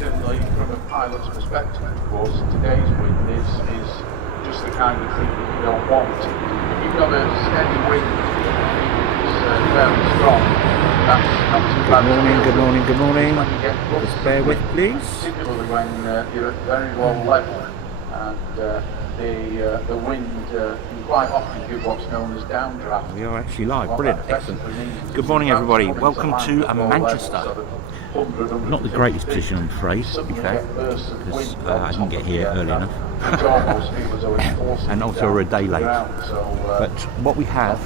similarly, from a pilot's perspective, of course, today's wind is just the kind of thing that you don't want. If you've got a steady wind, it's fairly strong. That's not too bad. Good morning. When you get Just bear with, please. Particularly when you're at very low level and the wind can quite often give what's known as downdraft. We are actually live. Brilliant. Excellent. Good morning, everybody. Welcome to Manchester. Not the greatest position, I'm afraid, to be fair, because I didn't get here early enough. And also we're a day late. But what we have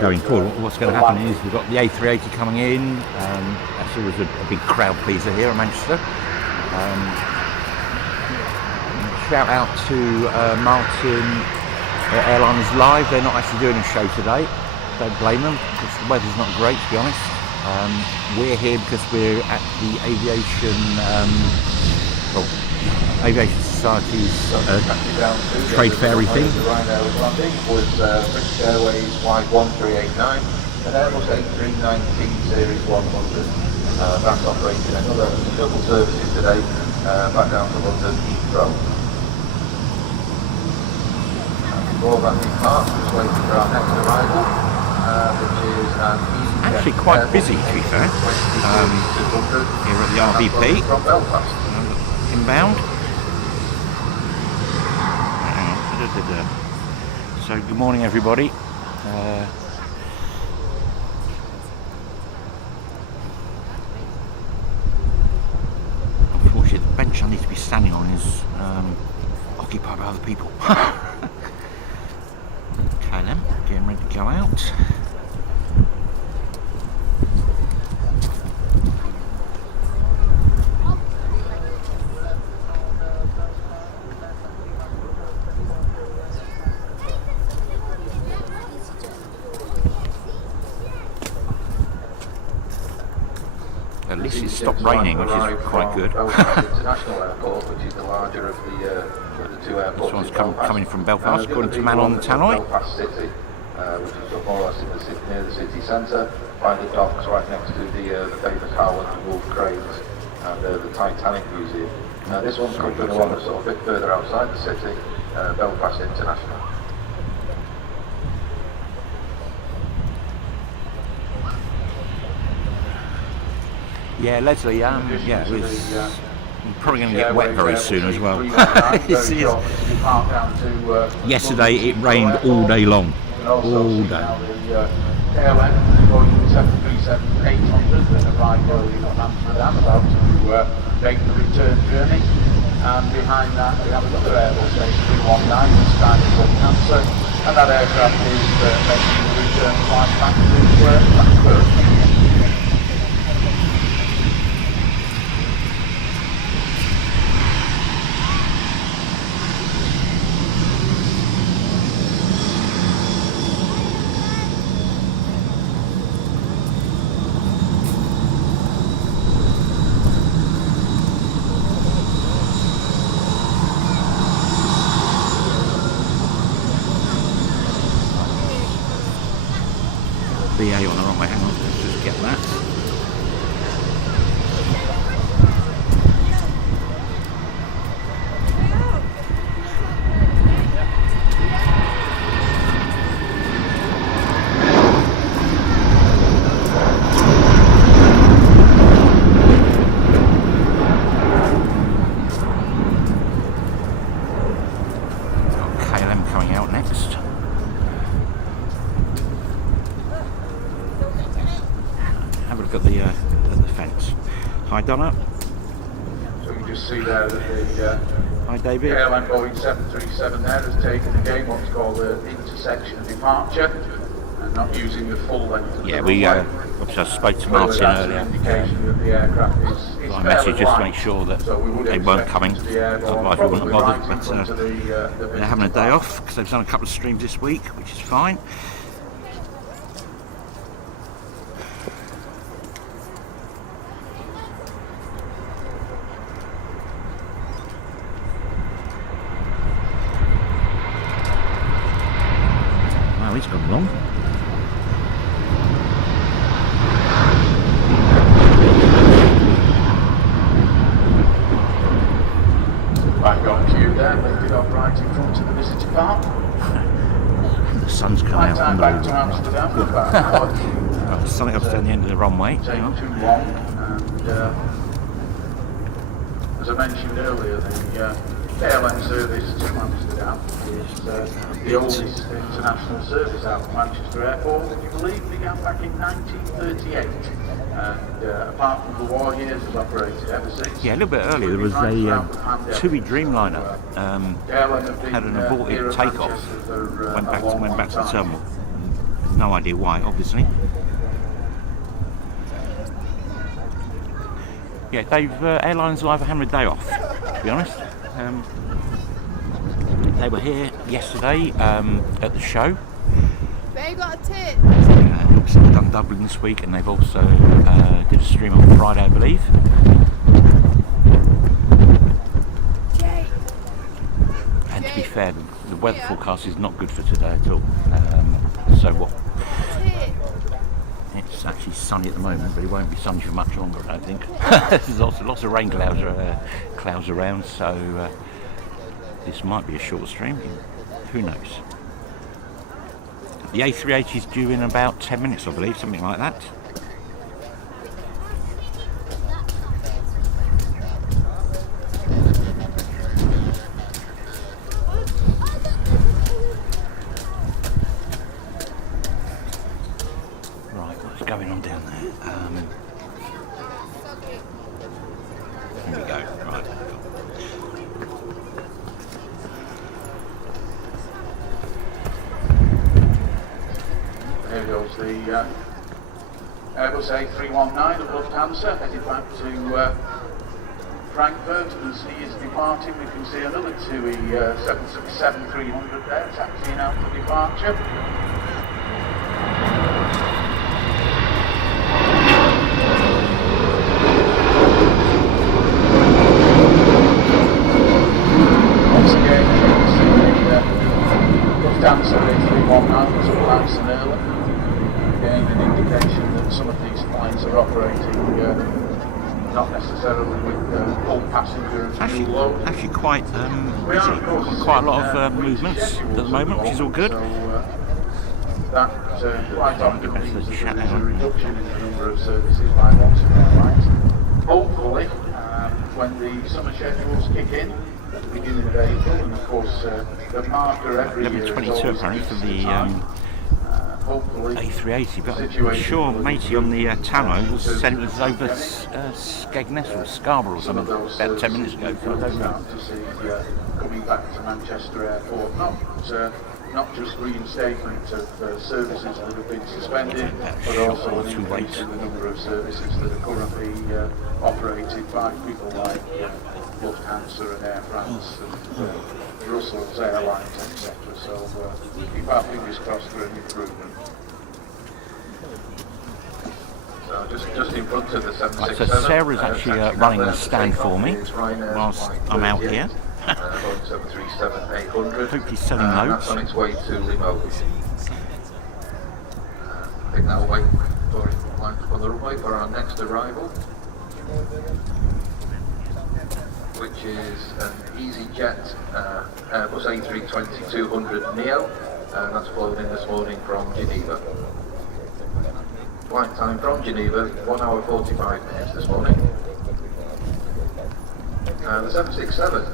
going forward, what's going to happen is we've got the A380 coming in. That's always a big crowd pleaser here in Manchester. Shout out to Martin Airlines Live. They're not actually doing a show today. Don't blame them because the weather's not great, to be honest. We're here because we're at the Aviation Society's trade fairy thing. With British Airways Flight 1389 and Airbus A319 Series 100. That's operating another shuttle services today back down to London Heathrow. All that departs, just waiting for our next arrival, which is actually quite busy, to be fair, here at the RVP, from Belfast. Inbound. So good morning, everybody. Unfortunately, the bench I need to be standing on is occupied by other people. Okay then, getting ready to go out. At least it's stopped raining, which is quite good. International Airport, which is the larger of the two airports. This one's coming from Belfast, according to man on the tannoy. Belfast City, which is more or less near the city centre, by the docks, right next to the famous Harland and Wolff cranes and the Titanic Museum. This one's coming along a sort of bit further outside the city, Belfast International. Yeah, Leslie, yeah, we're probably going to get wet very soon as well. Yesterday it rained all day long, all day. KLM Boeing 737-800 that arrived early in Amsterdam, about to make the return journey. And behind that we have another Airbus A319 that's starting to cancer, and that aircraft is making the return flight back to Frankfurt. BA on the wrong way, hang on, let's just get that. KLM coming out next. Have a look at the fence. Hi Donna. So you can just see there that the Hi David. KLM Boeing 737 there has taken again what's called an intersection departure and not using the full length of Yeah, the we runway. obviously I spoke to Martin earlier. Indication that the aircraft is My message just to make sure that so they weren't coming, otherwise we wouldn't have bothered. But they're having a day off because they've done a couple of streams this week, which is fine. Wow, he's gone wrong. about an hour. Right, something else down the end of the runway. Take too long, and as I mentioned earlier, the airline service to Amsterdam is the oldest international service out of Manchester Airport. Would you believe began back in 1938? And apart from the war years, has operated ever since. Yeah, a little bit earlier there was a TUI Dreamliner had an aborted takeoff, went back to the terminal. No idea why, obviously. Yeah, Dave, airlines will either hammer a day off, to be honest. They were here yesterday at the show. They got a tit. Also done Dublin this week, and they've also did a stream on Friday, I believe. Jay. And to be fair, the weather forecast is not good for today at all. So what? It's actually sunny at the moment, but it won't be sunny for much longer, I don't think. There's lots of rain clouds around, so this might be a short stream. Who knows? The A380 is due in about 10 minutes, I believe, something like that. Right, what's going on down there? Here we go, right. Here goes the Airbus A319 of Lufthansa headed back to Frankfurt. As he is departing, we can see another TUI 767-300 there, taxiing out for departure. Once again, you can see the Lufthansa A319 was up nice and early. Again, an indication that some of these flights are operating not necessarily with full passenger and fuel load. Actually quite busy. Quite a lot of movements at the moment, which is all good. That quite often means that there is a reduction in the number of services by lots of airlines. Hopefully, when the summer schedules kick in at the beginning of April, and of course the marker every year is 11:22 apparently for the A380, but I'm sure matey on the Tamo said it was over Skegness or Scarborough or something about 10 minutes ago, so I don't know. To see coming back to Manchester Airport, not just reinstatement of services that have been suspended, but also an increase in the number of services that are currently operated by people like Lufthansa and Air France and Brussels Airlines, etc. So keep our fingers crossed for an improvement. So just in front of the 767. Right, so Sarah's actually running the stand for me whilst I'm out here. Hope he's selling loads. That's on its way to Limoges. I think that'll wait for it on the runway for our next arrival, which is an EasyJet Airbus A320-200 Neo, and that's flown in this morning from Geneva. Flight time from Geneva, 1 hour 45 minutes this morning. The 767,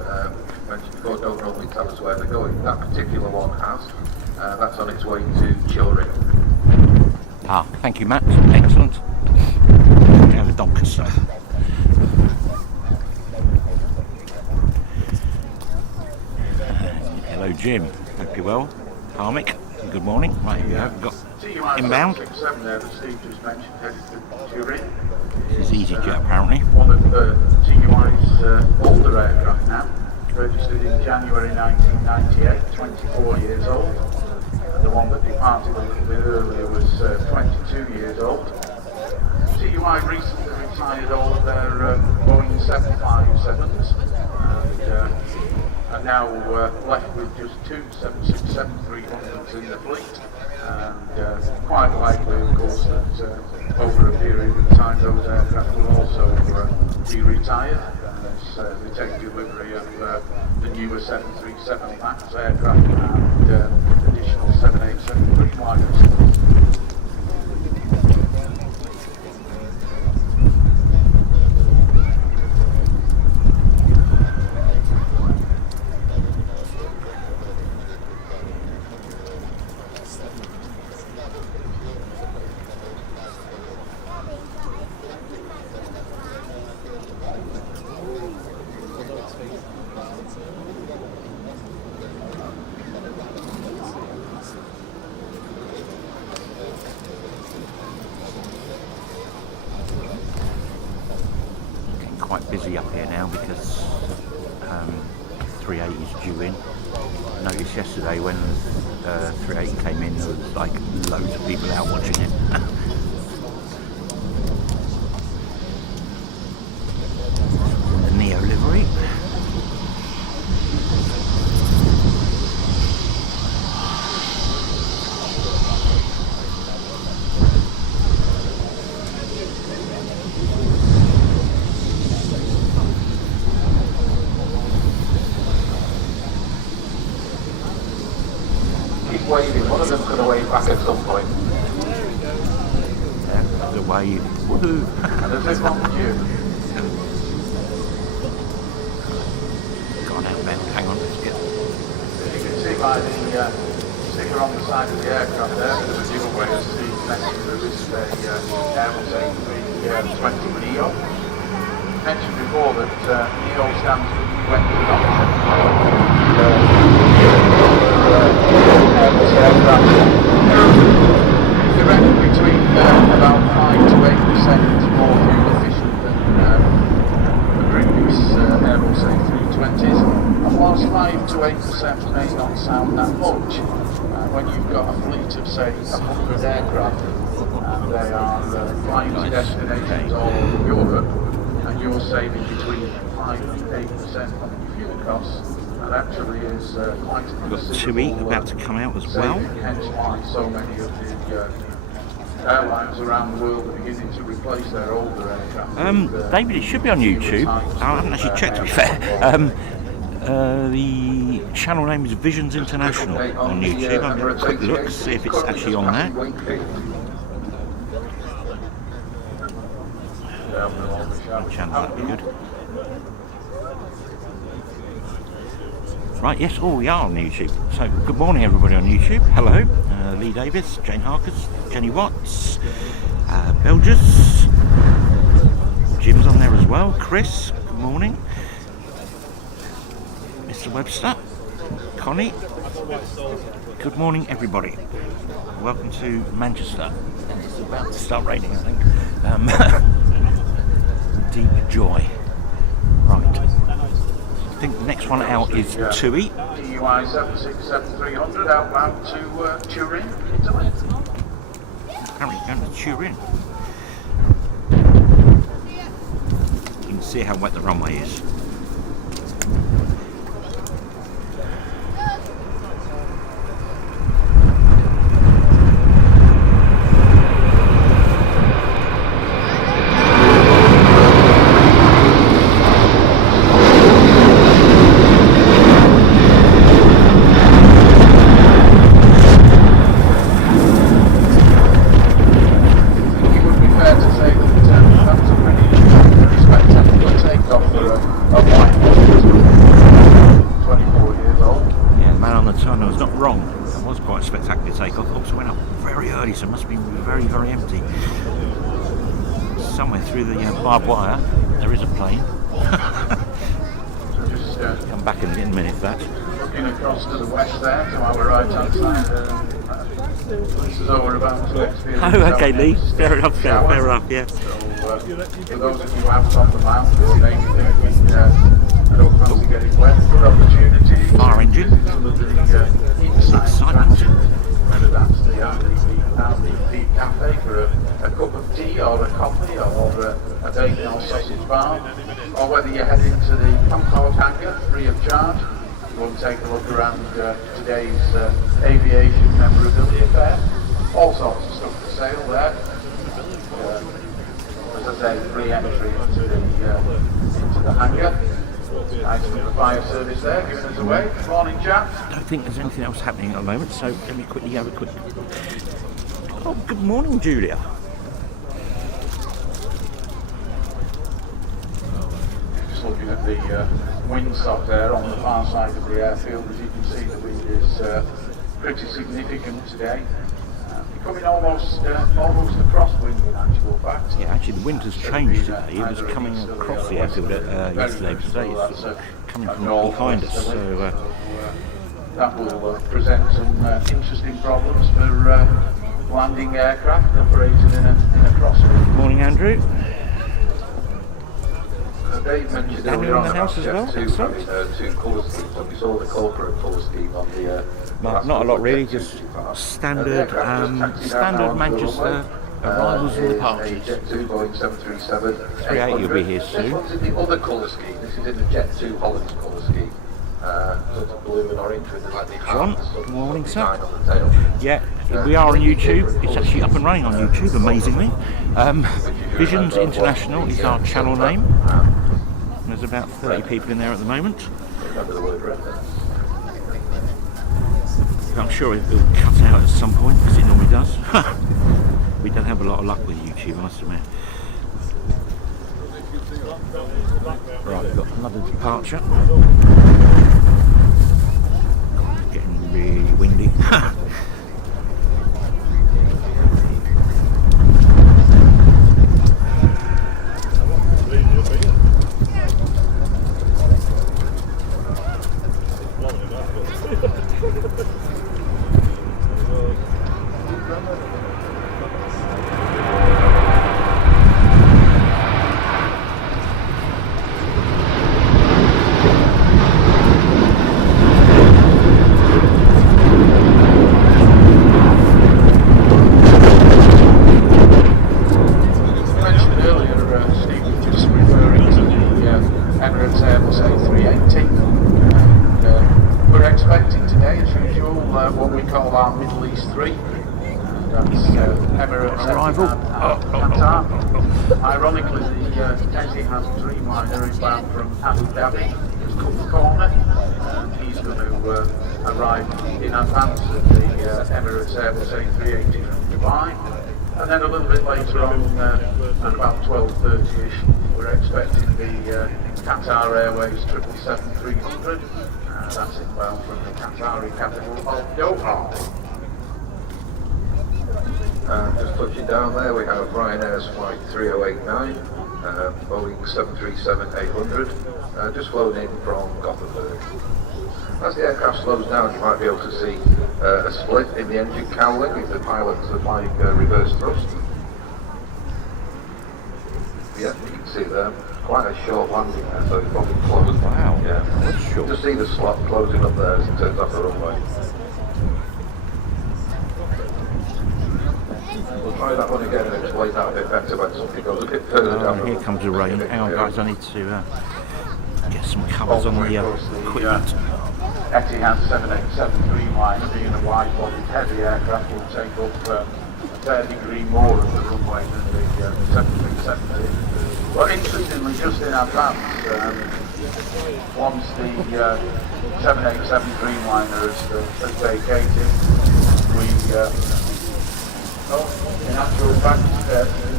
mentioned before, don't normally tell us where they're going. That particular one has. That's on its way to Turin. Ah, thank you, Matt. Excellent. Now the Doncaster. Hello, Jim. Hope you're well. Harmick, good morning. Right, here we go. We've got inbound. This is EasyJet, apparently. One of TUI's older aircraft now, registered in January 1998, 24 years old. And the one that departed a little bit earlier was 22 years old. TUI recently retired all of their Boeing 757s and are now left with just two 767-300s in the fleet. And quite likely, of course, that over a period of time those aircraft will also be retired as we take delivery of the newer 737 MAX aircraft and additional 787 Dreamliners. quite busy up here now because 380 is due in. I noticed yesterday when 380 came in, there was like loads of people out watching it. The Neo livery. Waving. One of them could have waved back at some point. Yeah, the wave. Woohoo! And as if on you. Go on out, Ben. Hang on, let's get. You can see by the sticker on the side of the aircraft there, there's a giveaway as Steve mentioned that this is a Airbus A320 Neo. Mentioned before that Neo stands for New Engine Option. You reckon between about 5 to 8% more fuel efficient than the previous Airbus A320s. And whilst 5 to 8% may not sound that much, when you've got a fleet of say 100 aircraft and they are flying to destinations all over Europe, and you're saving between 5 and 8% on your fuel costs, that actually is quite a We've got TUI about to come out as well. Hence why so many of the airlines around the world are beginning to replace their older aircraft. David, it should be on YouTube. I haven't actually checked, to be fair. The channel name is Visions International on YouTube. I'm going to have a quick look, see if it's actually on there. Channel, that'd be good. Right, yes, we are on YouTube. So, good morning everybody on YouTube. Hello, Lee Davis, Jane Harkers, Jenny Watts, Belgers, Jim's on there as well, Chris, good morning, Mr. Webster, Connie, good morning everybody. Welcome to Manchester. And it's about to start raining, I think. Deep joy. Right. I think the next one out is TUI. TUI 767-300 outbound to Turin, Italy. Apparently going to Turin. You can see how wet the runway is. So it must be very, very empty. Somewhere through the barbed wire, there is a plane. Come back in a minute for that. Looking across to the west there, to our right hand side. This is over about to experience. Oh, okay, Lee. Fair enough, fair enough, yeah. So, for those of you out on the mountain, maybe thinking, I don't fancy getting wet, good opportunity. Fire engine. Excitement. Whether that's the RVP cafe for a cup of tea or a coffee or a bacon or sausage bar, or whether you're heading to the Concord hangar free of charge. We'll take a look around today's Aviation memorabilia fair. All sorts of stuff for sale there. As I say, free entry into the hangar. Nice little fire service there, giving us away. Morning, chaps. I don't think there's anything else happening at the moment, so let me quickly have a quick. Oh, good morning, Julia. Just looking at the windsock there on the far side of the airfield, as you can see, the wind is pretty significant today. Becoming almost a crosswind in actual fact. Yeah, actually the wind has changed today. It was coming across the airfield yesterday, but today it's coming from behind us. So that will present some interesting problems for landing aircraft operating in a crosswind. Morning, Andrew. Dave mentioned Daniel earlier in on the about house as well, Jet 2 excellent. having two colour schemes, and we saw the corporate colour scheme on the Not a lot really, just standard Manchester arrivals and departures. Jet 2 Boeing 737 380 will be here This soon. one's in the other colour scheme. This is in the Jet 2 Holland's colour scheme. Sort of blue and orange with like the John, heart good morning, sir. design on the tail. Yeah, we are on YouTube. It's actually up and running on YouTube, amazingly. Visions International is our channel name. There's about 30 people in there at the moment. Remember the word red there. I'm sure it'll cut out at some point, because it normally does. We don't have a lot of luck with YouTube, I must admit. Right, we've got another departure. God, getting really windy. What we call our Middle East 3. That's Emirates, Arrival. Etihad, and Qatar. Ironically, the Etihad Dreamliner is bound from Abu Dhabi, just cut the corner. He's going to arrive in advance of the Emirates Airbus A380 from Dubai. And then a little bit later on, at about 12:30ish, we're expecting the Qatar Airways 777-300. That's inbound from the Qatari capital of Doha. Just touching down there, we have Ryanair's flight 3089, Boeing 737-800, just flown in from Gothenburg. As the aircraft slows down, you might be able to see a split in the engine cowling if the pilot's applying reverse thrust. Yeah, you can see there. Quite a short landing there, so it's probably closed. Wow, yeah. that's short. Just see the slot closing up there as it turns off the runway. We'll try that one again and explain that a bit better when something goes a bit further down. Here comes the rain. Hang on, guys, I need to get some covers on the equipment. Etihad 787 Dreamliner, being a wide-bodied heavy aircraft, will take up a fair degree more of the runway than the 737 did. But interestingly, just in advance, once the 787 Dreamliner has vacated, we, in actual fact,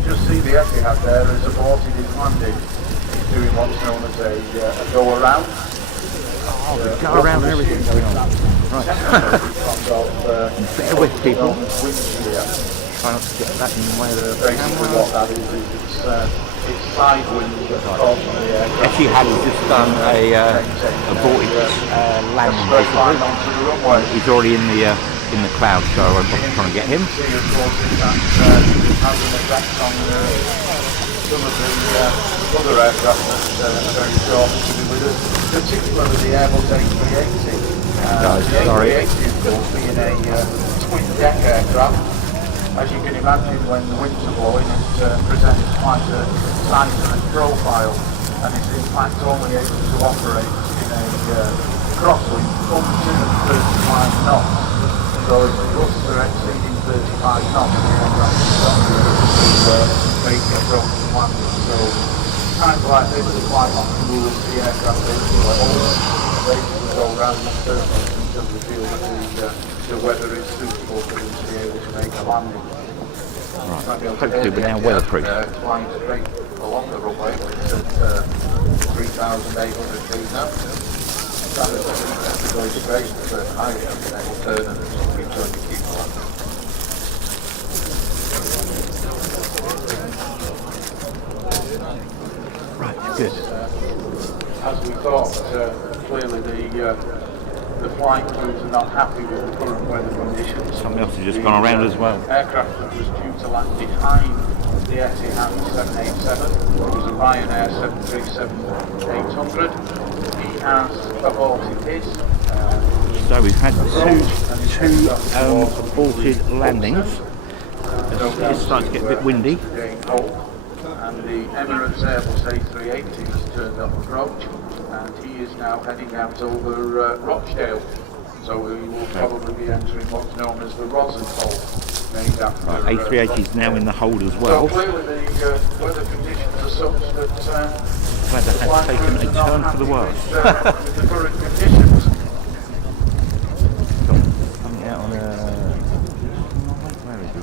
just see the Etihad there has aborted his landing. He's doing what's known as a go-around. Oh, the go-around and everything going on. Right. Bear with people. Try not to get that in the way of the Basically what that is it's side wind that causes the aircraft. Etihad has just done a aborted landing. Straight line onto the runway. He's already in the cloud, so I'm trying to get him. See, of course, that has an effect on some of the other aircraft that are very short to do with us, particularly the Airbus A380. The A380, of course, being a twin-deck aircraft, as you can imagine, when the winds are blowing, it presents quite a seismic profile, and it's in fact only able to operate in a crosswind up to 35 knots. So if the gusts are exceeding 35 knots, the aircraft is not able to make a approach landing. So times like this are quite often we will see aircraft basically go round the circle until we feel that the weather is suitable for them to be able to make a landing. Right, hopefully we're now weatherproof. Flying straight along the runway, it's at 3,800 feet now. That is going straight, but high, and then we'll turn and keep turning to keep on. Right, good. As we thought, clearly the flight crews are not happy with the current weather conditions. Something else has just gone around as well. Aircraft that was due to land behind the Etihad 787, it was a Ryanair 737-800. He has aborted his. So we've had two aborted landings. It starts to get a bit windy. And the Emirates Airbus A380 has turned up approach, and he is now heading out over Rochdale. So we will probably be entering what's known as the Rosen Hole. A380 is now in the hold as well. So clearly the weather conditions are such that weather has taken a turn for the worse. With the current conditions. Coming out on a... Where is he?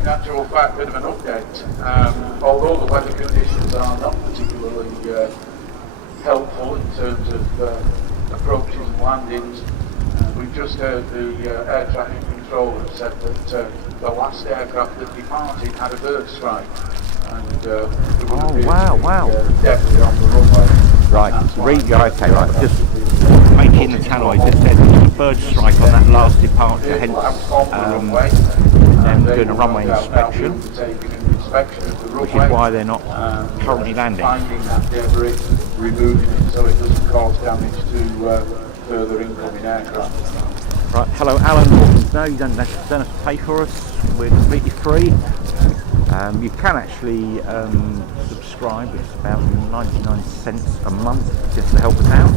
In actual fact, a bit of an update. Although the weather conditions are not particularly helpful in terms of approaches and landings, we've just heard the air traffic controller said that the last aircraft that departed had a bird strike. And wow. Definitely on the runway. Right, okay, right. Just making the tannoy that said a bird strike on that last departure, hence them doing a runway inspection, which is why they're not currently landing. Finding that debris, removing it so it doesn't cause damage to further incoming aircraft. Right, hello Alan. No, you don't have to pay for us. We're completely free. You can actually subscribe. It's about 99 cents a month just to help us out.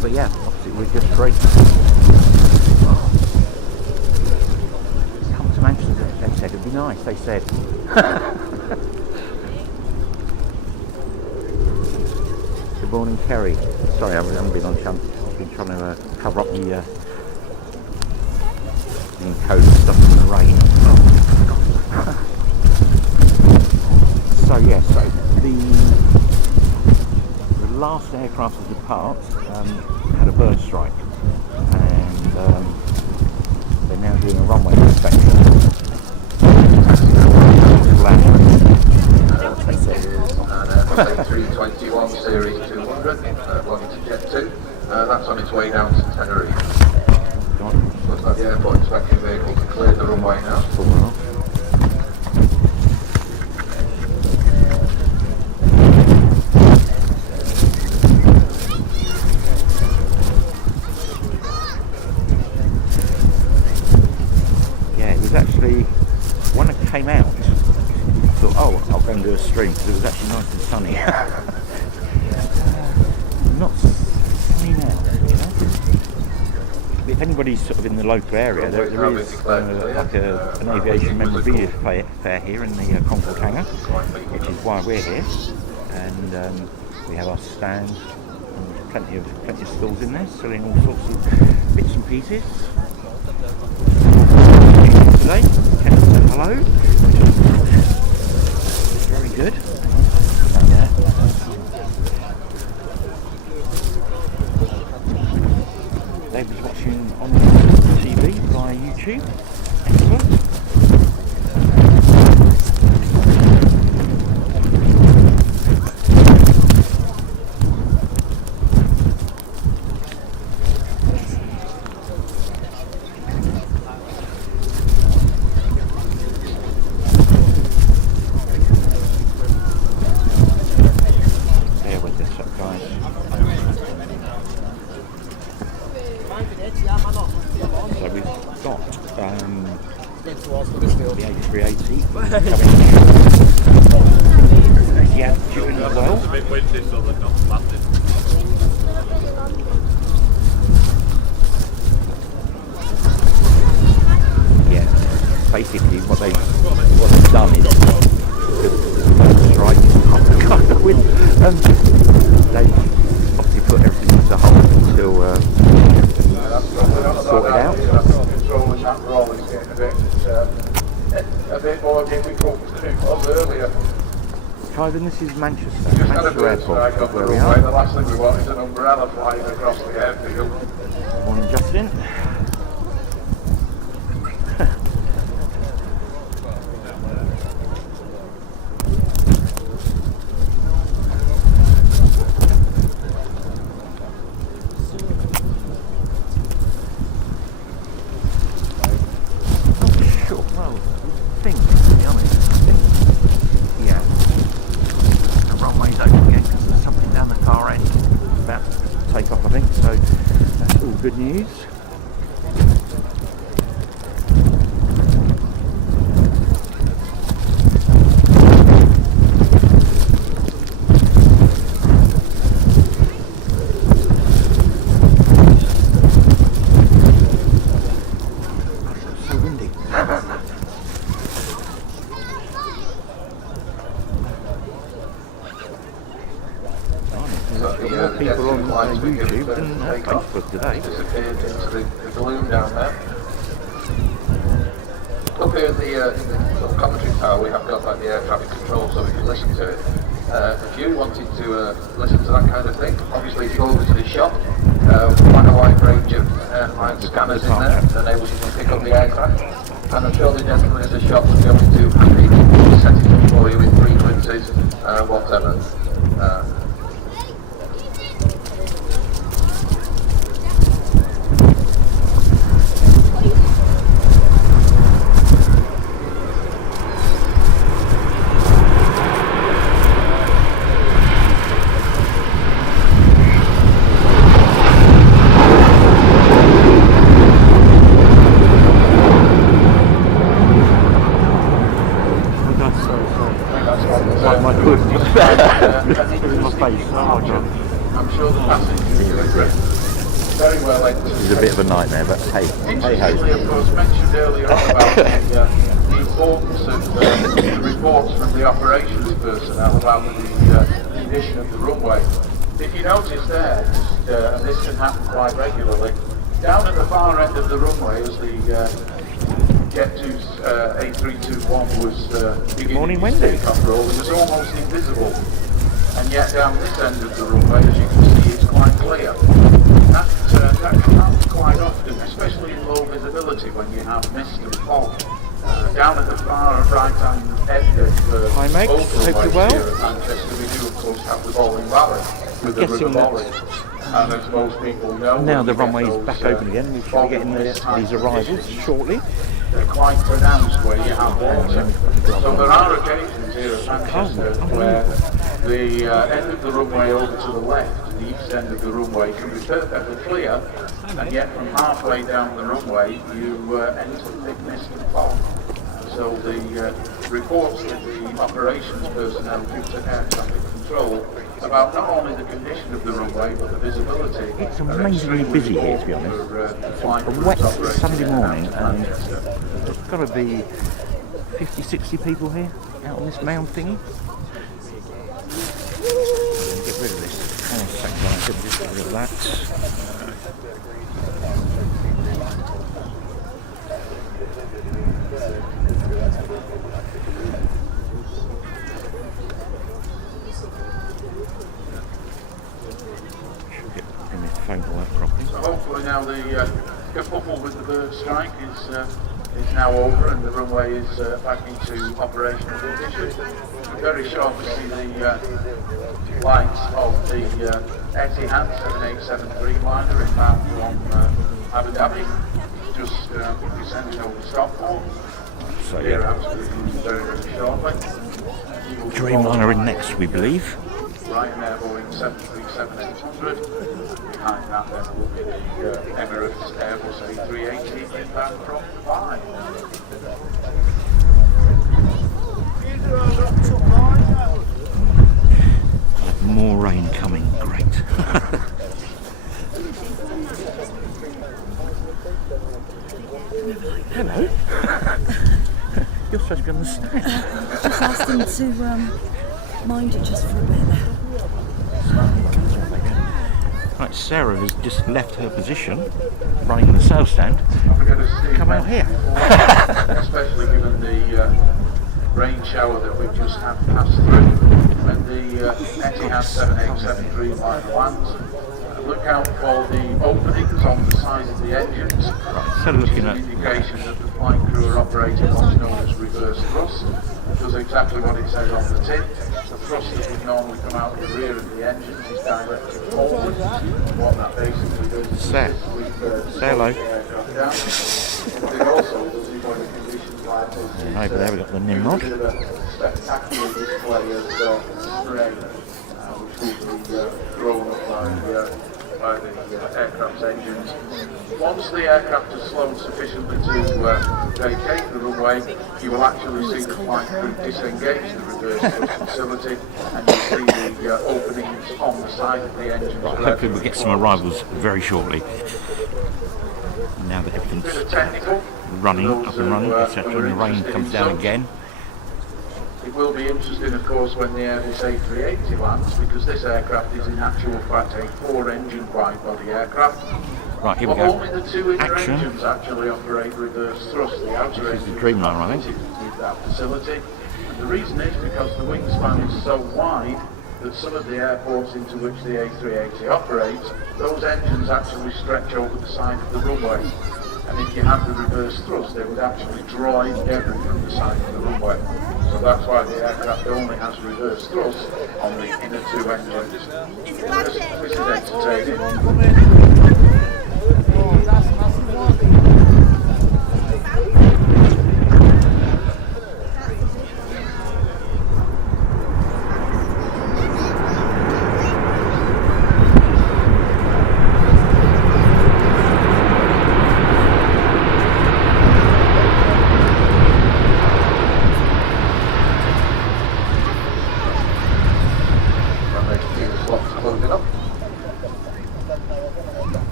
But yeah, obviously we're just free. Come to Manchester, they said it'd be nice, they said. Good morning, Kerry. Sorry, I haven't been on channel. I've been trying to cover up the encode stuff in the rain. So yes, so the last aircraft to depart had a bird strike, and they're now doing a runway inspection. A321 Series 200, wanting to jet 2. That's on its way down to Tenerife. Looks like the airport inspection vehicle to clear the runway now. Yeah, it was actually, when it came out, I thought, oh, I'll go and do a stream because it was actually nice and sunny. Not sunny now, you know. If anybody's sort of in the local area, there is like an aviation memorabilia fair here in the Concord hangar, which is why we're here. And we have our stand, and there's plenty of stalls in there, selling all sorts of bits and pieces. Today, can say hello. Very good. They was watching on TV via YouTube. Excellent. Bear with this up, guys. So we've got the A380 coming yeah, doing as well. It's a bit windy, so they're not landing. Yeah, basically what they've done is strike kind of with they obviously put everything into hold until sorted out. Controlling that roll is getting a bit more difficult than it was earlier. Kyvan, this is Manchester Just had a Airport, bird strike on the where we runway. The are. last thing we want is an umbrella flying across the airfield. Morning, Justin. good news. So windy. More people on YouTube than Facebook today. Disappeared into the gloom down there. Up here in the sort of commentary tower, we have got like the air traffic control, so we can listen to it. If you wanted to listen to that kind of thing, obviously if you go over to the shop, quite a wide range of airline scanners in there that enables you to pick up the aircraft. And I'm sure the gentleman in the shop will be able to happily set it up for you with frequencies, whatever. My foot. My face. Oh, God. I'm sure the passengers will agree. Very well entertained. It's a bit of a nightmare, but hey, hey Interestingly, ho. of course, mentioned earlier on about the importance of the reports from the operations personnel about the condition of the runway. If you notice there, and this can happen quite regularly, down at the far end of the runway as the Jet 2's A321 was beginning its takeoff roll, it was almost invisible. And yet down this end of the runway, as you can see, it's quite clear. That can happen quite often, especially in low visibility when you have mist and fog. Down at the far right-hand end of Hi Meg, hope you're well. Here at Manchester, we do of course have the bowling valley with the river bowling. And as most people know, Now the runway is back open again. We should be getting these arrivals shortly. They're quite pronounced where you have water. So there are occasions here at Manchester where the end of the runway over to the left, the east end of the runway, can be perfectly clear, and yet from halfway down the runway you enter thick mist and fog. So the reports that the operations personnel give to air traffic control about not only the condition of the runway but the visibility. It's amazingly busy here, to be honest. It's a wet Sunday morning and there's got to be 50, 60 people here out on this mound thingy. Get rid of this. Hang on a second, guys. Just get rid of that. So hopefully now the kerfuffle with the bird strike is now over and the runway is back into operational condition. We're very sharp to see the lights of the Etihad 7873 liner inbound from Abu Dhabi, just descending over Stockholm. So Here yeah, absolutely very, very shortly. Dreamliner in next, we believe. Ryanair Boeing 737-800. Behind that then will be the Emirates Airbus A380 inbound from Dubai. More rain coming, great. Hello. You're supposed to be on the stand. Just asked him to mind it just for a bit. Right, Sarah has just left her position, running the sales stand. Come out here. Especially given the rain shower that we've just had pass through. When the Etihad 7873 liner lands, look out for the openings on the sides of the engines, So looking which is at an indication that the flight crew are operating what's known as reverse thrust. It does exactly what it says on the tin. The thrust that would normally come out of the rear of the engines is directed forward. What that basically does is Say hello. It also does it when the conditions like this. Over there we've got the Nimrod. A bit of a spectacular display of spray, which will be thrown up by by the aircraft's engines. Once the aircraft is slowed sufficiently to vacate the runway, you will actually see the flight crew disengage the reverse thrust facility, and you see the openings on the side of the engine. Right, hopefully we'll get some arrivals very shortly. Now that Bit of everything's technical. running, up and running, etc., and the rain comes down again. It will be interesting, of course, when the Airbus A380 lands, because this aircraft is in actual fact a 4-engine wide-body aircraft. Right, here we But go. only the 2 inner Action. engines actually operate reverse thrust. The outer This is the engines Dreamliner, are I think. fitted with that facility. And the reason is because the wingspan is so wide that some of the airports into which the A380 operates, those engines actually stretch over the side of the runway. And if you had the reverse thrust, they would actually draw in debris from the side of the runway. So that's why the aircraft only has reverse thrust on the inner 2 engines. This is entertaining.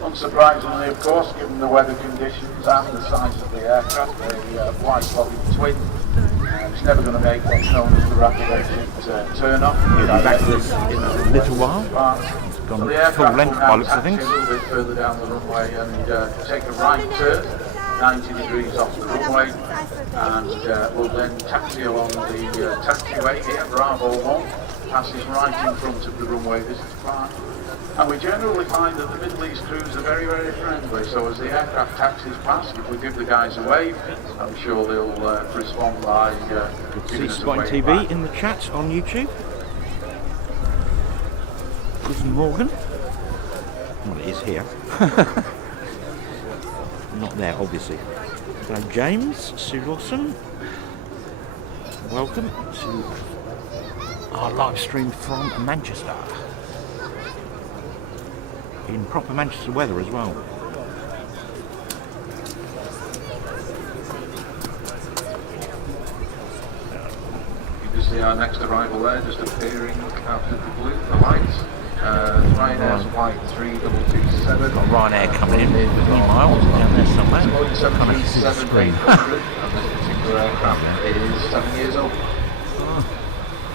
Unsurprisingly, of course, given the weather conditions and the size of the aircraft, a wide-body twin, it's never going to make what's known as the rapid exit turn-off. We'll be back to this in a little while. It's gone full length by looks of things. A little bit further down the runway and take a right turn, 90 degrees off the runway, and we'll then taxi along the taxiway here, Bravo 1, passes right in front of the runway visitor park. And we generally find that the Middle East crews are very, very friendly, so as the aircraft taxis past, if we give the guys a wave, I'm sure they'll respond by giving us a Spotting wave TV back. in the chat on YouTube. Guten Morgen. Well, it is here. Not there, obviously. Hello, James, Sue Lawson. Welcome to our live stream from Manchester. In proper Manchester weather as well. You can see our next arrival there, just appearing out of the blue, the lights. Ryanair's White 3227. Got Ryanair coming in meanwhile, down there somewhere. Can't actually see the screen. And this particular aircraft is 7 years old.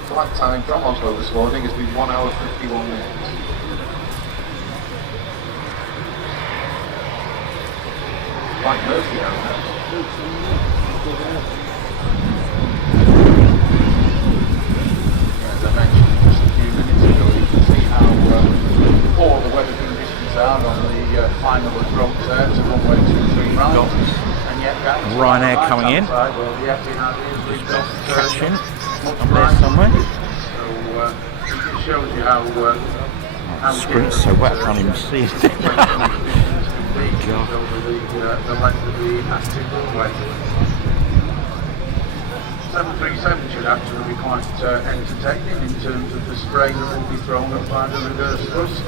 Flight time from Oslo this morning has been 1 hour 51 minutes. Quite murky out there. As I mentioned just a few minutes ago, you can see how poor the weather conditions are on the final approach there to runway 23 right. And yet guys, Ryanair right coming in. Side, well, the Etihad is Traction much up there somewhere. So it shows you how The screen's so wet I can't even see it. over the length of the active runway. 737 should actually be quite entertaining in terms of the spray that will be thrown up by the reverse thrust.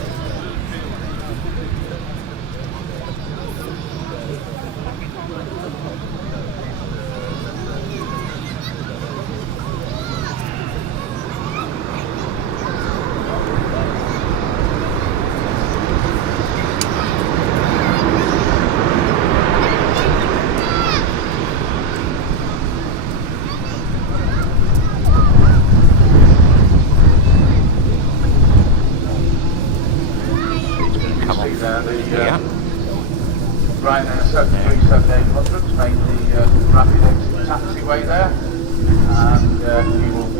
Ryanair 737-800's made the rapid exit taxiway there, and we will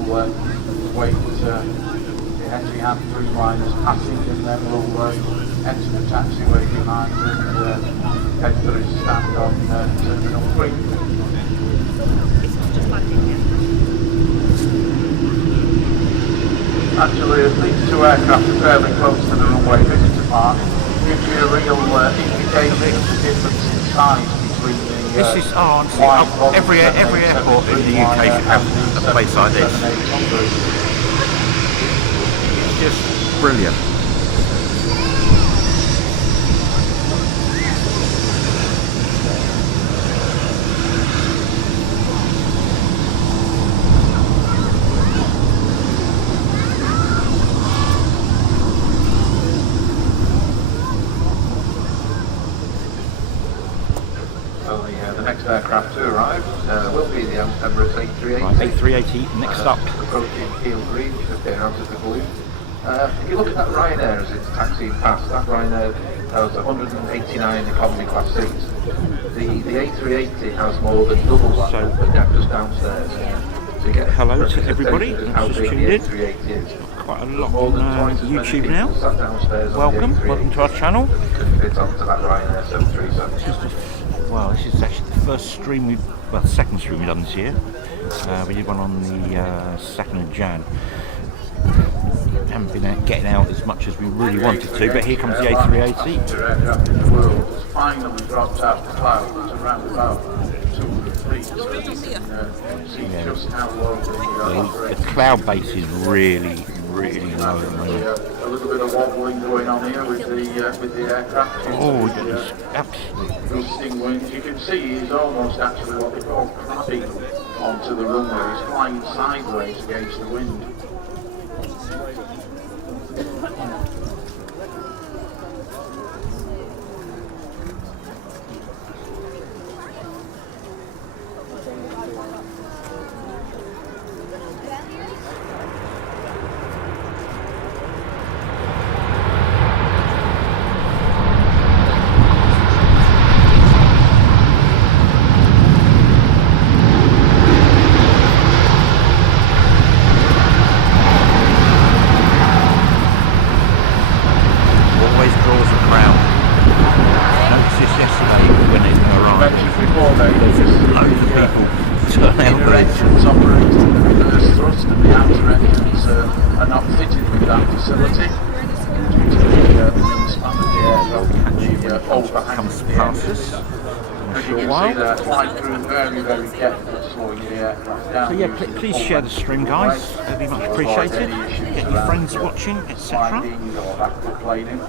wait the Etihad Dreamliner's passing, and then we'll enter the taxiway behind and head for his stand on Terminal 3. Actually, as these two aircraft are fairly close to the runway visitor park, gives you a real indication of the difference in size between the This is every airport in the UK should have a place like this. It's just brilliant. A380 next up. Approaching Heel Green, just getting out of the balloon. If you look at that Ryanair as it's taxiing past, that Ryanair has 189 economy class seats. The A380 has more than double that, So- but just downstairs. So you get Hello to everybody representation of that's how just big tuned the in. A380 is. Quite a lot More on than twice as many YouTube people now. sat downstairs on the Welcome A380 to our channel. could fit onto that Ryanair 737. Well, this is actually the first stream the second stream we've done this year. We did one on the 2nd of Jan. Haven't been getting out as much as we really wanted to, but here comes the A380. Passenger aircraft in the world has finally dropped out the clouds around about 200 feet. So you can see just how low the The cloud base is really low at the moment. a little bit of wobbling going on here with the aircraft. Oh, it's absolutely. Gusting winds. You can see he's almost actually what they call crabbing onto the runway. He's flying sideways against the wind. Always draws a crowd. Noticed this yesterday when it arrived. Mentioned before, Loads of people turn out inner there. engines operating the reverse thrust and the outer engines are not fitted with that facility due to the wingspan of the aircraft, the overhang Comes of the past engines. us in a As you short can see while. there, flight crew very careful at slowing the aircraft down. So yeah, using the please full share the length stream, of the guys. runway That'd be much to avoid appreciated. any issues Get your around, friends watching, etc. sliding or aquaplaning.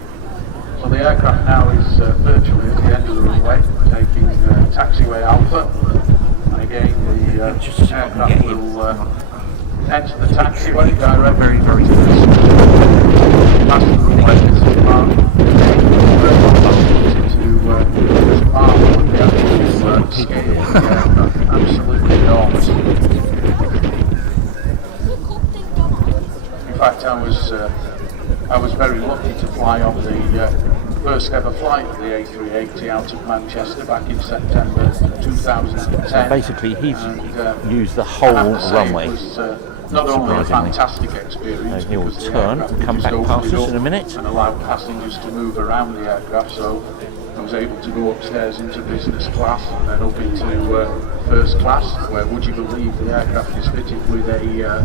So the aircraft now is virtually at the end of the runway, taking Taxiway Alpha. And again, the Just see if I can aircraft get him. will enter the taxiway directly. Very Past the runway to Spark. To Spark with the actual scale of the aircraft. Absolutely enormous. In fact, I was very lucky to fly on the first ever flight of the A380 out of Manchester back in September 2010. Basically, he's And, used the I whole have to say runway. It was not only a Surprisingly. fantastic experience, He'll because the turn aircraft and come just back opened past it us up in a minute. and allowed passengers to move around the aircraft. So I was able to go upstairs into business class and then up into first class, where, would you believe, the aircraft is fitted with a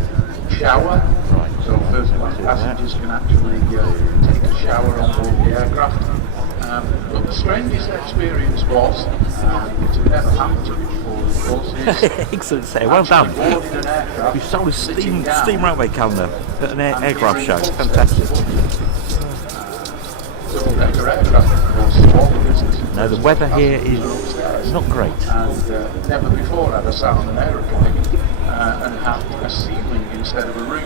shower. Right. So first class passengers can actually take a shower on board the aircraft. But the strangest experience was, it had never happened to me before, of course, is Excellent, sir. Well done. actually boarding an aircraft, You sold a sitting down steam railway calendar at an and aircraft show. hearing Fantastic. double-decker aircraft, of course, all the business. No, the weather here Passengers are upstairs. is not great. And never before had I sat on an aeroplane and had a ceiling instead of a roof.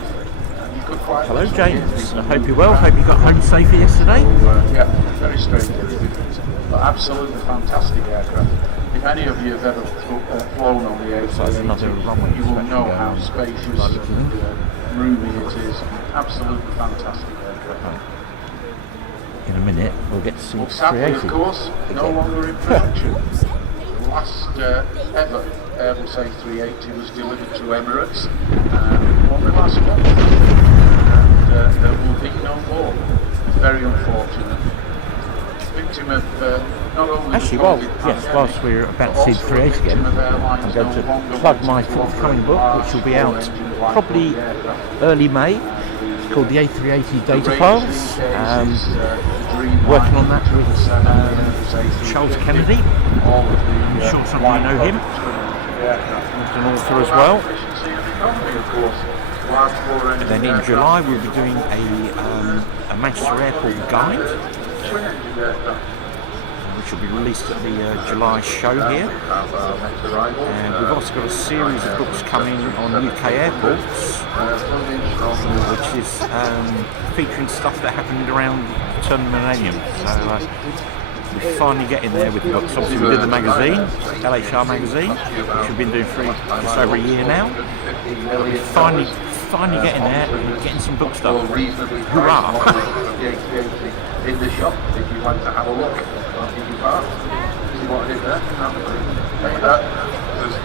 And you could quite Hello, literally hear James. people I hope moving you're well. around. Hope you got home safely yesterday. So, yeah, very strange experience, but absolutely fantastic aircraft. If any of you have ever flown on the That's another A380, runway you will inspection know going how on. spacious Like and looking. roomy it is. Absolutely fantastic aircraft. In a minute, we'll get to see Well, sadly, of 380. course, no longer in production. The last ever Airbus A380 was delivered to Emirates only last month, and there will be no more. Very unfortunate. Victim of not only Actually, the well, COVID yes, pandemic, whilst we're about to see but the 380 again, also a victim of airlines I'm going no to longer plug my wanting to forthcoming operate book, which will be out large-scale probably engine aircraft. early May. It's called the A380 Data Files. Working on that with Charles Kennedy. I'm sure some of you know him. He's an author as well. And then in July we'll be doing a Manchester Airport guide, which will be released at the July show here. And we've also got a series of books coming on UK airports, which is featuring stuff that happened around the turn of the millennium. So we're finally getting there with the books. Obviously we did the magazine, LHR magazine, which we've been doing for just over a year now. We're finally getting there, getting some books done. Hurrah! In the shop, if you want to have a look, I'll give you part. See what I did there?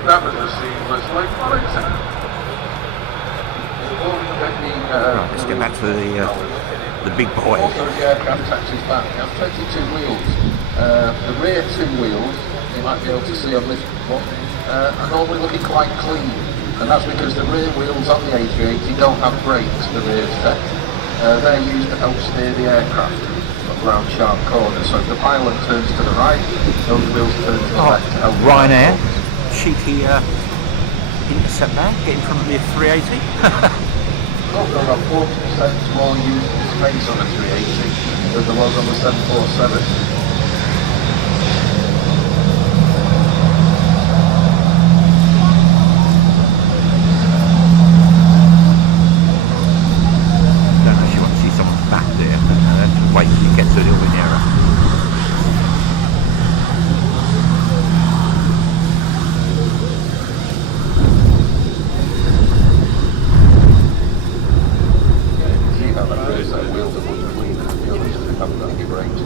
That was a seamless link. Right, let's get back to the big boy. Also, the aircraft taxis back. You have 22 wheels. The rear 2 wheels, you might be able to see on this one, are normally looking quite clean. And that's because the rear wheels on the A380 don't have brakes, the rear set. They're used to help steer the aircraft around sharp corners. So if the pilot turns to the right, those wheels turn to the left to help. Ryanair, cheeky intercept there, getting from the 380. Also got 40% more usable space on the 380 than there was on the 747. Wait till you get to a little bit nearer. See how that goes, that wheels are much cleaner than the others, they haven't got any brakes.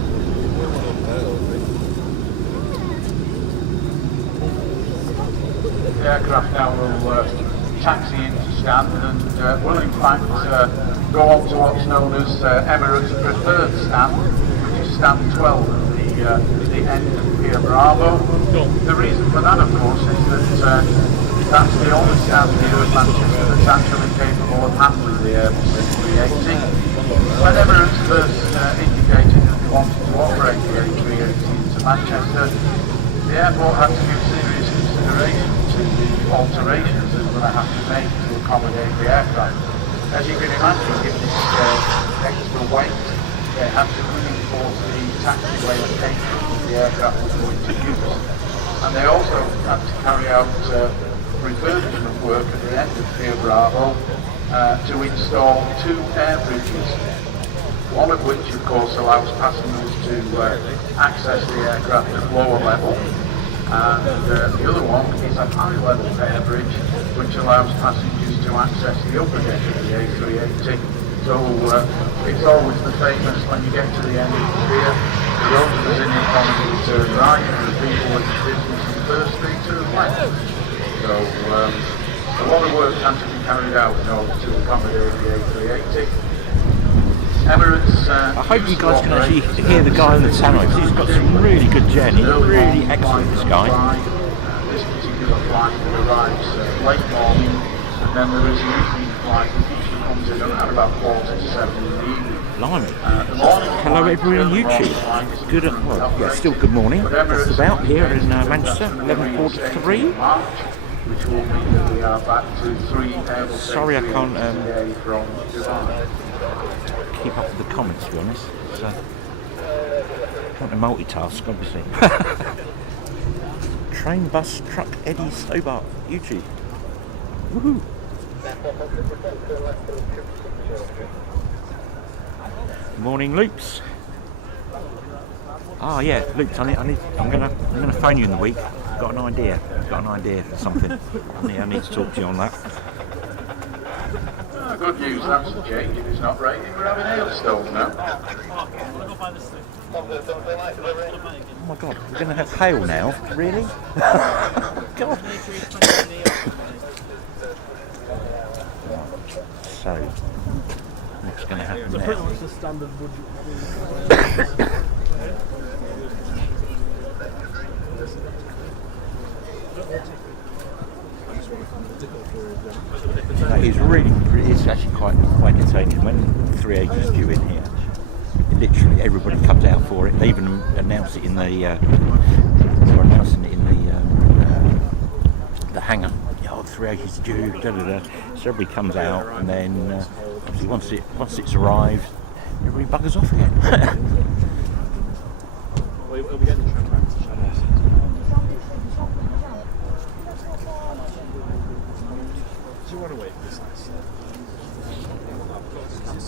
The aircraft now will taxi into stand and will in fact go on to what's known as Emirates Preferred Stand, which is stand 12 at the end of Pier Bravo. The reason for that, of course, is that that's the only stand here at Manchester that's actually capable of handling the Airbus A380. When Emirates first indicated that they wanted to operate the A380 into Manchester, the airport had to give serious consideration to the alterations that were going to have to make to accommodate the aircraft. As you can imagine, given its extra weight, they had to reinforce the taxiway location that the aircraft was going to use. And they also had to carry out refurbishment work at the end of Pier Bravo to install 2 air bridges, one of which of course allows passengers to access the aircraft at lower level, and the other one is a high level air bridge which allows passengers to access the upper deck of the A380. So it's always the famous, when you get to the end of the pier, the owners in the economy turn right and the people in business in first, they turn left. So a lot of work had to be carried out in order to accommodate the A380. Emirates, I hope you guys can actually hear the guy on the tannoy, because he's got some really good gen. He's really excellent, this guy. This particular flight arrives late morning, and then there is an evening flight which usually comes in around about 6:45 in the evening. Blimey. Hello everyone on YouTube. Good, well, yeah, still good morning. Just about here in Manchester, 11:43. Which will mean that we are back to 3 Airbus. Sorry I can't from Dubai. keep up with the comments, to be honest. So, trying to multitask, obviously. Train, bus, truck, Eddie, Stobart, YouTube. Woohoo! Morning, Loops. Ah, yeah, Loops. I'm gonna phone you in the week. Got an idea for something. I need to talk to you on that. Good news, that's a change. If it's not raining, we're having hailstones now. Oh my God, we're going to have hail now? Really? God. So, what's going to happen there? It's actually quite entertaining when 380 is due in here. Literally everybody comes out for it. They even announce it in the they're announcing it in the hangar. Oh, 380 is due. Da, da, da. So everybody comes out, and then obviously once it's arrived, everybody buggers off again. We'll be getting the train back to Shannon. Do you want to wait for this nice?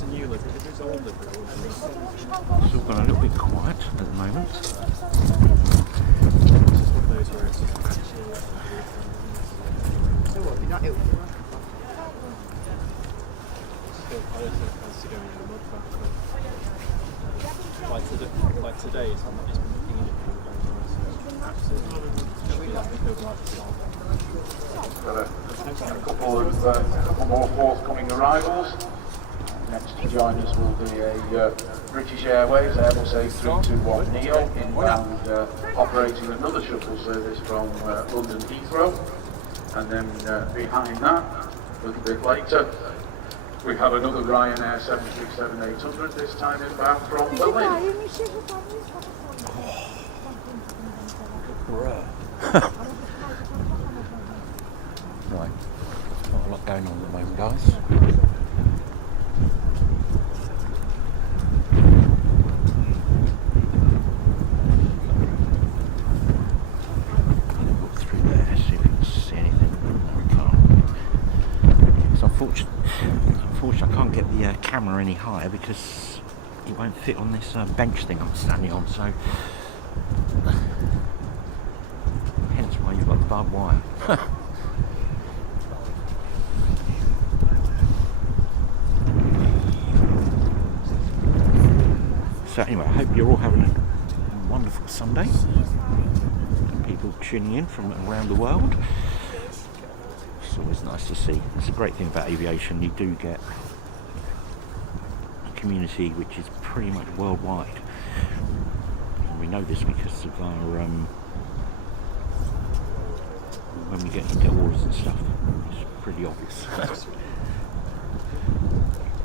new livery. If it's old livery, I wouldn't think It's all gone a little bit quiet at the moment. it's just one of those where it's So what, you're not ill? still, I don't think it has to go in the mud back. Like today, it's been looking in it for very nice. Absolutely. Should be like the like Got a couple more forthcoming arrivals. Next to join us will be a British Airways Airbus A321 Neo inbound operating another shuttle service from London Heathrow. And then behind that, a little bit later, we have another Ryanair 737-800, this time inbound from Berlin. Right, not a lot going on at the moment, guys. Look through there, see if we can see anything. No, we can't. It's unfortunate I can't get the camera any higher because it won't fit on this bench thing I'm standing on, so hence why you've got the barbed wire. So anyway, I hope you're all having a wonderful Sunday. People tuning in from around the world. It's always nice to see. It's a great thing about aviation. You do get a community which is pretty much worldwide. And we know this because of our when we get into orders and stuff. It's pretty obvious.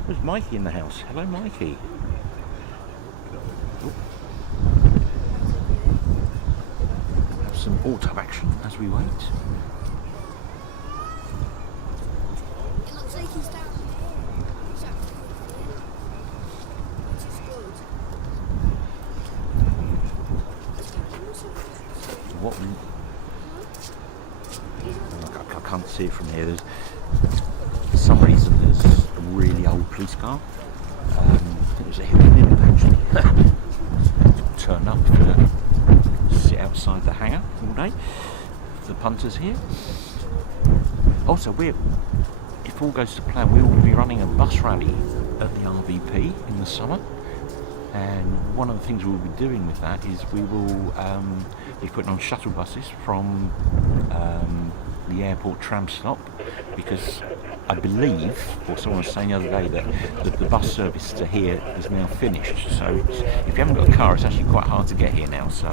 There's Mikey in the house. Hello, Mikey. Have some auto action as we wait. It looks like he's down there. He's actually here. Which is good. What? I can't see it from here. For some reason, there's a really old police car. I think it was a hidden in actually. Turned up to sit outside the hangar all day. The punters here. Also, if all goes to plan, we will be running a bus rally at the RVP in the summer. And one of the things we'll be doing with that is we will be putting on shuttle buses from the airport tram stop, because I believe, or someone was saying the other day, that the bus service to here is now finished. So if you haven't got a car, it's actually quite hard to get here now. So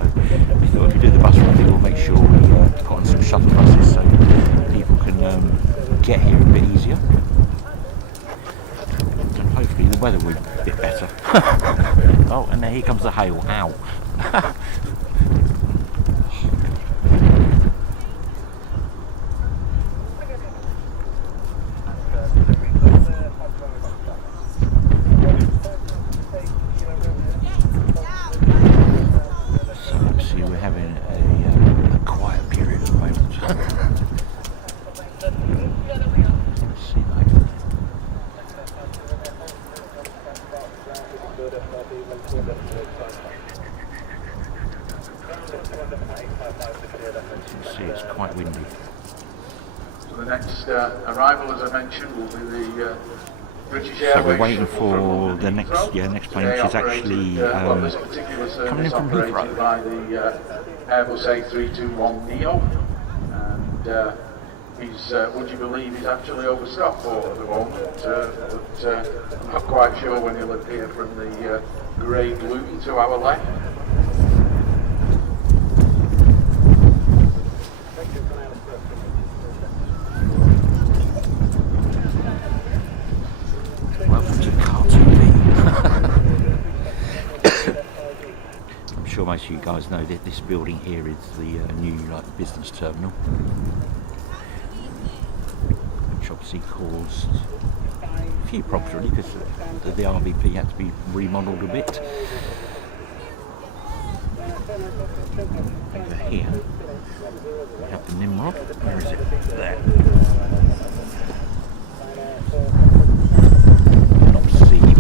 we thought if we do the bus rally, we'll make sure we put on some shuttle buses so people can get here a bit easier. And hopefully the weather will be a bit better. Oh, and there here comes the hail. Ow. It's quite windy. So the next arrival, as I mentioned, will be the British Airways. So we're waiting for the next plane, which is actually coming in from Heathrow. By the Airbus A321 Neo, and he's, would you believe, he's actually over Stockport at the moment, but I'm not quite sure when he'll appear from the grey gloom to our left. Most of you guys know that this building here is the new business terminal, which obviously caused a few problems really, because the RVP had to be remodelled a bit. Over here we have the Nimrod. Where is it? There. Not seeing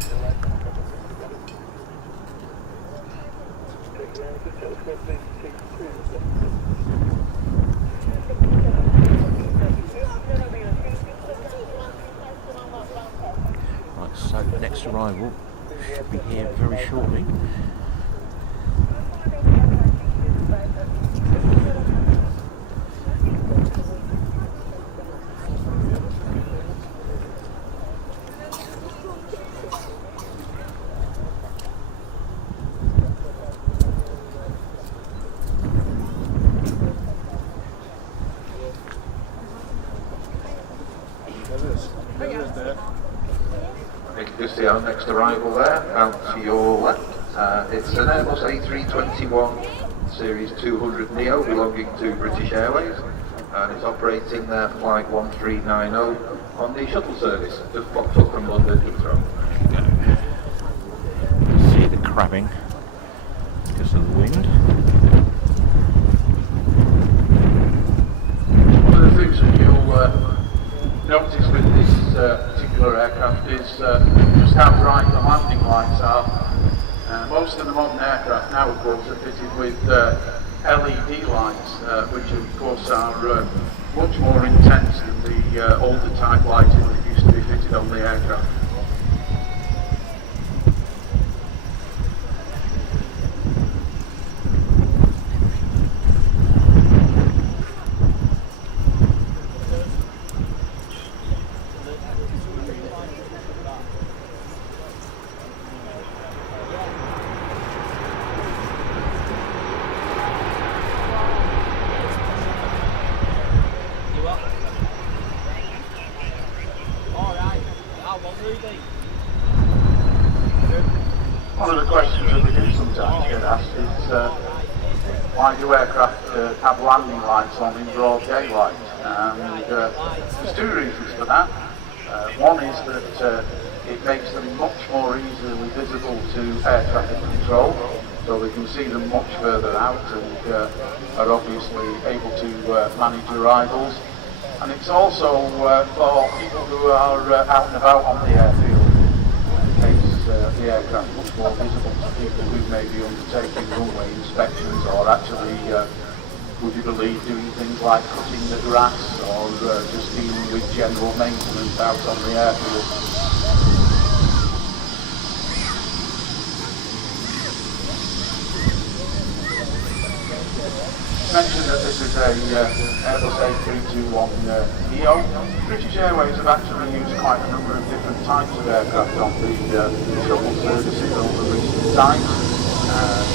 Right, so next arrival should be here very shortly. You can see our next arrival there, out to your left. It's an Airbus A321 Series 200 Neo belonging to British Airways, and it's operating their flight 1390 on the shuttle service, just popped up from London Heathrow. See the crabbing because of the wind. One of the things that you'll notice with this particular aircraft is just how bright the landing lights are. Most of the modern aircraft now, of course, are fitted with LED lights, which of course are much more intense than the older type lighting that used to be fitted on the aircraft. One of the questions that we do sometimes get asked is why do aircraft have landing lights on in broad daylight? And there's two reasons for that. One is that it makes them much more easily visible to air traffic control, so they can see them much further out and are obviously able to manage arrivals. And it's also for people who are out and about on the airfield. Makes the aircraft much more visible to people who may be undertaking runway inspections or actually, would you believe, doing things like cutting the grass or just dealing with general maintenance out on the airfield. Mentioned that this is a Airbus A321 Neo. British Airways have actually used quite a number of different types of aircraft on the shuttle services over recent times.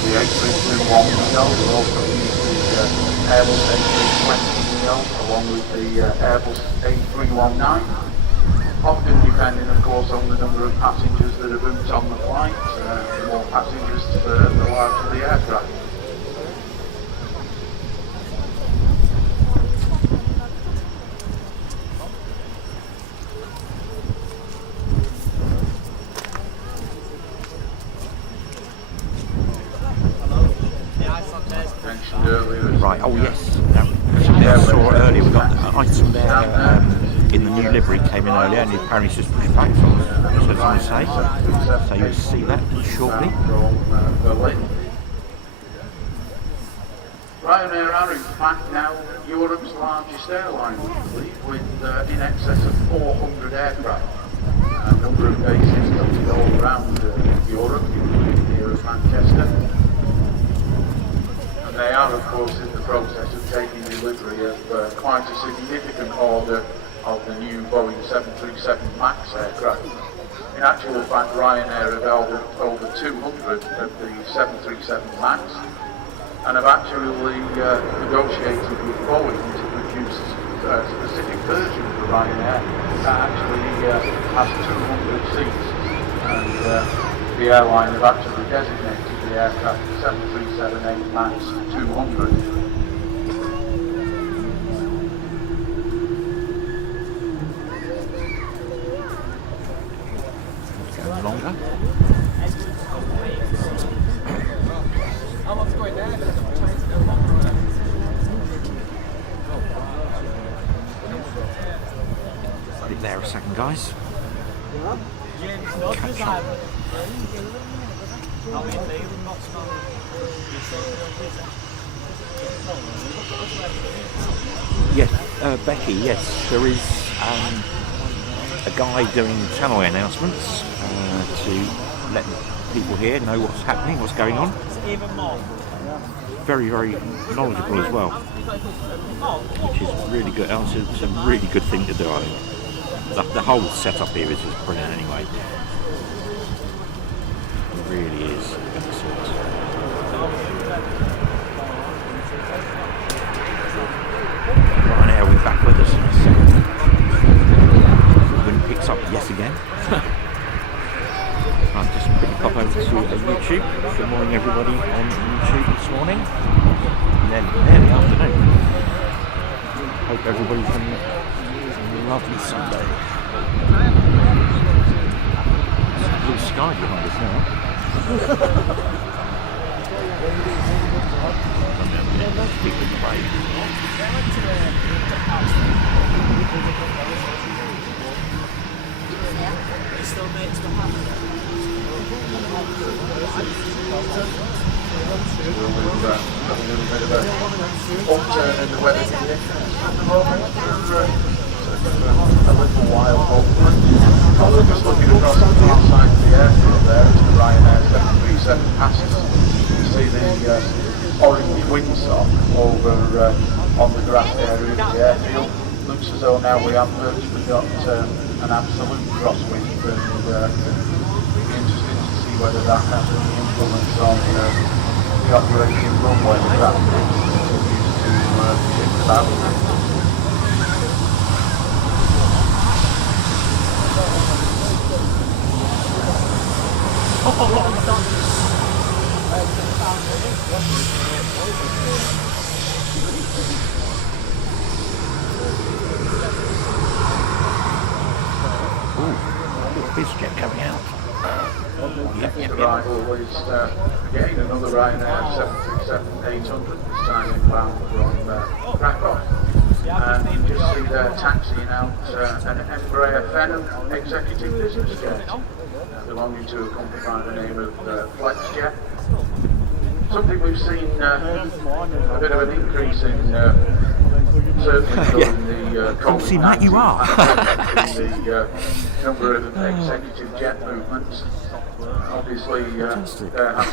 The A321 Neo will also use the Airbus A320 Neo along with the Airbus A319. Often depending, of course, on the number of passengers that are booked on the flight. The more passengers, the larger the aircraft. Right, oh yes. I saw earlier, we got an item there in the new livery, came in earlier and apparently it's just pushed back from so it's on the say. So you'll see that shortly. Ryanair are in fact now Europe's largest airline, I believe, with in excess of 400 aircraft. A number of bases dotted all around Europe, including here at Manchester. They are, of course, in the process of taking delivery of quite a significant order of the new Boeing 737 MAX aircraft. In actual fact, Ryanair have ordered over 200 of the 737 MAX and have actually negotiated with Boeing to produce a specific version for Ryanair that actually has 200 seats. And the airline have actually designated the aircraft 737-8 MAX 200. Going longer. Leave it there a second, guys. catch up. Yes, Becky, yes, there is a guy doing channel announcements to let people here know what's happening, what's going on. Very, very knowledgeable as well, which is really good. It's a really good thing to do, I think. The whole setup here is just brilliant anyway. It really is excellent. Right now we're back with us in a second. The wind picks up yet again. I'll just quickly pop over to YouTube. Good morning everybody on YouTube this morning. And then early afternoon. Hope everybody's having a lovely Sunday. Blue sky behind us now. People pray. Upturn in the weather conditions at the moment for a little while, hopefully. Also, just looking across the far side of the airfield there, as the Ryanair 737 passes, you see the orange windsock over on the grass area of the airfield. Looks as though now we have virtually got an absolute crosswind, and it'll be interesting to see whether that has any influence on the operating runway as that continues to shift about. BizJet coming out. Arrival is again another Ryanair 737-800, this time inbound from Krakow. And you just see there taxiing out an Embraer Phenom executive business jet, belonging to a company by the name of FlexJet. Something we've seen a bit of an increase in, certainly during the COVID-19 Matt, you are. the number of executive jet movements. Obviously, there have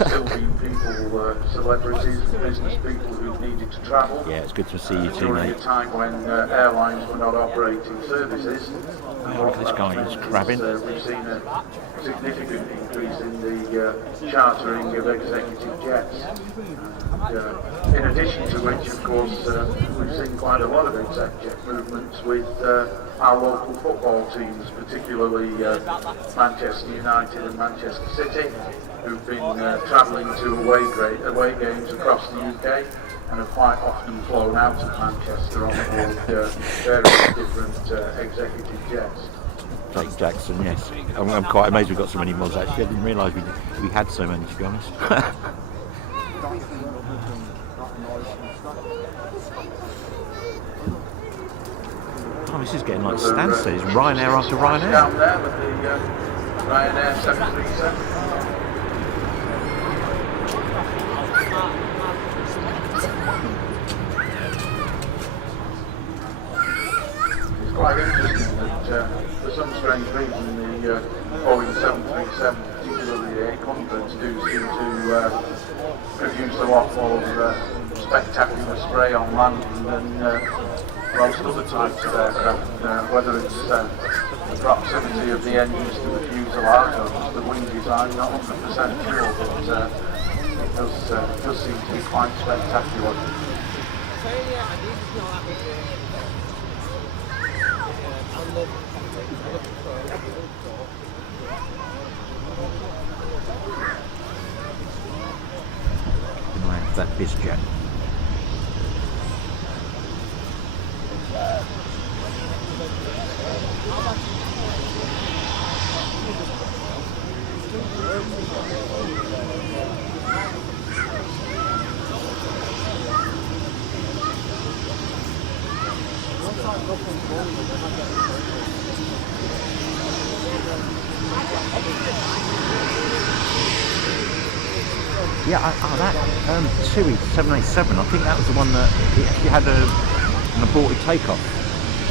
still been people, celebrities and business people who've needed to travel. Yeah, it's good to see you too, During a mate. time when airlines were not operating services. Oh, look at this guy, he's crabbing. We've seen a significant increase in the chartering of executive jets. In addition to which, of course, we've seen quite a lot of exec jet movements with our local football teams, particularly Manchester United and Manchester City, who've been travelling to away games across the UK and have quite often flown out of Manchester on board various different executive jets. Jake Jackson, yes. I'm quite amazed we've got so many mods actually. I didn't realise we had so many, to be honest. Oh, this is getting like Stansted. It's Ryanair after Ryanair. Down there with the Ryanair 737. It's quite interesting that for some strange reason the Boeing 737, particularly the 800s, do seem to produce a lot more spectacular spray on landing than most other types of aircraft, whether it's the proximity of the engines to the fuselage or just the wing design, not 100% sure, but it does seem to be quite spectacular. Can I have that BizJet? Yeah, that TUI 787, I think that was the one that it actually had an aborted takeoff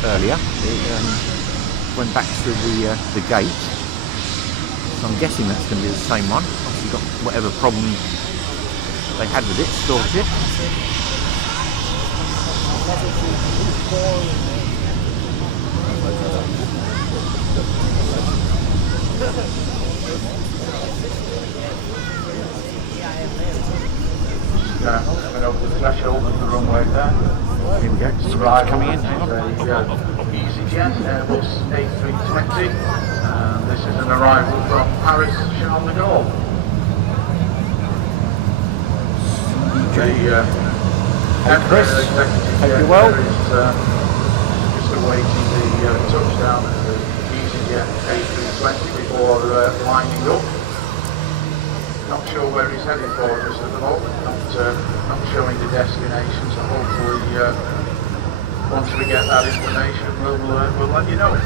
earlier. It went back to the gate. So I'm guessing that's going to be the same one. Obviously got whatever problem they had with it, sorted it. Coming over the threshold of the runway there. Here we go. Someone's coming in. Hang on. EasyJet Airbus A320. This is an arrival from Paris Charles de Gaulle. The Chris. executive Hope you're jet well. there is just awaiting the touchdown of the EasyJet A320 before lining up. Not sure where he's headed for just at the moment, not showing the destination, so hopefully once we get that information we'll let you know.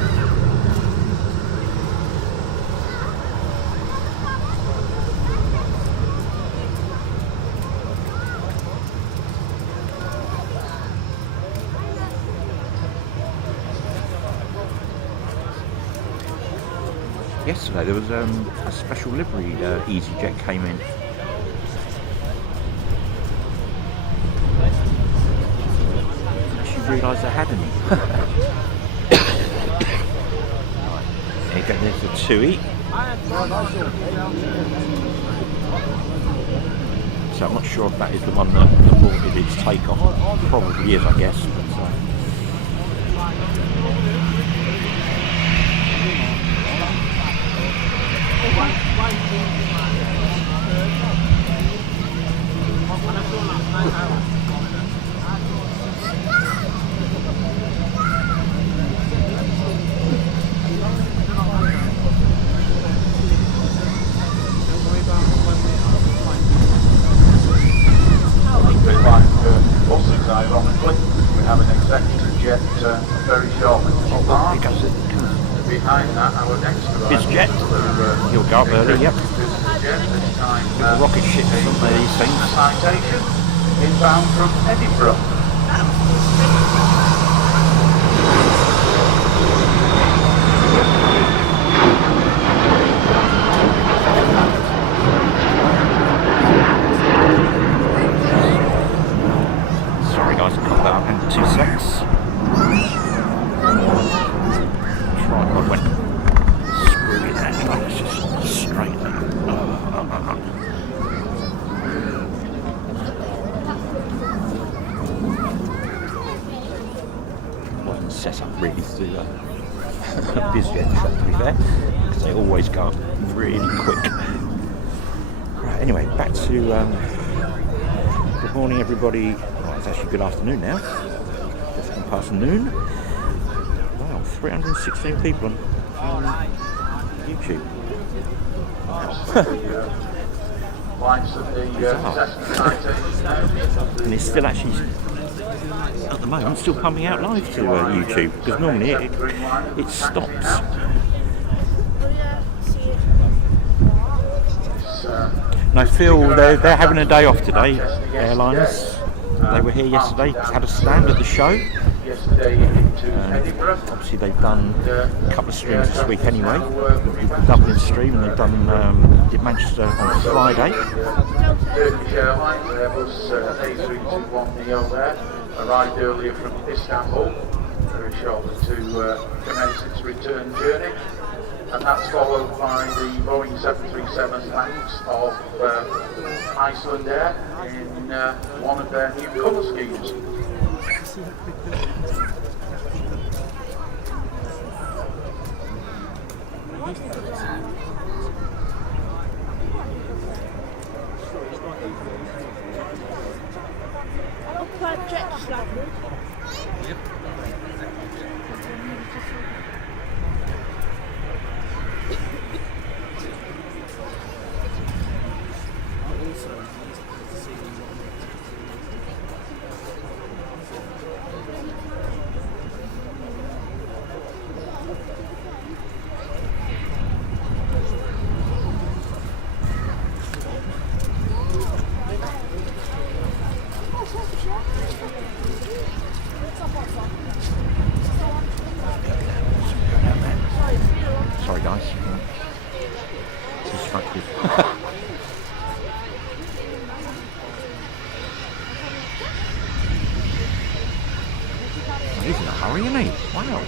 Yesterday there was a special livery EasyJet came in. I actually realised I had any. There you go, there's the TUI. So I'm not sure if that is the one that aborted its takeoff. Probably is, I guess. But, Buses, ironically, we have an executive jet very shortly to depart. Behind that, our next arrival. BizJet. You'll go up early, yep. This time, The rocket ships, aren't they, these things? citation inbound from Edinburgh. Sorry guys, I cut that up in 2 secs. Tripod went screwy there. Let's just straighten it. Wasn't set up really to do a BizJet shot, to be fair, because they always go up really quick. Right, anyway, back to good morning everybody. Well, it's actually good afternoon now. Just gone past noon. Wow, 316 people on YouTube. Flights of the Cessna And it's still actually, at the moment, still pumping out live to YouTube, because normally it stops. And I feel they're having a day off today, airliners. They were here yesterday, had a stand at the show. Obviously they've done a couple of streams this week anyway. The Dublin stream, and they've done did Manchester on Friday. Turkish Airlines, Airbus A321neo there, arrived earlier from Istanbul, very shortly to commence its return journey. And that's followed by the Boeing 737 MAX of Iceland Air in one of their new colour schemes. Sorry guys, distracted. He's in a hurry, isn't he? Wow.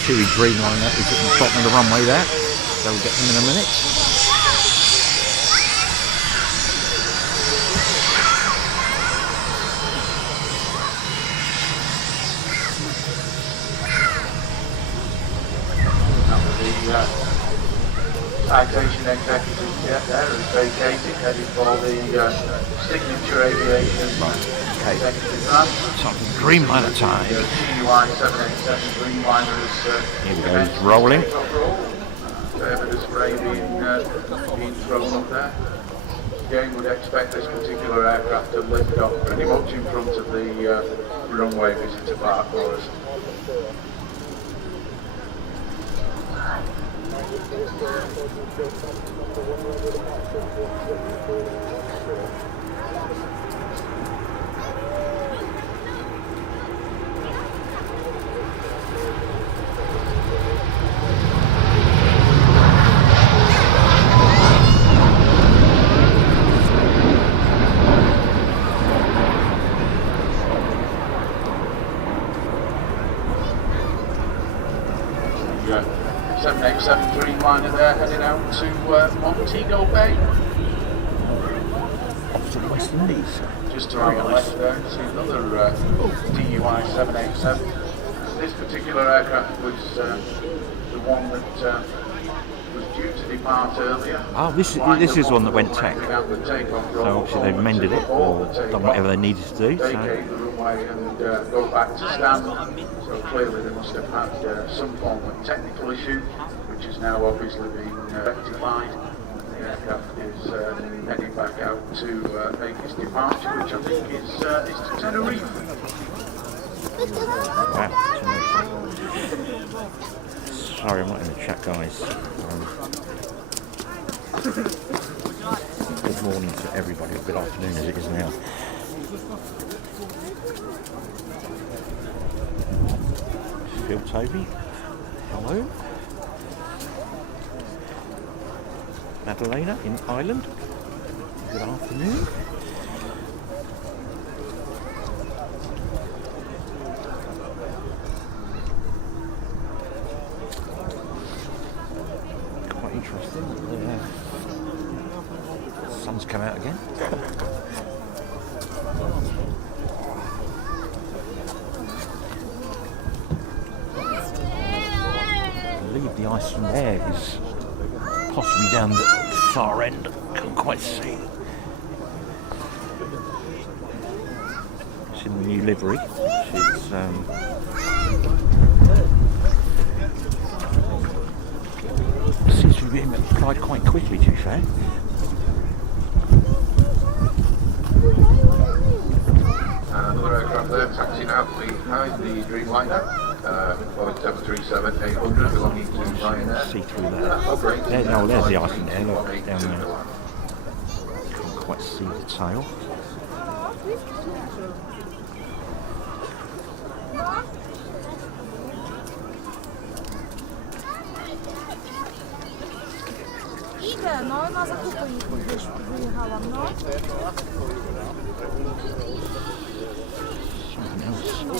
Chewy Dreamliner is at the bottom of the runway there, so we'll get him in a minute. Citation executive jet there is vacating, heading for the signature aviation executive class. Something Dreamliner time. The TUI 787 Dreamliner is Here we go, he's rolling. Further display being thrown up there. Again, would expect this particular aircraft to lift off pretty much in front of the runway visitor park for us. Yeah. 787 Dreamliner there heading out to Montego Bay. Off to the West Indies. Just to our left there, see another TUI 787. This particular aircraft was the one that was due to depart earlier. Oh, this is one that went tech. So obviously they've mended it or done whatever they needed to do. Vacate the runway and go back to stand. So clearly they must have had some form of technical issue, which has now obviously been rectified. The aircraft is heading back out to make its departure, which I think is to Tenerife. Sorry, I'm not in the chat, guys. Good morning to everybody, or good afternoon as it is now. Phil Toby, hello. Madalena in Ireland, good afternoon. Quite interesting. The sun's come out again. The ice from there is possibly down the far end. Can't quite see. It's in the new livery. It's seems to be being applied quite quickly, to be fair. Another aircraft there taxiing out behind the Dreamliner. 737-800 belonging to Ryanair. See through there. No, there's the ice in there. Look, down there. Can't quite see the tail. Idę, no na zakupy wyjechałam, no.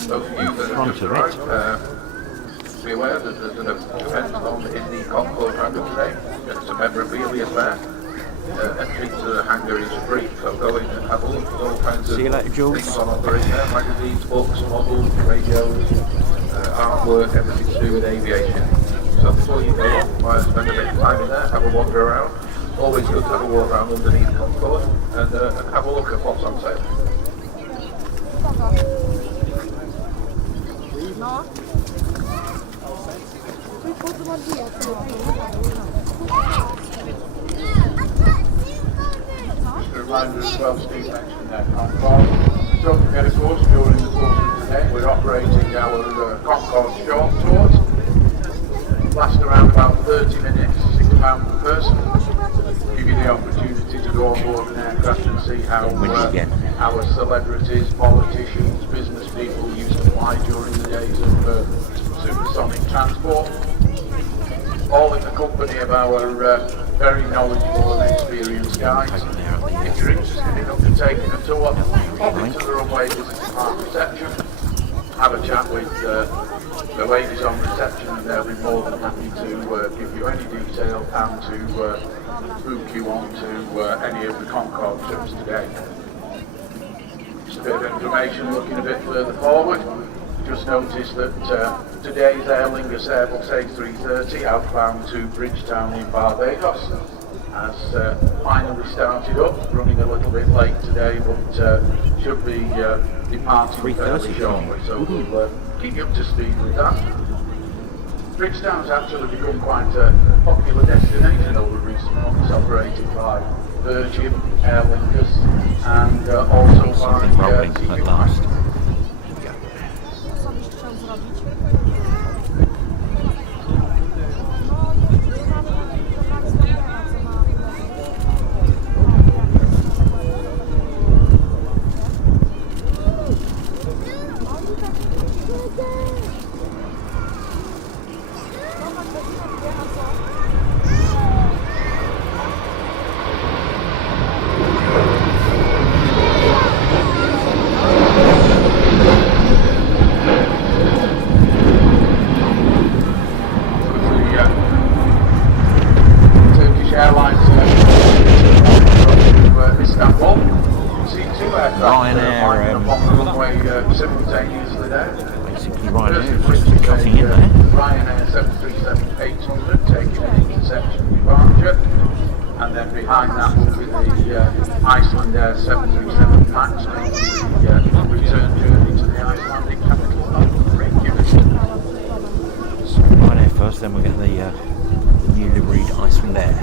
Those of you that have just arrived, be aware that there's an event on in the Concord hangar today. There's some memorabilia there. Entry to the hangar is free, so go in and have a look at all kinds of See you later, Jules. things on offer in there. Magazines, books, models, radios, artwork, everything to do with aviation. So before you go off, spend a bit of time in there, have a wander around. Always good to have a walk around underneath Concord and have a look at what's on sale. No. reminder as well, Steve mentioned that Concorde. Don't forget, of course, during the course of today, we're operating our Concorde short tours. Last around about 30 minutes, £6 per person. Give you the opportunity to go on board an aircraft and see how our celebrities, politicians, business people used to fly during the days of supersonic transport. All in the company of our very knowledgeable and experienced guides. If you're interested enough to take a tour, pop into the runway visiting park reception, have a chat with the ladies on reception, and they'll be more than happy to give you any detail and to book you on to any of the Concorde trips today. Just a bit of information looking a bit further forward. Just noticed that today's Aer Lingus Airbus A380 outbound to Bridgetown in Barbados has finally started up, running a little bit late today, but should be departing fairly shortly, so we'll keep you up to speed with that. Bridgetown's actually become quite a popular destination over recent months, operated by Virgin, Aer Lingus, and also by TUI. Simultaneously there. Basically Ryanair cutting in there. Ryanair 737-800 taking an interception departure, and then behind that will be the Iceland Air 737 MAX making the return journey to the Icelandic capital of Reykjavik. So Ryanair first, then we'll get the new liveried Iceland Air.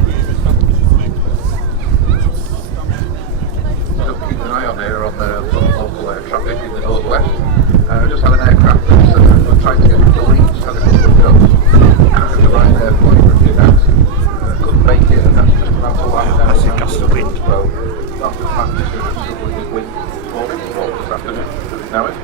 Keep an eye on there on the local air traffic in the northwest. Just had an aircraft that's trying to get to Leeds, had a couple of goes. And the right there flying for a few hours. Couldn't make it, and that's just about to land down. That's a gust of wind. So that's the practice of struggling with wind this morning, or this afternoon, as we know it.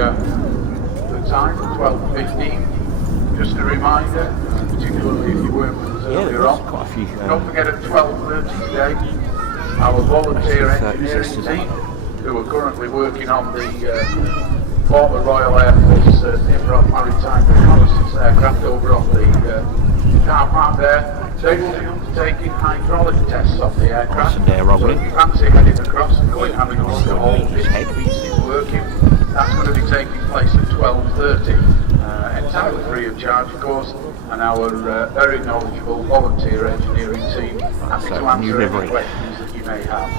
The time, 12:15. Just a reminder, particularly if you weren't with us earlier on, quite a few, don't forget at 12:30 today, our volunteer engineering team, who are currently working on the former Royal Air Force Nimrod Maritime Reconnaissance aircraft over on the car park there. They will be undertaking hydraulic tests on the aircraft. So if you fancy heading across and going having a look at all the pieces working, that's going to be taking place at 12:30, entirely free of charge, of course, and our very knowledgeable volunteer engineering team happy to answer any questions that you may have.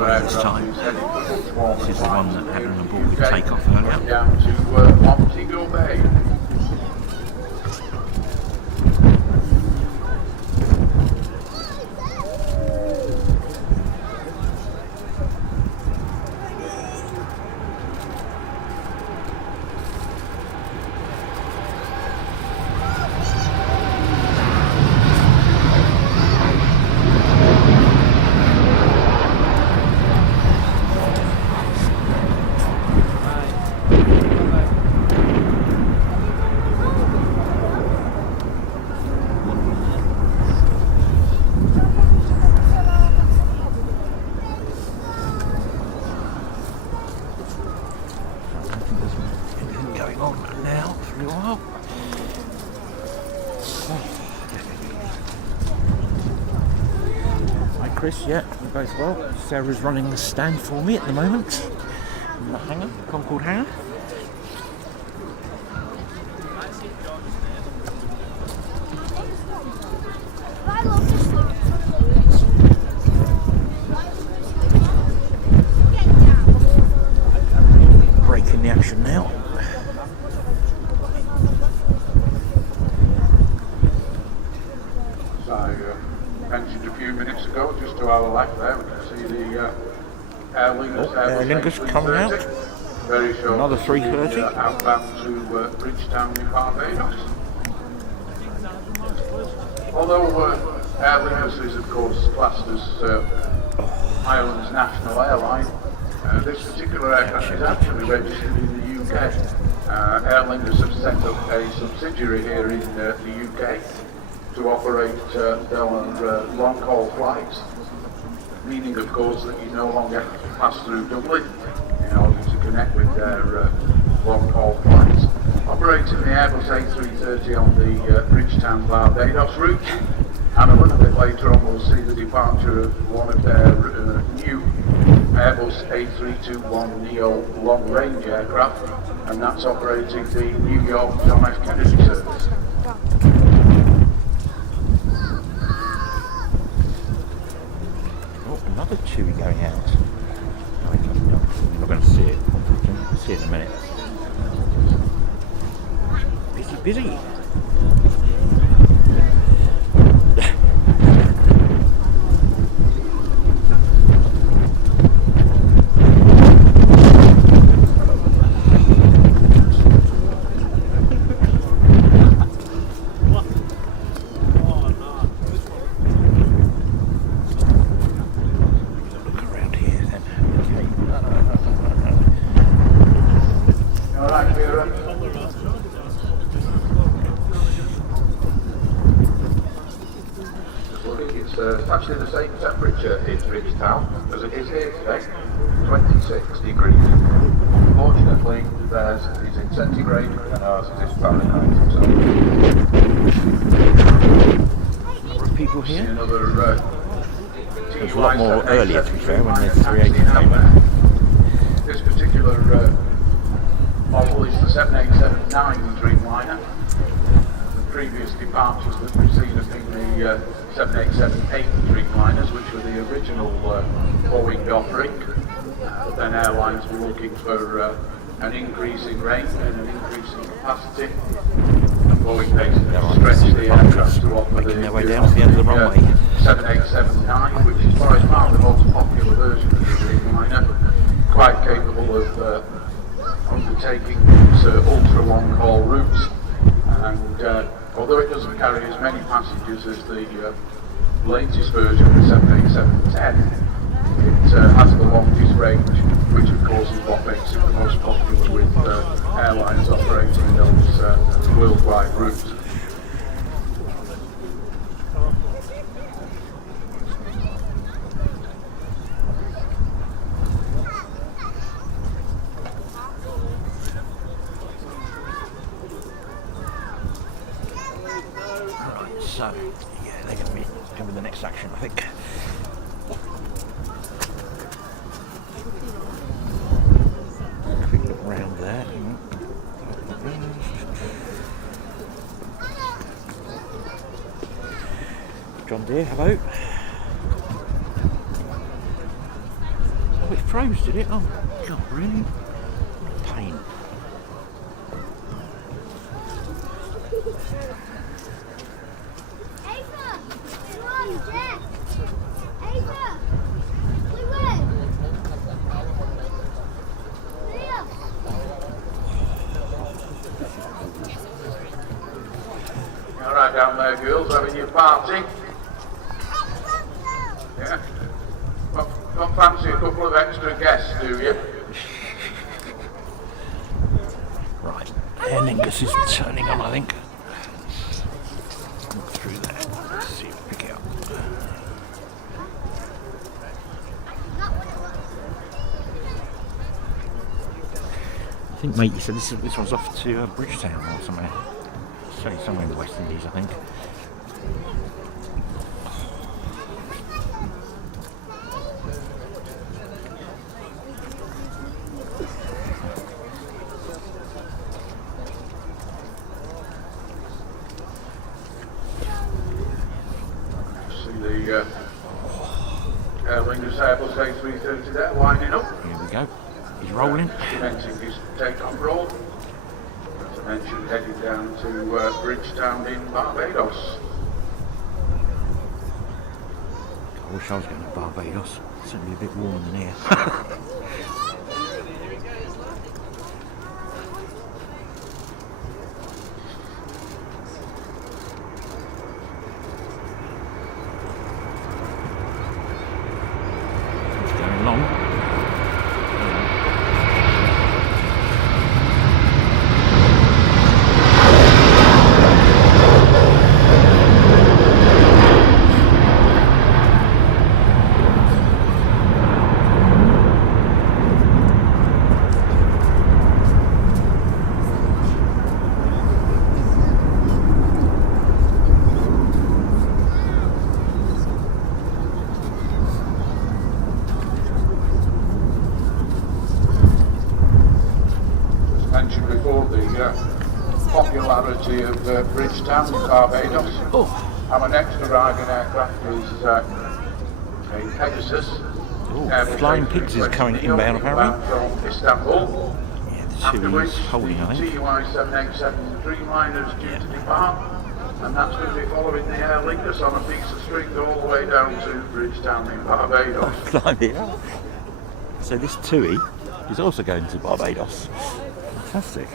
Taxiway this time. This is the one that had an aborted takeoff earlier. Down to Montego Bay. Going on now for a while. Hi Chris, yeah, we're both well. Sarah's running the stand for me at the moment in the hangar, Concord hangar. I love this one. Get down. Breaking the action now. As I mentioned a few minutes ago, just to our left there, we can see the Aer Lingus Aer Lingus coming out. Very short. Another 330. Outbound to Bridgetown in Barbados. Although Aer Lingus is of course classed as Ireland's national airline, this particular aircraft is actually registered in the UK. Aer Lingus have set up a subsidiary here in the UK to operate their long-haul flights, meaning of course that you no longer have to pass through Dublin in order to connect with their long-haul flights. Operating the Airbus A330 on the Bridgetown Barbados route, and a little bit later on we'll see the departure of one of their new Airbus A321neo long-range aircraft, and that's operating the New York John F. Kennedy service. Oh, another Chewy going out. No, you're not going to see it. We'll see it in a minute. Busy. It's actually the same temperature in Bridgetown as it is here today, 26 degrees. Unfortunately, theirs is in centigrade and ours is in Fahrenheit. So, Number of people here. Another, There's a lot more earlier, to be fair, when the 380 came out. This particular model is the 787-9 Dreamliner. The previous departures that we've seen have been the 787-8 Dreamliners, which were the original Boeing offering. But then airlines were looking for an increase in range and an increase in capacity. And Boeing basically stretched the aircraft to offer the their way down to the end of the runway. 787-9, which is by far the most popular version of the Dreamliner, quite capable of undertaking ultra long haul routes, and although it doesn't carry as many passengers as the latest version, the 787-10, it has the longest range, which of course is what makes it the most popular with airlines operating those worldwide routes. So, yeah, they're going to be doing the next action, I think. Quick look round there. John Deere, hello. Oh, it froze, did it? Oh, God, really? Pain. Ava! Come on, Jack! Ava! Fluid! Leah! All right down there, girls, having your party. Yeah. Don't fancy a couple of extra guests, do you? Right, Air Lingus is turning on, I think. Look through there. Let's see if we pick it up. I think, mate, you said this one's off to Bridgetown or somewhere. Somewhere in the West Indies, I think. The Aer Lingus Airbus A380 there, winding up. Here we go. He's rolling. Commencing his take-off roll. As I mentioned, headed down to Bridgetown in Barbados. I wish I was going to Barbados. It's certainly a bit warmer than here. It's going long. Mentioned before the popularity of Bridgetown in Barbados. Our next arriving aircraft is a Pegasus. Oh, Flying Pigs is coming inbound apparently. From Istanbul. Yeah, the After two which is holding, I think. the TY-787 Dreamliner is due to depart, and that's going to be following the Aer Lingus on a piece of string all the way down to Bridgetown in Barbados. Blimey, yeah. So this TUI is also going to Barbados. Fantastic.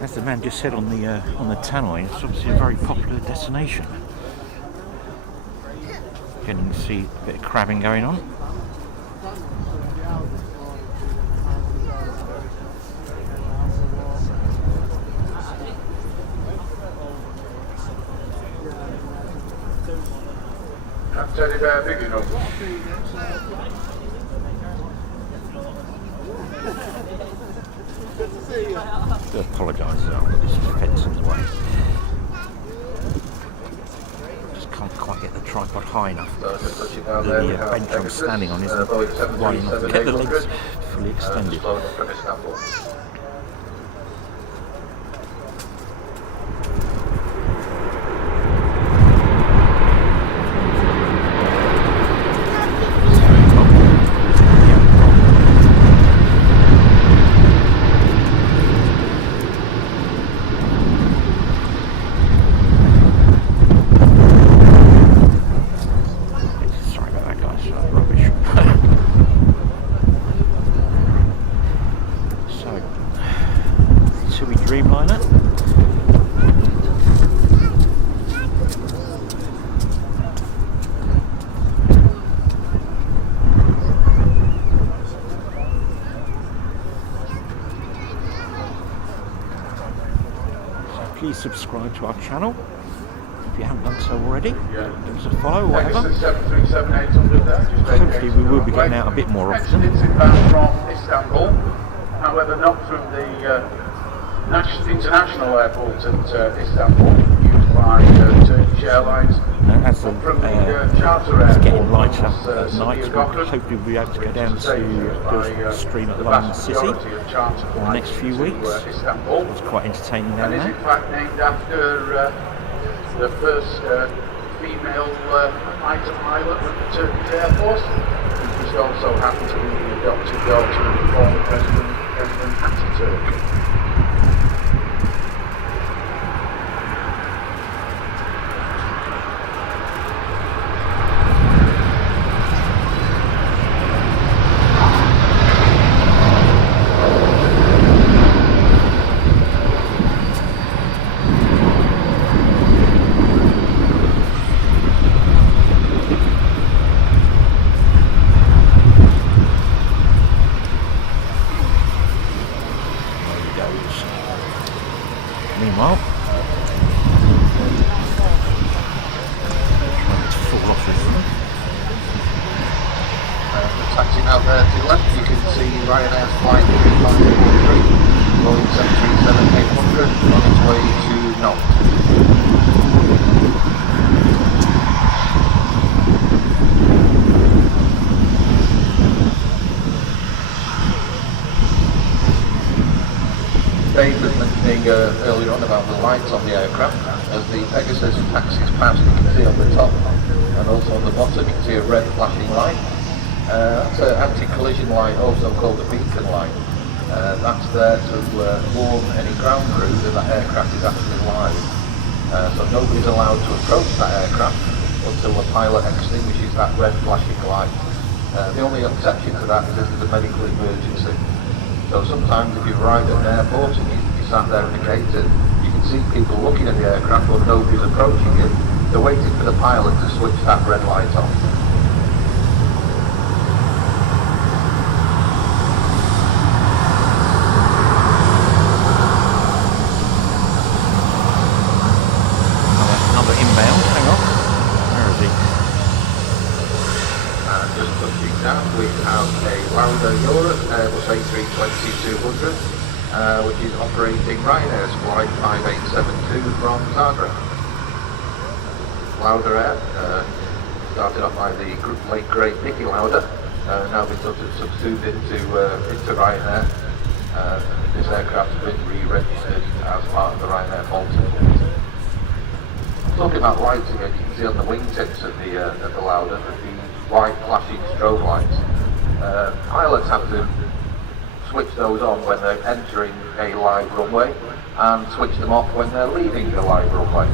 As the man just said on the tannoy, it's obviously a very popular destination. Getting to see a bit of crabbing going on. That teddy bear big enough. I do apologise that this fence in the way. Just can't quite get the tripod high enough. The bench I'm standing on isn't wide enough to get the legs fully extended. Sorry about that, guys. Rubbish. So, TUI Dreamliner. So please subscribe to our channel if you haven't done so already. Give us a follow or whatever. Pegasus 737-800 there. Just Hopefully we will be getting out a bit more often. It's inbound from Istanbul, however not from the international airport at Istanbul, used by Turkish Airlines. As From the charter airport. it's getting lighter at was, night, we'll hopefully we'll be able to go down to do a stream at London City in the next few weeks. Istanbul. It's quite entertaining down And is in there. fact named after the first female fighter pilot of the Turkish Air Force. just also happened to be the adopted daughter of the former President Ataturk. Meanwhile, trying to fall off this thing. The taxi out there to the left, you can see Ryanair's flight 543, Boeing 737-800 on its way to Nantes. Dave was mentioning earlier on about the lights on the aircraft. As the Pegasus taxis past, you can see on the top and also on the bottom you can see a red flashing light. That's an anti-collision light, also called a beacon light. That's there to warn any ground crew that that aircraft is actually live. So nobody's allowed to approach that aircraft until the pilot extinguishes that red flashing light. The only exception to that is if there's a medical emergency. So sometimes if you arrive at an airport and you sat there at the gate and you can see people looking at the aircraft but nobody's approaching it, they're waiting for the pilot to switch that red light on. Another inbound, hang on. Where is he? Just touching down, we have a Lauda Europe Airbus A320-200, which is operating Ryanair's flight 5872 from Zagreb. Lauda Air, started off by the late great Nicky Lauda, now been substituted into Ryanair. This aircraft has been re-registered as part of the Ryanair Baltic. Talking about lights again, you can see on the wingtips of the Lauda that the white flashing strobe lights. Pilots have to switch those on when they're entering a live runway and switch them off when they're leaving the live runway.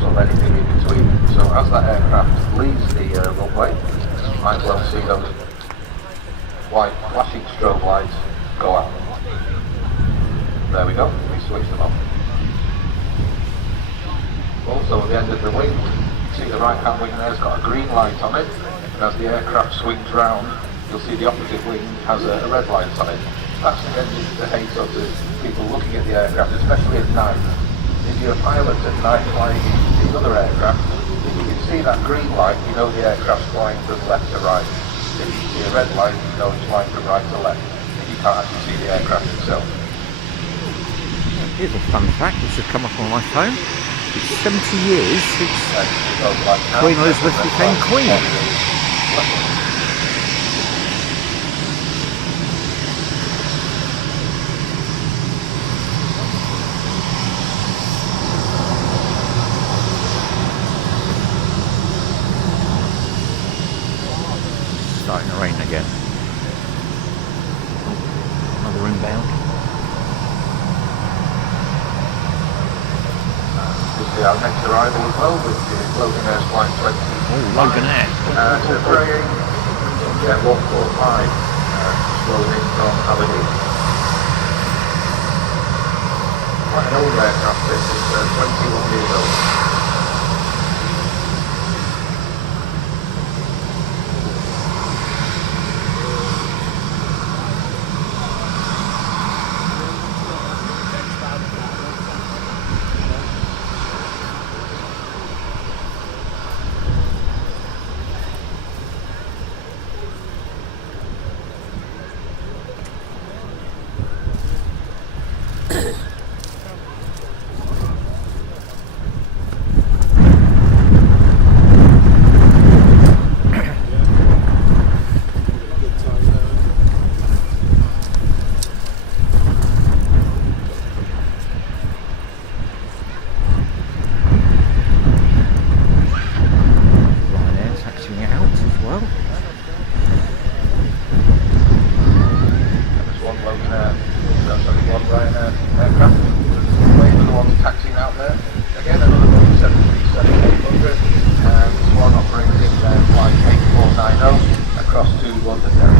So anything in between. So as that aircraft leaves the runway, you might well see those white flashing strobe lights go out. There we go, we switch them off. Also at the end of the wing, you see the right hand wing there's got a green light on it, and as the aircraft swings round, you'll see the opposite wing has a red light on it. That's to indicate sort of people looking at the aircraft, especially at night. If you're a pilot at night flying in other aircraft, if you can see that green light, you know the aircraft's flying from left to right. If you see a red light, you know it's flying from right to left. You can't actually see the aircraft itself. Here's a fun fact which has come up on my phone. It's 70 years since Queen Elizabeth became Queen. Starting to rain again. Another inbound. This is our next arrival as well, which is Logan Air's Flight 20. Oh, Logan Air. To Praying, Jet 145, rolling in from Aberdeen. Quite an old aircraft, this is 21 years old. 390 across to Londonderry.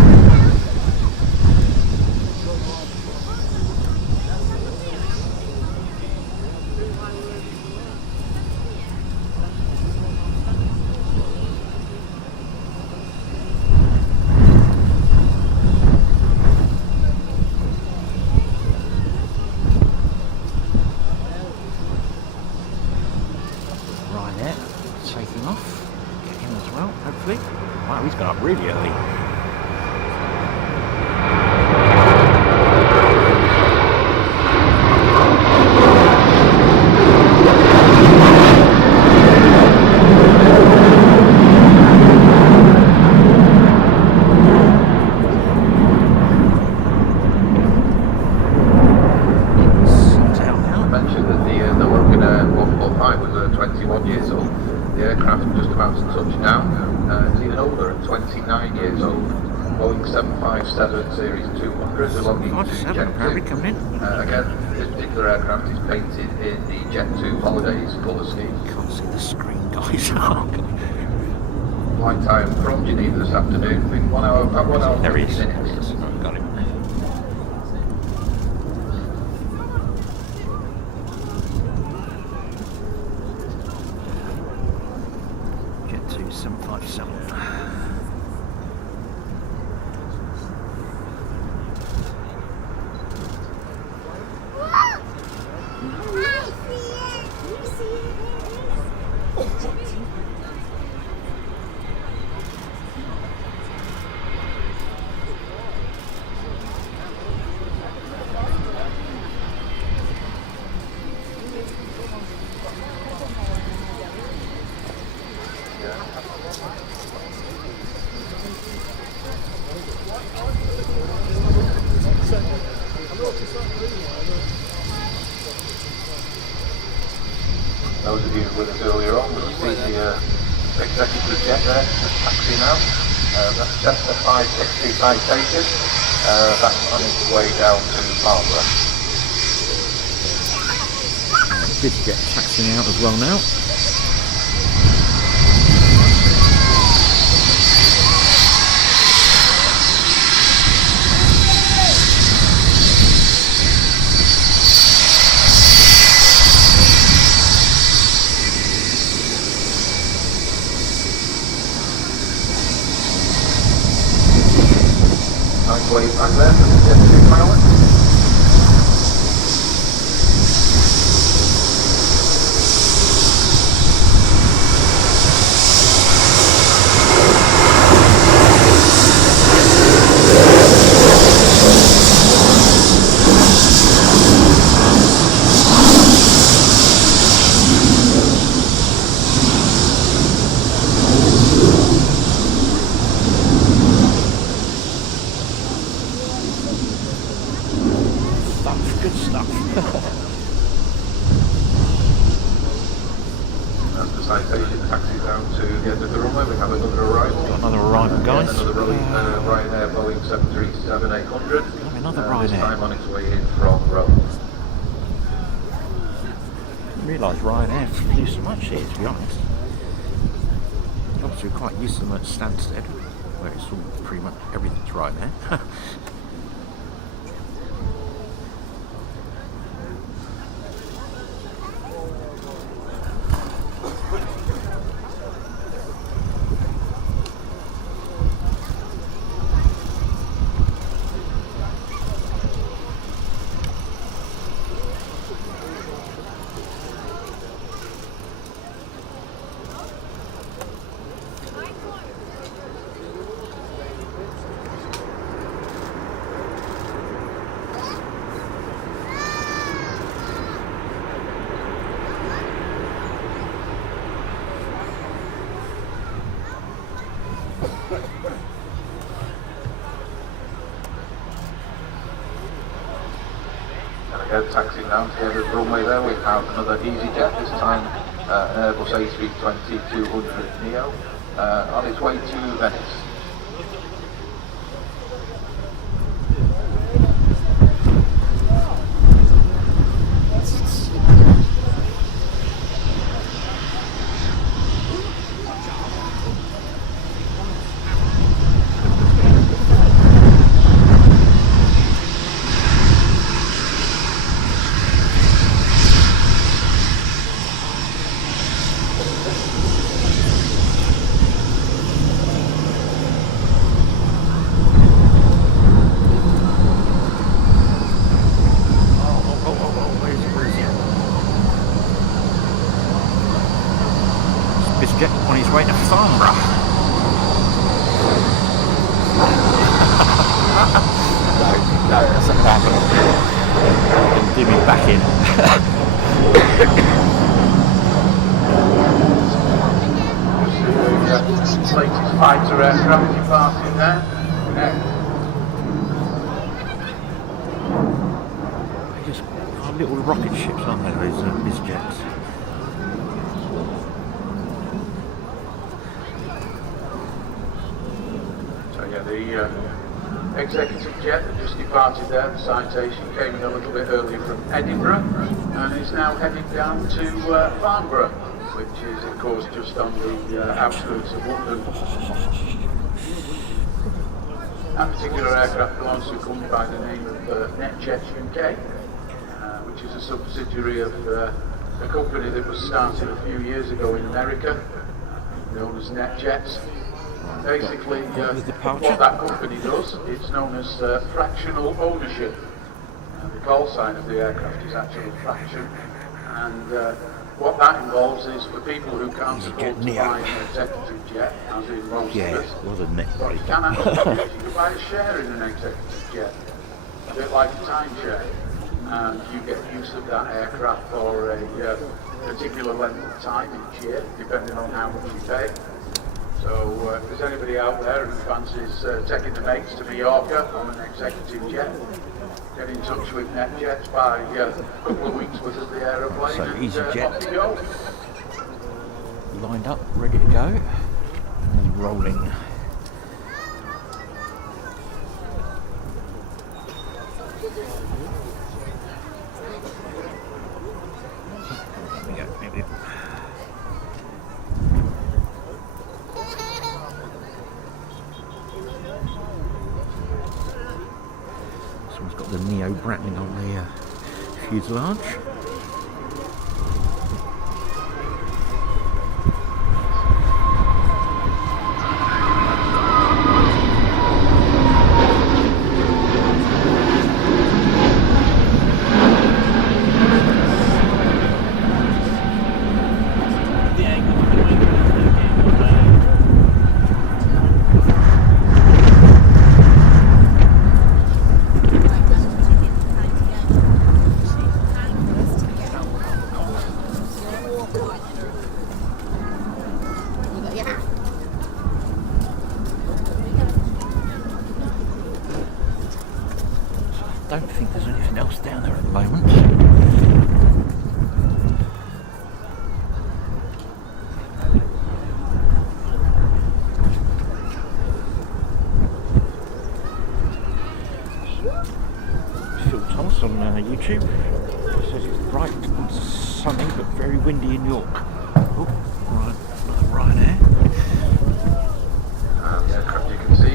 Taking off, get him as well, hopefully. Wow, he's gone up really early. I mentioned that the Logan 145 was 21 years old. The aircraft just about to touch down. It's even older at 29 years old. Boeing 757 Series 200 belonging to Jet 2. Again, this particular aircraft is painted in the Jet 2 Holidays colour scheme. Can't see the screen, guys. Flight time from Geneva this afternoon, I think 1 hour, about 1 hour There he 50 is. minutes. Got him. Jet 2 757. Those of you with us earlier on will see the executive jet there, just taxiing out. That's Cessna 560 Citation. That's on its way down to Marlborough. Good to get taxiing out as well now. Nice wave back there for the Jet 2 pilot. Good stuff. As the Citation taxis down to the end of the runway, we have another arrival. Got another arrival, guys. Another Ryanair Boeing 737-800. Another This Ryanair. time on its way in from Rome. I didn't realise Ryanair flew so much here, to be honest. Obviously, we're quite used to them at Stansted, where it's all pretty much everything's Ryanair. Taxiing down to the end of the runway there, we have another EasyJet, this time an Airbus A320-200 Neo, on its way to Venice. departing there. Next. They're just little rocket ships, aren't they, these jets? So yeah, the executive jet that just departed there, the citation, came in a little bit earlier from Edinburgh and is now heading down to Farnborough, which is of course just on the outskirts of London. That particular aircraft belongs to a company by the name of NetJets UK, which is a subsidiary of a company that was started a few years ago in America, known as NetJets. Basically, what that company does, it's known as fractional ownership. The call sign of the aircraft is actually fraction, and what that involves is for people who can't afford to buy an executive jet, as in most of us, wasn't it? what you can actually do is you can buy a share in an executive jet, a bit like a timeshare, and you get use of that aircraft for a particular length of time each year, depending on how much you pay. So if there's anybody out there who fancies taking the mates to Mallorca on an executive jet, get in touch with NetJets, buy a couple of weeks worth of the aeroplane, So and EasyJet. off you go. Lined up, ready to go, and rolling. There we go, maybe. Someone's got the Neo branding on the fuselage. I don't think there's anything else down there at the moment. Phil Thomas on YouTube says it's bright and sunny but very windy in York. Oh, right, Ryanair. The aircraft you can see,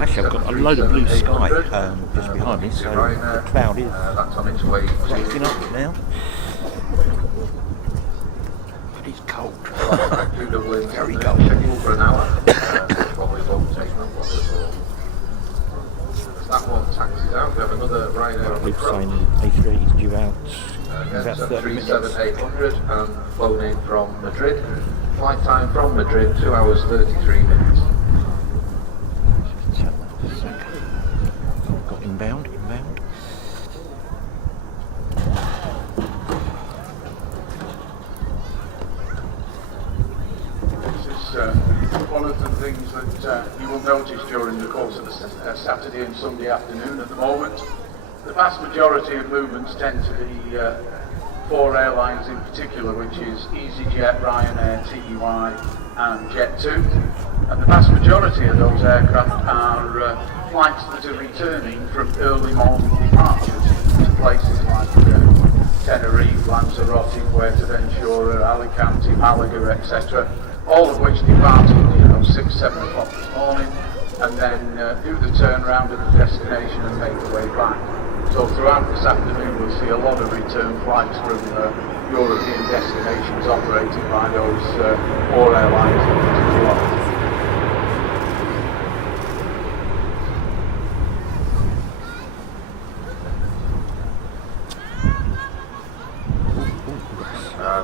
Actually, I've got a load of blue sky just behind me, so the cloud is that's on its way breaking up now. But it's cold. Very cold. Scheduled for an hour. Probably won't take that long at all. As that one taxis out, we have another Ryanair on the Luke's front. saying A380 is due out in That's about a 30 minutes. 37800 and flown in from Madrid. Flight time from Madrid, 2 hours 33 minutes. Got inbound. This is one of the things that you will notice during the course of the Saturday and Sunday afternoon at the moment. The vast majority of movements tend to be four airlines in particular, which is EasyJet, Ryanair, TUI and Jet2. And the vast majority of those aircraft are flights that are returning from early morning departures to places like Tenerife, Lanzarote, Fuerteventura, Alicante, Malaga, etc. All of which depart at 6, 7 o'clock this morning and then do the turnaround at the destination and make their way back. So throughout this afternoon we'll see a lot of return flights from European destinations operated by those four airlines in particular.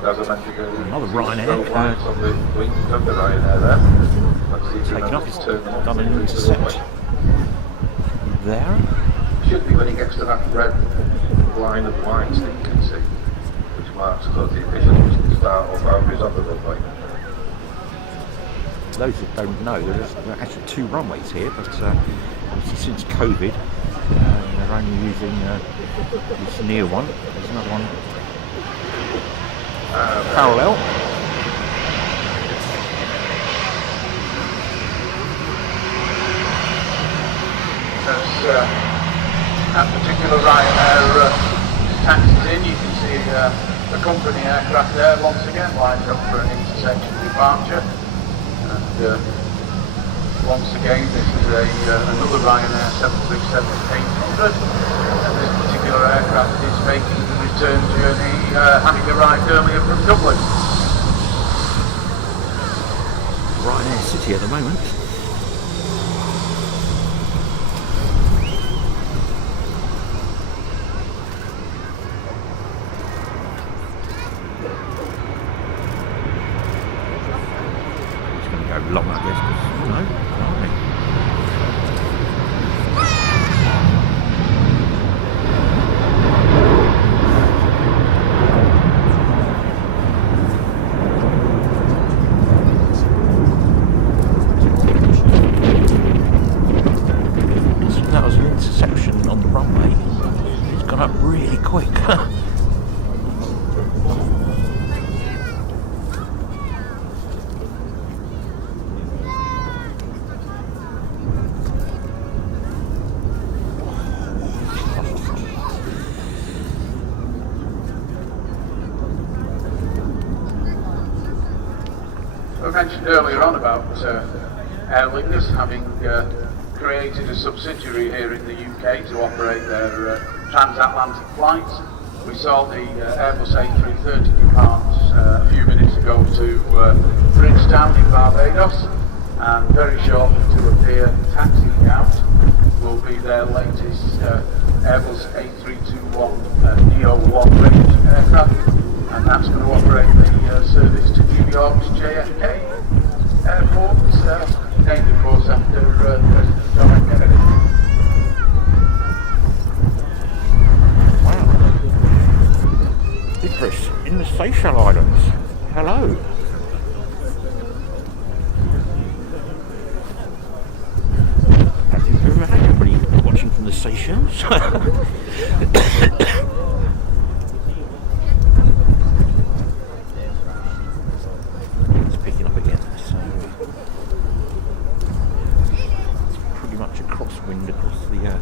As I mentioned earlier, Another Ryanair, on the wing of the Ryanair there. Let's see if we taken can off, he's turn them done an on intercept there. Should be when he gets to that red line of lines that you can see, which marks the official start or boundaries of the runway. those that don't know, there are actually 2 runways here, but since COVID, they're only using this near one. There's another one parallel. That particular Ryanair taxis in, you can see the company aircraft there once again lined up for an intersection departure. And once again, this is another Ryanair 737-800, and this particular aircraft is making the return journey, having arrived earlier from Dublin. Ryanair City at the moment. Long, I guess, because, you know, right. That was an interception on the runway. It's gone up really quick. I mentioned earlier on about Aer Lingus having created a subsidiary here in the UK to operate their transatlantic flights. We saw the Airbus A380 depart a few minutes ago to Bridgetown in Barbados, and very shortly to appear taxiing out will be their latest Airbus A321 Neo long range aircraft, and that's going to operate the service to New York's JFK Airport, named of course after President John F. Kennedy. Wow. Idris in the Seychelles Islands. Hello. Everybody watching from the Seychelles.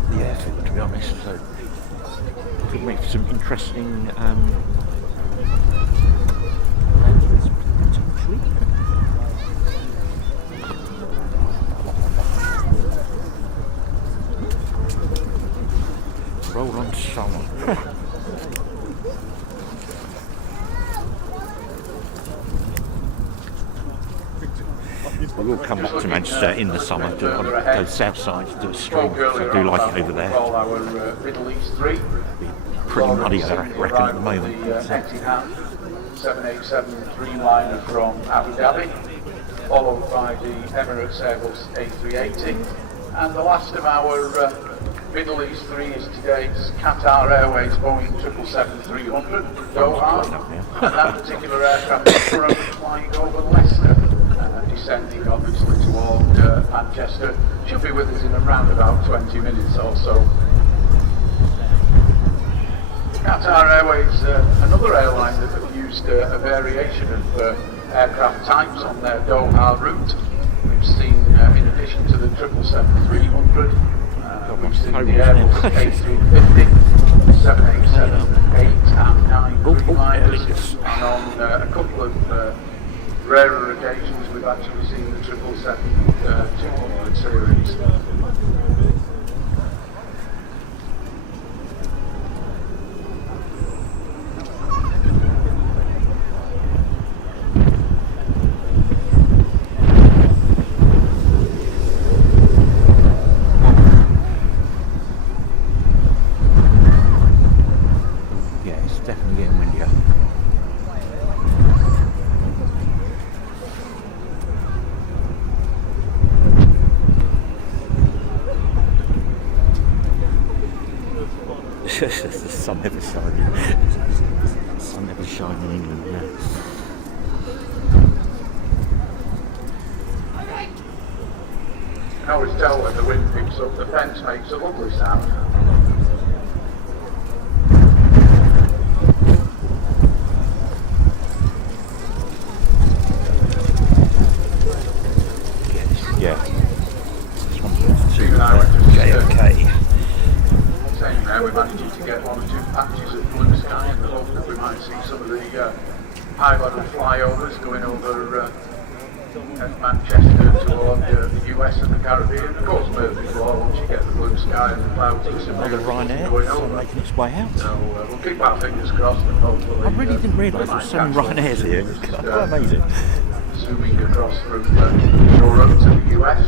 The airfield, to be honest, so could make some interesting landings potentially. Roll on summer. We will come back to Manchester in the summer, go south side, do a stream, so I do like it over there. Pretty muddy, I reckon, at the moment. 787 Dreamliner from Abu Dhabi, followed by the Emirates Airbus A380, and the last of our Middle East 3 is today's Qatar Airways Boeing 777-300 Doha, and that particular aircraft is currently flying over Leicester, descending obviously toward Manchester. Should be with us in around about 20 minutes or so. Qatar Airways, another airline that have used a variation of aircraft types on their Doha route. We've seen, in addition to the 777-300, we've seen the Airbus A350, 787-8 and 9 Dreamliners, and on a couple of rarer occasions we've actually seen the 777-200 series. Yeah, it's definitely getting windier. The sun never shining. The sun never shining in England. Yeah. can always tell when the wind picks up, the fence makes a lovely sound. Yeah. This one's Steve and I were just JFK. saying there, we're managing to get 1 or 2 patches of blue sky in the hope that we might see some of the high-level flyovers going over Manchester toward the US and the Caribbean. Of course, Murphy's Law, once you get the blue sky and the clouds disappear, Another Ryanair making its way out. So we'll keep our fingers crossed and hopefully... I really didn't realise there were so many Ryanairs here. It's quite amazing. Zooming across from Europe to the US.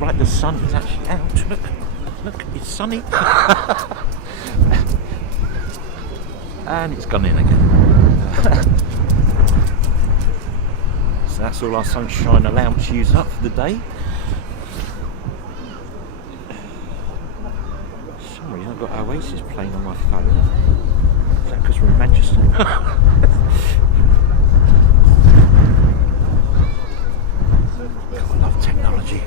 Right, the sun is actually out. Look, it's sunny. And it's gone in again. So that's all our sunshine allowance used up for the day. Sorry, I've got Oasis playing on my phone. Is that because we're in Manchester? God, I love technology.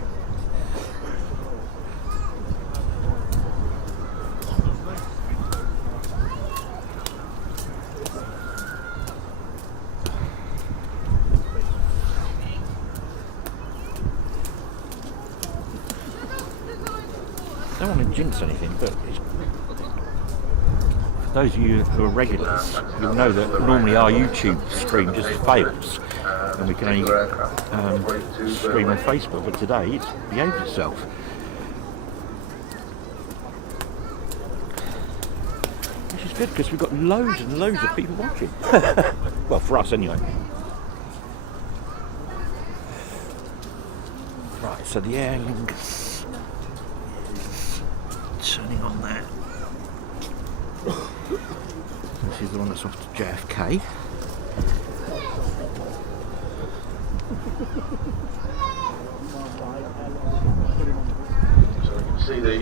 I don't want to jinx anything, but for those of you who are regulars, you'll know that normally our YouTube stream just fails and we can only stream on Facebook, but today it's behaved itself. Which is good because we've got loads and loads of people watching. Well, for us anyway. Right, so the Aer Lingus turning on there. This is the one that's off to JFK. So you can see the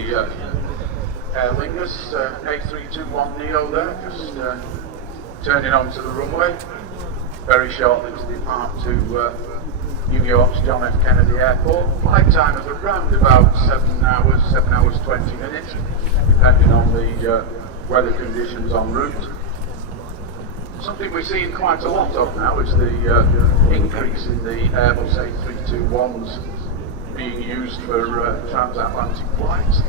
Aer Lingus A321neo there, just turning onto the runway. Very shortly to depart to New York's John F. Kennedy Airport. Flight time is around about 7 hours 20 minutes, depending on the weather conditions en route. Something we're seeing quite a lot of now is the increase in the Airbus A321s being used for transatlantic flights.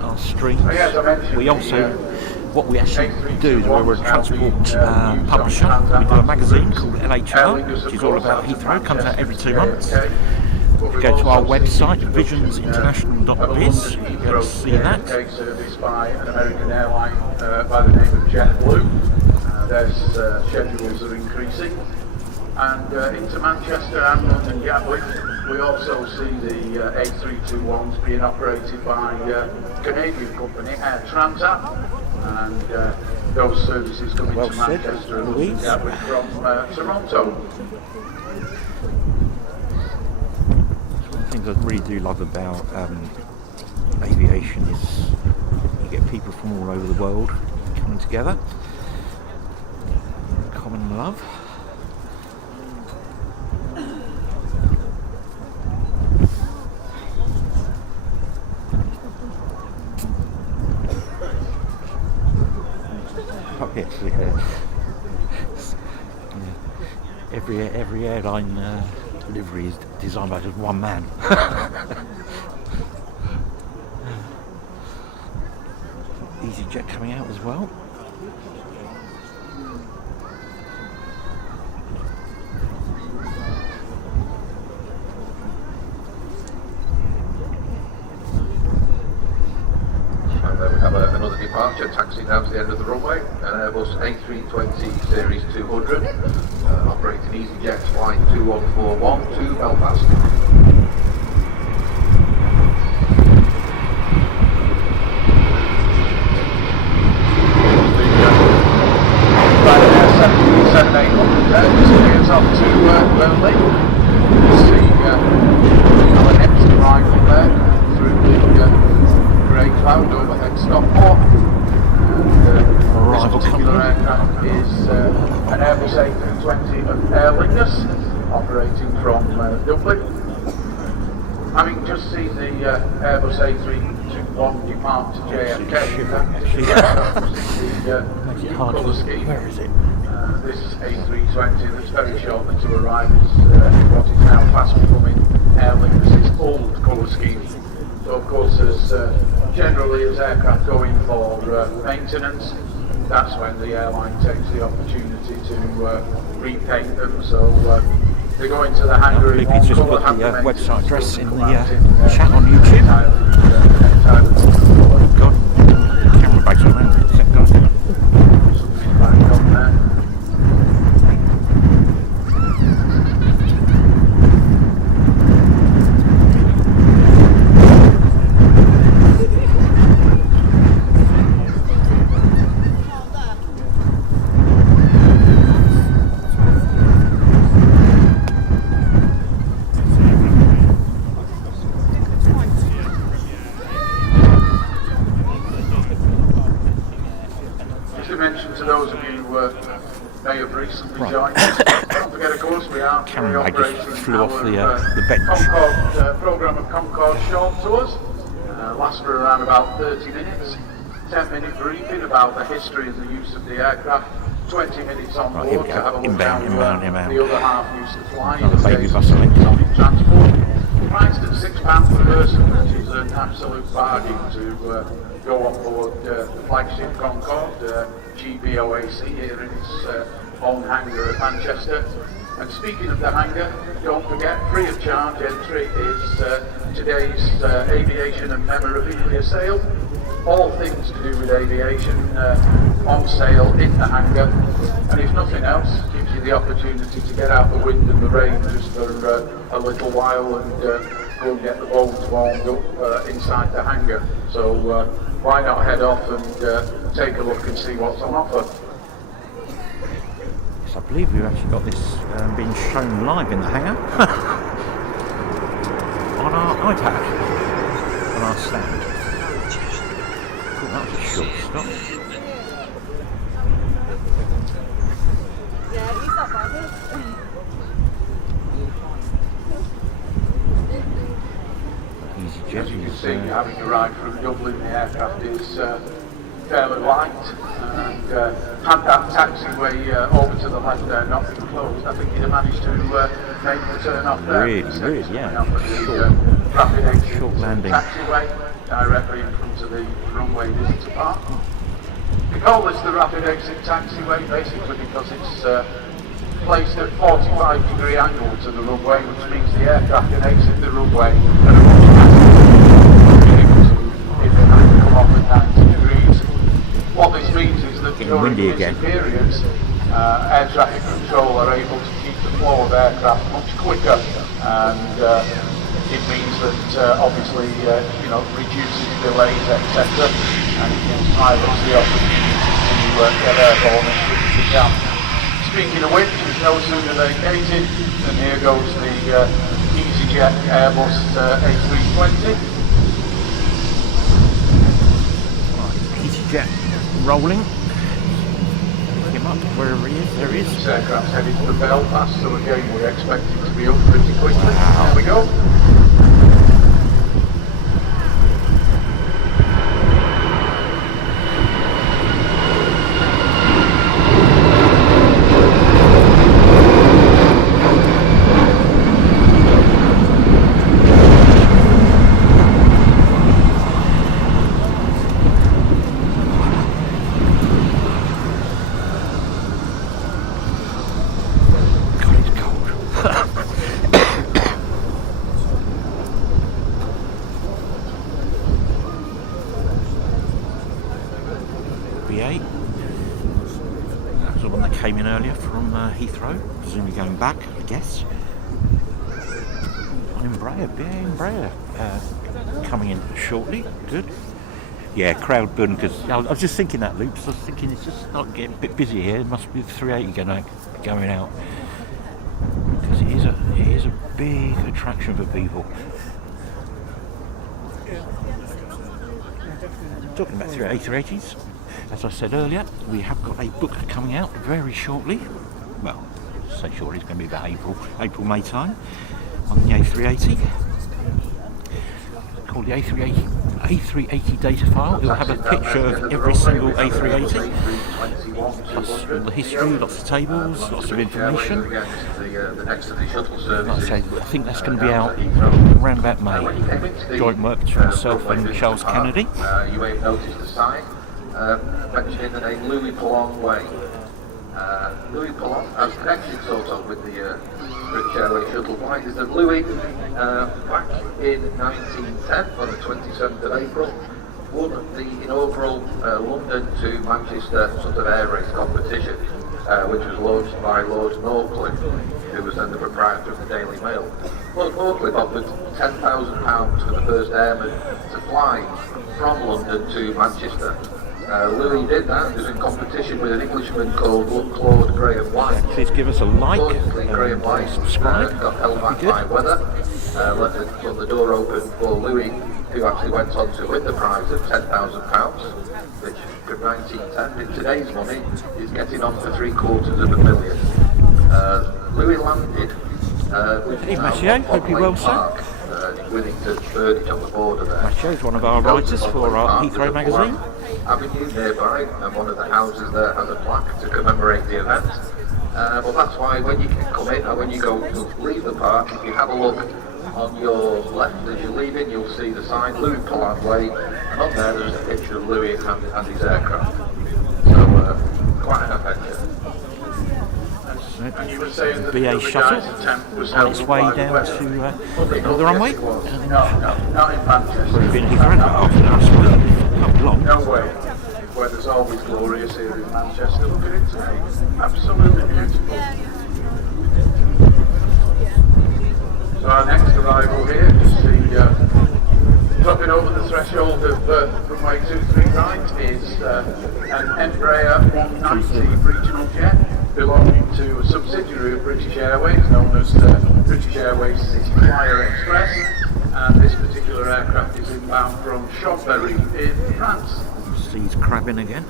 Our streams. As I mentioned, We also, what we actually do is we're a transport publisher. We do a magazine called LHR, which is all about Heathrow. It comes out every 2 months. If you go to our website, visionsinternational.biz, you'll be able to see that. Service by an American airline by the name of JetBlue. Their schedules are increasing. And into Manchester and London Gatwick, we also see the A321s being operated by Canadian company Air Transat, and those services come into Manchester and London Gatwick from Toronto. One of the things I really do love about aviation is you get people from all over the world coming together, common love. Every airline delivery is designed by just one man. EasyJet coming out as well. And then we have another departure, taxi down to the end of the runway, an Airbus A320 Series 200, operating EasyJet Flight 2141 to Belfast. Ryanair 737-800 there, disappears off to Burnley. You see our next arrival there through the grey cloud overhead Stockport. And this particular aircraft is an Airbus A320 of Aer Lingus, operating from Dublin. Having just seen the Airbus A321 depart to JFK, the colour scheme. Where is it? This A320 that's very shortly to arrive is what is now fast becoming Aer Lingus' old colour scheme. So of course, as generally as aircraft going for maintenance, that's when the airline takes the opportunity to repaint them. So they go into the hangar in one Just put colour, the have them website address in the entirely chat on YouTube. God, camera base on there. Set guys. back on there. Just to mention to those of you who may have recently joined us, don't forget of course we are Camera bag just operating flew off our the bench. Concorde, programme of Concorde short tours. Lasts for around about 30 minutes. 10-minute briefing about the history and the use of the aircraft. 20 minutes on Right, board here we to go. have a look Inbound, how inbound. the other half used to fly. Another baby the bus, I think. public transport. Priced at £6 per person, which is an absolute bargain to go on board the flagship Concorde, GBOAC here in its own hangar at Manchester. And speaking of the hangar, don't forget, free of charge entry is today's aviation and memorabilia sale. All things to do with aviation on sale in the hangar, and if nothing else, gives you the opportunity to get out the wind and the rain just for a little while and go and get the bones warmed up inside the hangar. So why not head off and take a look and see what's on offer. Yes, I believe we've actually got this being shown live in the hangar on our iPad, on our stand. Cool, that was a short stop. Yeah, he's not bad. EasyJet As you can is see, having arrived from Dublin, the aircraft is fairly light and had that taxiway over to the left there not been closed, I think he'd have managed to make the turn off there. Really, yeah. Off at the rapid exit Short landing. taxiway directly in front of the runway visitor park. We call this the rapid exit taxiway basically because it's placed at 45-degree angle to the runway, which means the aircraft can exit the runway at a much faster if they have to come off at 90 degrees. What this means is that Getting during windy busy again. periods, air traffic control are able to keep the flow of aircraft much quicker, and it means that obviously reduces delays, etc., and it gives pilots the opportunity to get airborne as quick as they can. Speaking of which, is no sooner vacated than here goes the EasyJet Airbus A320. EasyJet rolling. Pick him up wherever he is. There he is. This aircraft's headed for Belfast, so again we expect it to be up pretty quickly. Wow. There we go. from Heathrow, presumably going back, I guess. Embraer, Embraer coming in shortly. Good. Yeah, crowd building, because I was just thinking that, Loops. I was thinking it's just not getting a bit busy here. It must be the 380 going out, because it is a big attraction for people. Talking about A380s, as I said earlier, we have got a book coming out very shortly. Well, say shortly, it's going to be about April-May time, on the A380, called the A380 data file. It will have a picture of every single A380, plus all the history, lots of tables, lots of information. Like I say, I think that's going to be out around about May. Joint work between myself and Charles Kennedy. You may have noticed the sign mentioning the name Louis Poulon Way. Louis Poulon has connection sort of with the British Airways shuttle flight. Is that Louis, back in 1910, on the 27th of April, won the inaugural London to Manchester sort of air race competition, which was launched by Lord Norcliffe, who was then the proprietor of the Daily Mail. Lord Norcliffe offered £10,000 for the first airman to fly from London to Manchester. Louis did that. He was in competition with an Englishman called Claude Graham White. Please give us a like Graham White subscribe. Got held back by weather. Let the door open for Louis, who actually went on to win the prize of £10,000, which from 1910 in today's money is getting on for £750,000. Louis landed. Hey Mathieu, hope you're well, sir. Winning to third on the border there. Mathieu's one of our writers for our Heathrow magazine. Avenue nearby, and one of the houses there has a plaque to commemorate the event. But that's why when you can come in, or when you go to leave the park, if you have a look on your left as you're leaving, you'll see the sign Louis Poulon Way, and on there there's a picture of Louis and his aircraft. So quite an adventure. And you were saying that BA shuttle on its way down to the runway. No, not in Manchester. We've been here for about half an hour, not long. No way. Weather's always glorious here in Manchester. Look at it today. Absolutely beautiful. So our next arrival here, just dropping over the threshold of runway 239, is an Embraer 190 regional jet belonging to a subsidiary of British Airways known as British Airways City Flyer Express, and this particular aircraft is inbound from Chambéry in France. Seas crabbing again.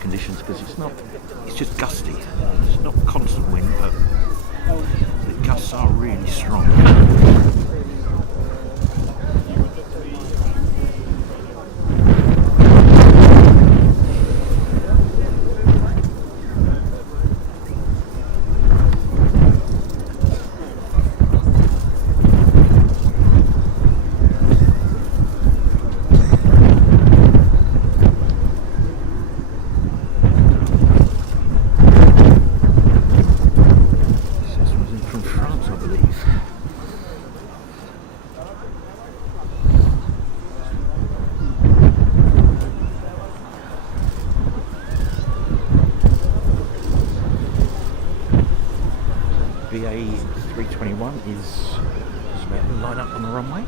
Conditions, because it's just gusty. It's not constant wind, but the gusts are really strong. A321 is about to line up on the runway.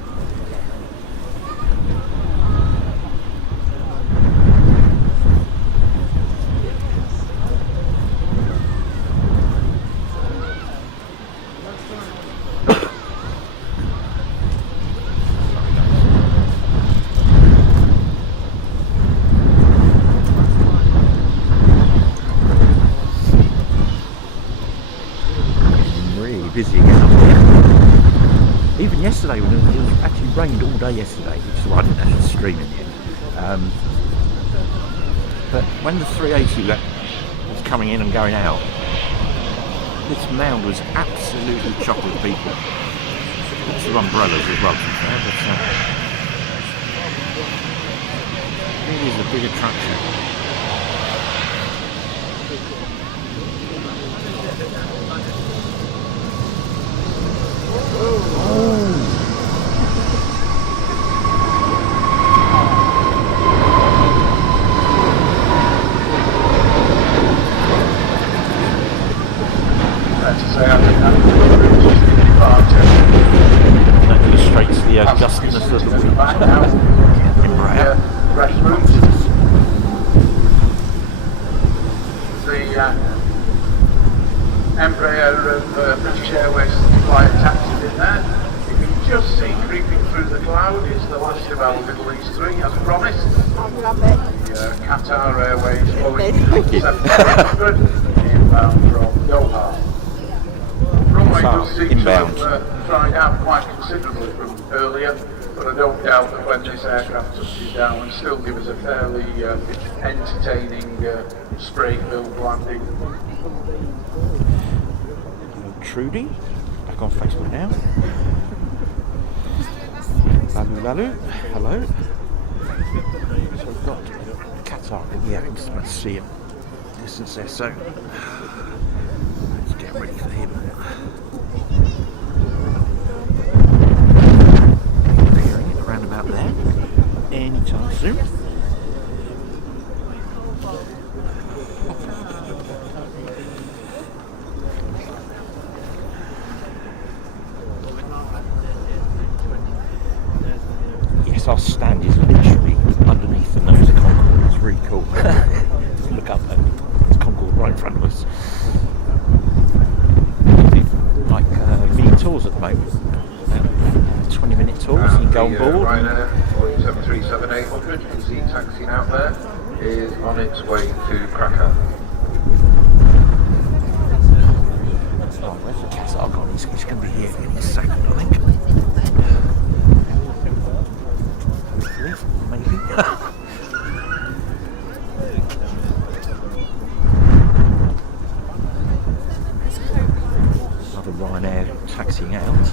Busy again up here. Even yesterday, when it was actually rained all day yesterday, which is why I didn't actually stream it yet. But when the 380 was coming in and going out, this mound was absolutely chock with people. Lots of umbrellas as well, to be fair, but it is a big attraction. That illustrates the justness of the wind. Restrooms. The Embraer of British Airways flight taxis in there. You can just see creeping through the cloud is the last of our Middle East 3 as promised. The Qatar Airways Boeing 700 inbound from Doha. Runway does seem to have dried out quite considerably from earlier, but I don't doubt that when this aircraft touches down and still give us a fairly entertaining spray-filled landing. Trudy, back on Facebook now. Lalu, hello. So we've got Qatar, yeah, I'm just about to see him. Distance there, so let's get ready for him. Appearing around about there, anytime soon. Our stand is literally underneath the nose of Concorde. It's really cool. Look up there. It's Concorde right in front of us. Like mini tours at the moment. 20-minute tours. You can go on board. Ryanair 737-800, you can see taxiing out there, is on its way to Krakow. Oh, where's the Qatar gone? He's going to be here in a second, I think. Maybe. Another Ryanair taxiing out.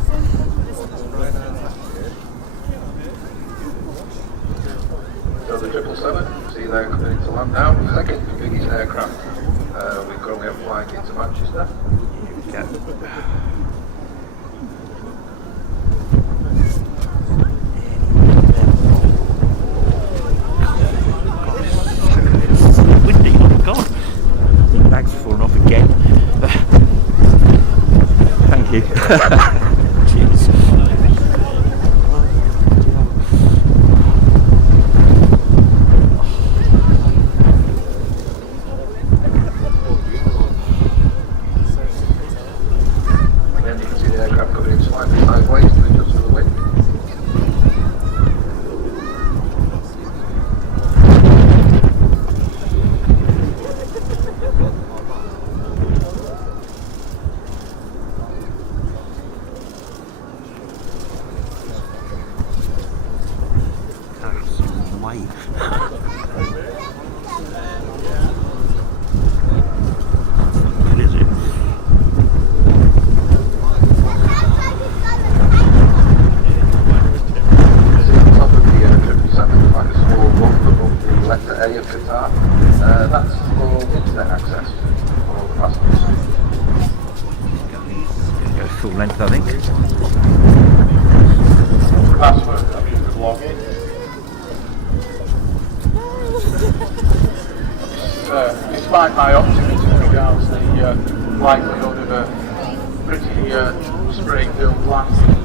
So the 777, see they're coming to land now, the second biggest aircraft we currently have flying into Manchester. Here we go. Windy, oh my god. Bags have fallen off again. Thank you. Cheers. Again, you can see the aircraft coming in slightly sideways to adjust for the wind. That's for internet access for the passengers. Go full length, I think. Password, I'm just going to log in. Despite my optimism regards the likelihood of a pretty spray-filled landing,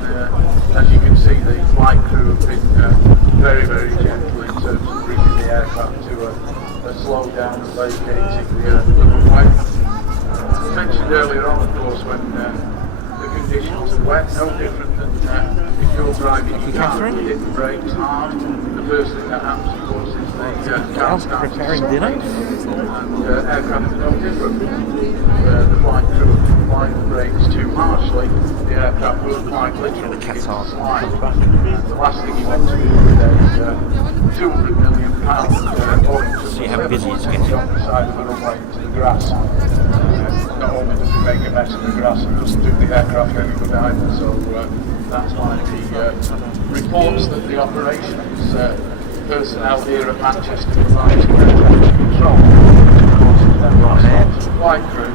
as you can see, the flight crew have been very, very gentle in terms of bringing the aircraft to a slow down and vacating the runway. I mentioned earlier on, of course, when the conditions are wet, no different than if you're driving your car and you hit the brakes hard. The first thing that happens, of course, is the car starts preparing dinner. and aircraft are no different. The flight crew applying the brakes too harshly, the aircraft will quite literally begin to slide. And the last thing you want to do with a £200 million See how busy it's getting. on the side of the runway into the grass. Not only does it make a mess of the grass, it doesn't do the aircraft any good either. So that's why the reports that the operations personnel here at Manchester provide to air traffic control, which of course Right there. Flight crew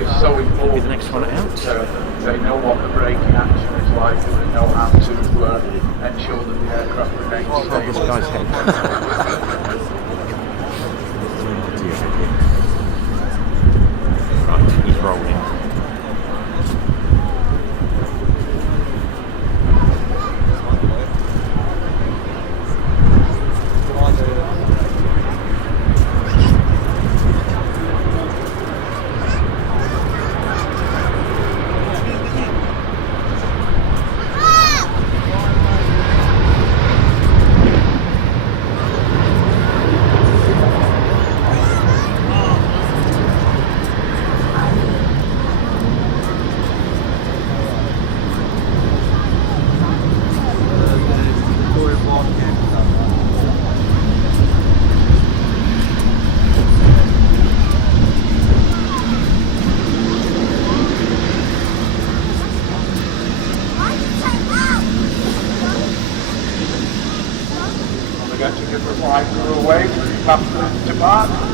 is so important. Be the next one out. They know what the braking action is like, and they know how to ensure that the aircraft remains This stable. guy's head. Right, he's rolling. We're going to give the flight crew away to Taxiway Departure.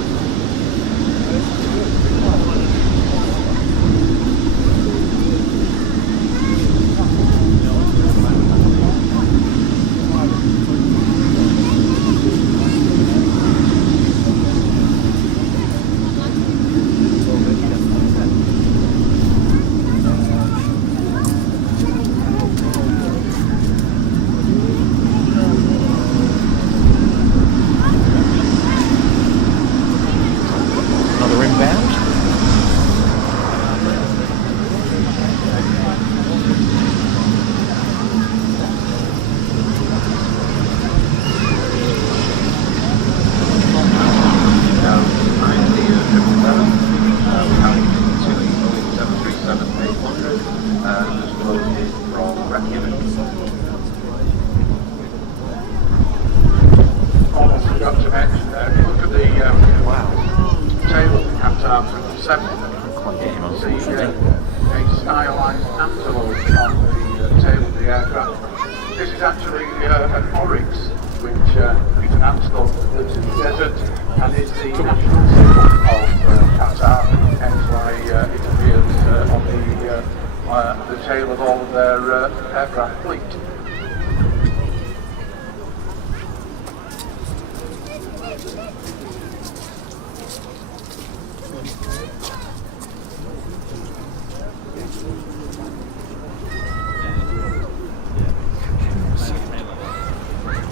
Another inbound. Almost forgot to mention there, if you look at the tail of the Qatar 777, Quite getting on. see a stylized antelope on the tail of the aircraft. This is actually an oryx, which is an antelope that lives in the desert and is the national symbol of Qatar, hence why it appears on the tail of all of their aircraft fleet.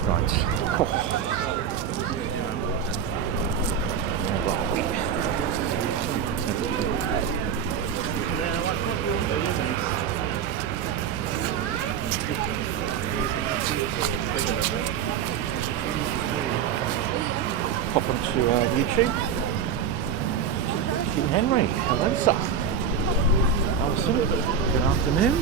Right. Oh. Where are we? Pop onto YouTube. King Henry, hello sir. Alison, good afternoon.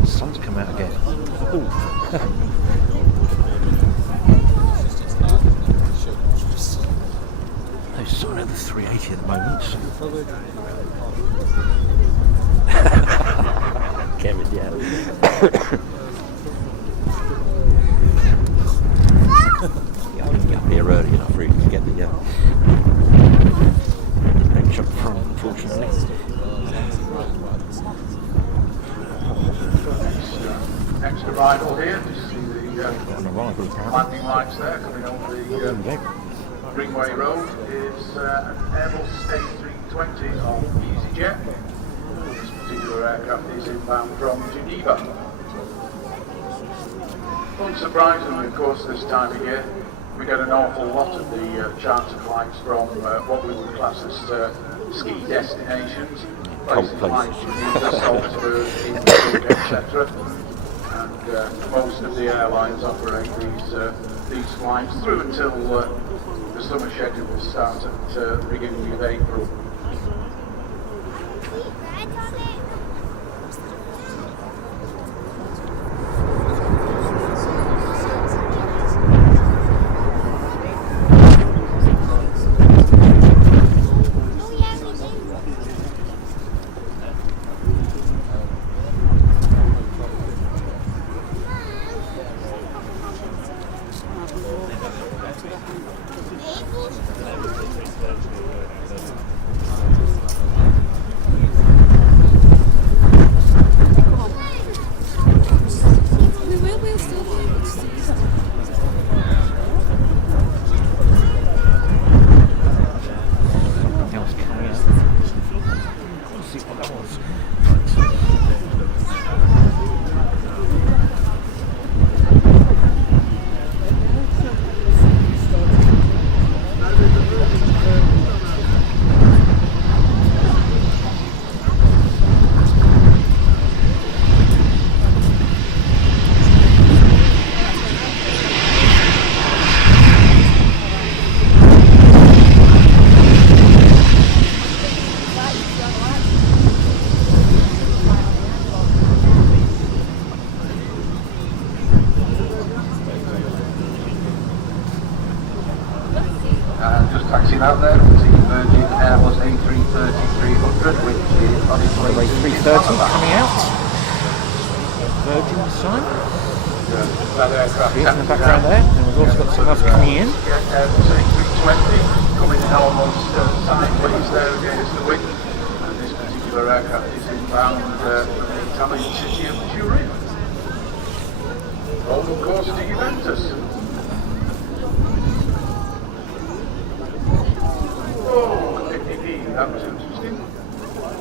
The sun's come out again. No sign of the 380 at the moment. Kevin, yeah. Yeah, I didn't get up here early enough really to get the bench up front, unfortunately. Next arrival here, you see the Got an arrival apparently. landing lights there coming over There we the go. Greenway Road is an Airbus A320 of EasyJet. This particular aircraft is inbound from Geneva. Unsurprisingly, of course, this time of year, we get an awful lot of the charter flights from what we would class as ski destinations. Cold places place. like Geneva, Salzburg, Innsbruck, etc. And most of the airlines operate these flights through until the summer schedule will start at the beginning of April. We'll still be able to see something. Something else coming out. Let's see what that was. Just taxiing out there, we see Virgin Airbus A330-300, which is on its way Runway to 330 coming out. Virgin sign. That aircraft In the background there. And we've also got something else coming in. Airbus A320 coming in almost sideways there against the wind. And this particular aircraft is inbound from the Italian city of Turin. Home, of course, to Juventus. Oh, that was interesting.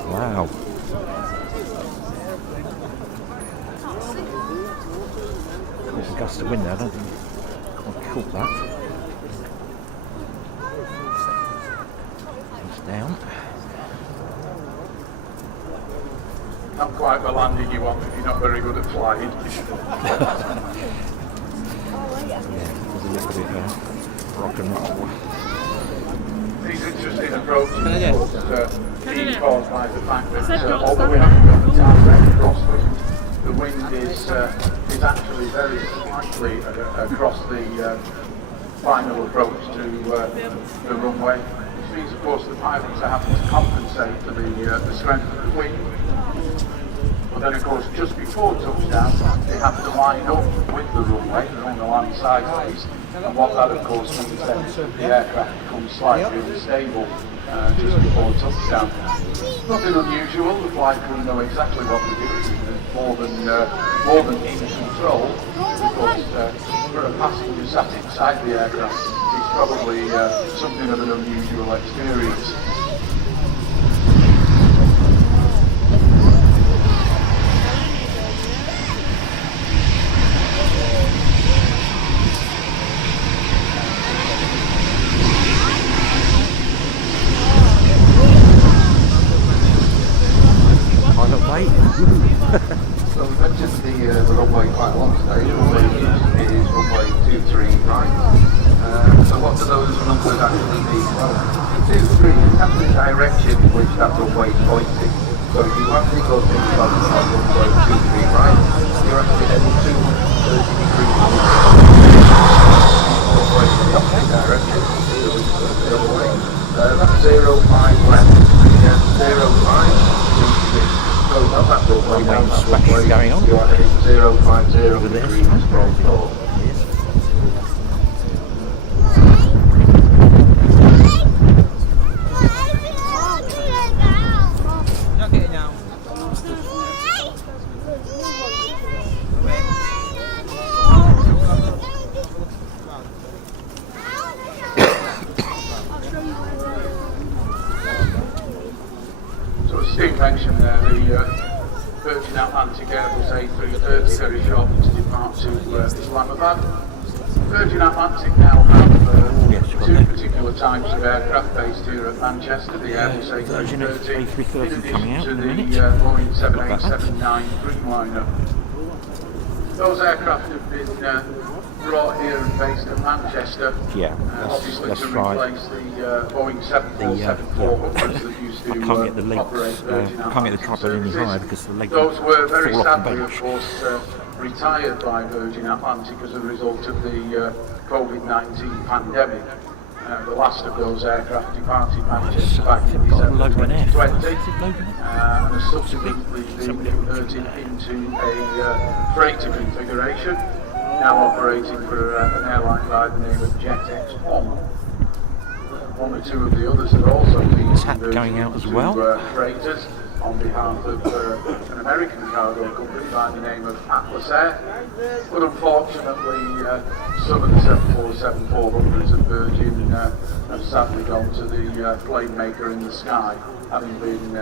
Wow. There's a gust of wind there. I don't think I caught that. It's down. Not quite the landing you want if you're not very good at flying. Yeah, there's a little bit rock and roll. These interesting approaches being caused by the fact that although we haven't got the direct crosswind, the wind is actually very slightly across the final approach to the runway, which means, of course, the pilots are having to compensate for the strength of the wind. But then, of course, just before touchdown, they have to line up with the runway, they're on the land sideways, and what that, of course, means then the aircraft becomes slightly unstable just before touchdown. Nothing unusual, the flight crew know exactly what they're doing, more than in control. Of course, for a passenger sat inside the aircraft, it's probably something of an unusual experience. So we mentioned the runway quite a lot today. Runway is runway 23 right. So what do those numbers actually mean? Well, 23 is that's the direction in which that runway is pointing. So if you actually go to runway 23 right, you're actually heading 230 degrees away in the opposite direction. The other way. That's 05 left. Again, 05. So on that runway, down that runway, going on. you are heading 050 degrees from north. Okay, now. So as Steve mentioned there, the Virgin Atlantic Airbus A330 very shortly to depart to Islamabad. Virgin Atlantic now have got two there. particular types of aircraft based here at Manchester, the Airbus Virgin A330, A330 in coming out addition to in a the minute. Boeing Got that. 787-9 Dreamliner. Those aircraft have been brought here and based at Manchester, Yeah, obviously that's to right. replace the Boeing 747-400s that used to I can't get the legs, operate Virgin I can't get the Atlantic tripod any services. higher because the legs Those were very fall off the sadly, of bench. course, retired by Virgin Atlantic as a result of the COVID-19 pandemic. The last of those aircraft departed Manchester back in December 2020 and has subsequently been converted into a freighter configuration, now operating for an airline by the name of JetX1. One or two of the others have also been converted going out as into well. freighters on behalf of an American cargo company by the name of Atlas Air. But unfortunately, some of the 747-400s of Virgin have sadly gone to the plane maker in the sky, having been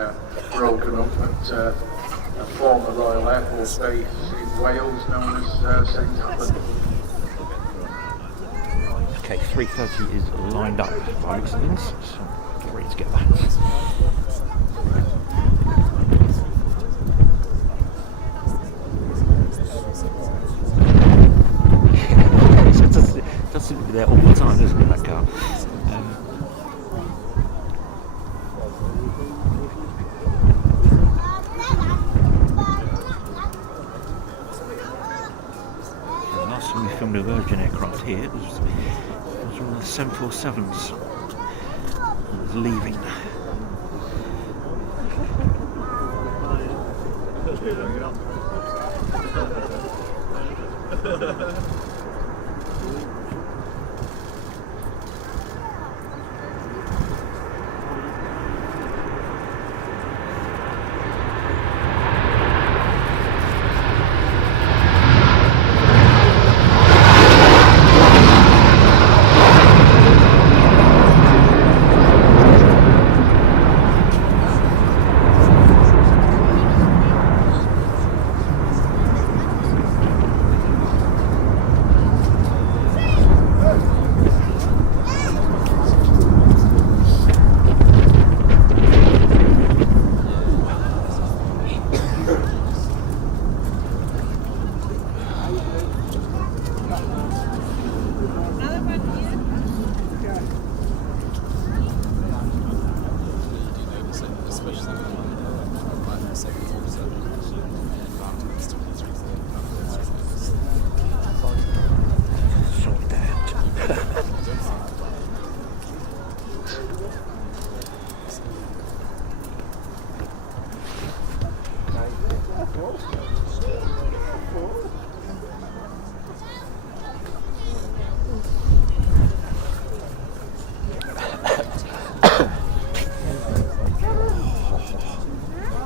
broken up at a former Royal Air Force base in Wales known as St Alban. Okay, 330 is lined up by looks of things, so get ready to get that. It does seem to be there all the time, doesn't it, that car? The last time we filmed a Virgin aircraft here, it was one of the 747s that was leaving.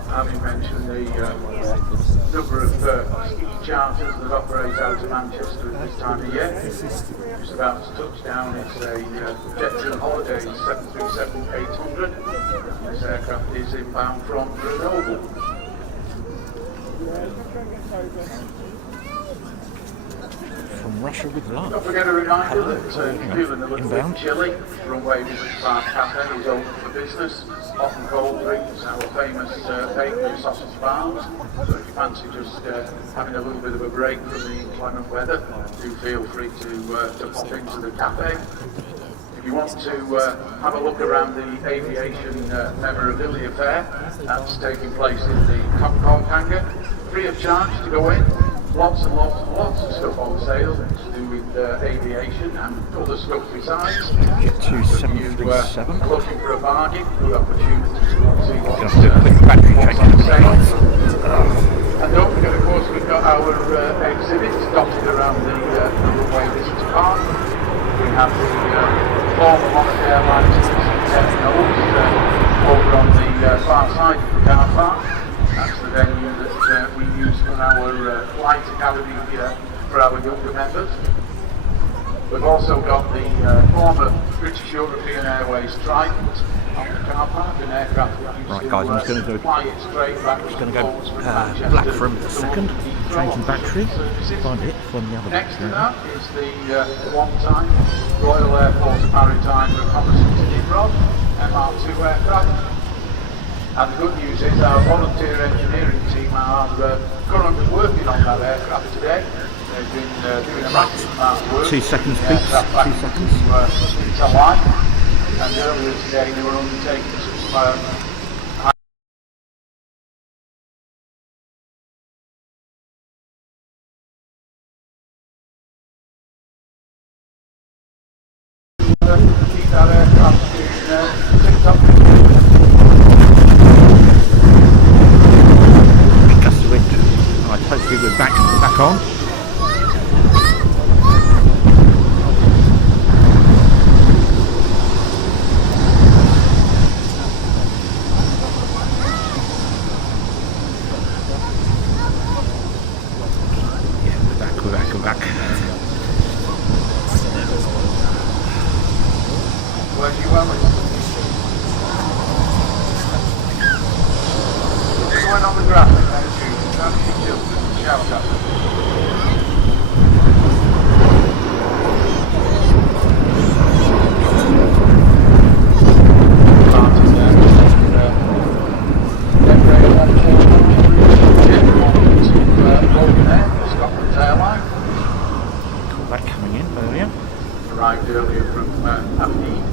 Having mentioned the number of charters that operate out of Manchester at this time of year, just about to touch down, it's a Jet Holidays 737-800. This aircraft is inbound from Grenoble. From Russia with love. Don't forget a reminder that if you're feeling a little Inbound. bit chilly, Runway Village Park Cafe is open for business. Hot and cold drinks, our famous bacon and sausage farms. So if you fancy just having a little bit of a break from the inclement weather, do feel free to pop into the cafe. If you want to have a look around the Aviation Memorabilia Fair, that's taking place in the Concord hangar. Free of charge to go in. Lots and lots and lots of stuff on sale to do with aviation and other stuff besides. Get to So if 737. you're looking for a bargain, good opportunity to see Gonna do a quick battery what's check. on sale. And don't forget, of course, we've got our exhibits dotted around the runway visitor park. We have the former Monarch Airlines terminals over on the far side of the car park. That's the venue that we use for our flight academy for our younger members. We've also got the former British European Airways Trident on the car park, an aircraft that used Right, to guys, I'm just gonna go- fly its train backwards Just going and to go forwards from Manchester black for a to second, London Heathrow change on the battery, services. find it from the other Next to battery. that is the one-time Royal Air Force Maritime Reconnaissance Nimrod MR2 aircraft. And the good news is our volunteer engineering team are currently working on that aircraft today. They've been doing a massive amount of work. 2 seconds, getting the peeps, aircraft back 2 seconds. into life. And earlier today they were undertaking some keep that aircraft in tip-top. Gust of wind. Right, hopefully we're back on. Yeah, we're back. Where's you going? Going on the graphic, thank you. Thank you, children. Shout out. Party there. Embraer 141 to Logan Air, Scotland's airline. Got that coming in earlier. Arrived earlier from Aberdeen.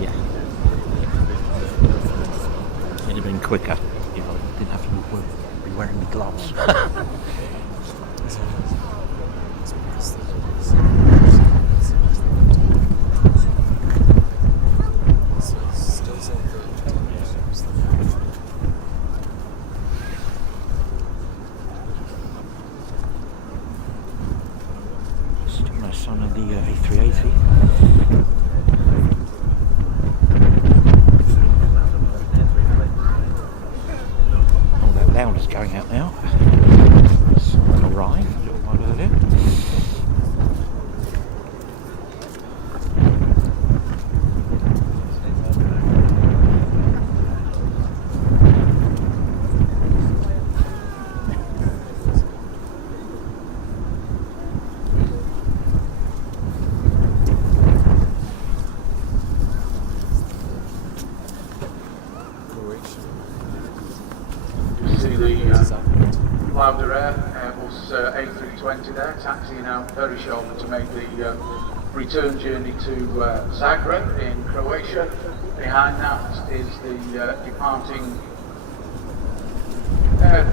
Yeah. It'd have been quicker if I didn't have to be wearing the gloves. Still no sign of the A380. Oh, that loud is going out now. It's arrived a little while earlier. You see the Lauder Air Airbus A320 there, taxiing out very shortly to make the return journey to Zagreb in Croatia. Behind that is the departing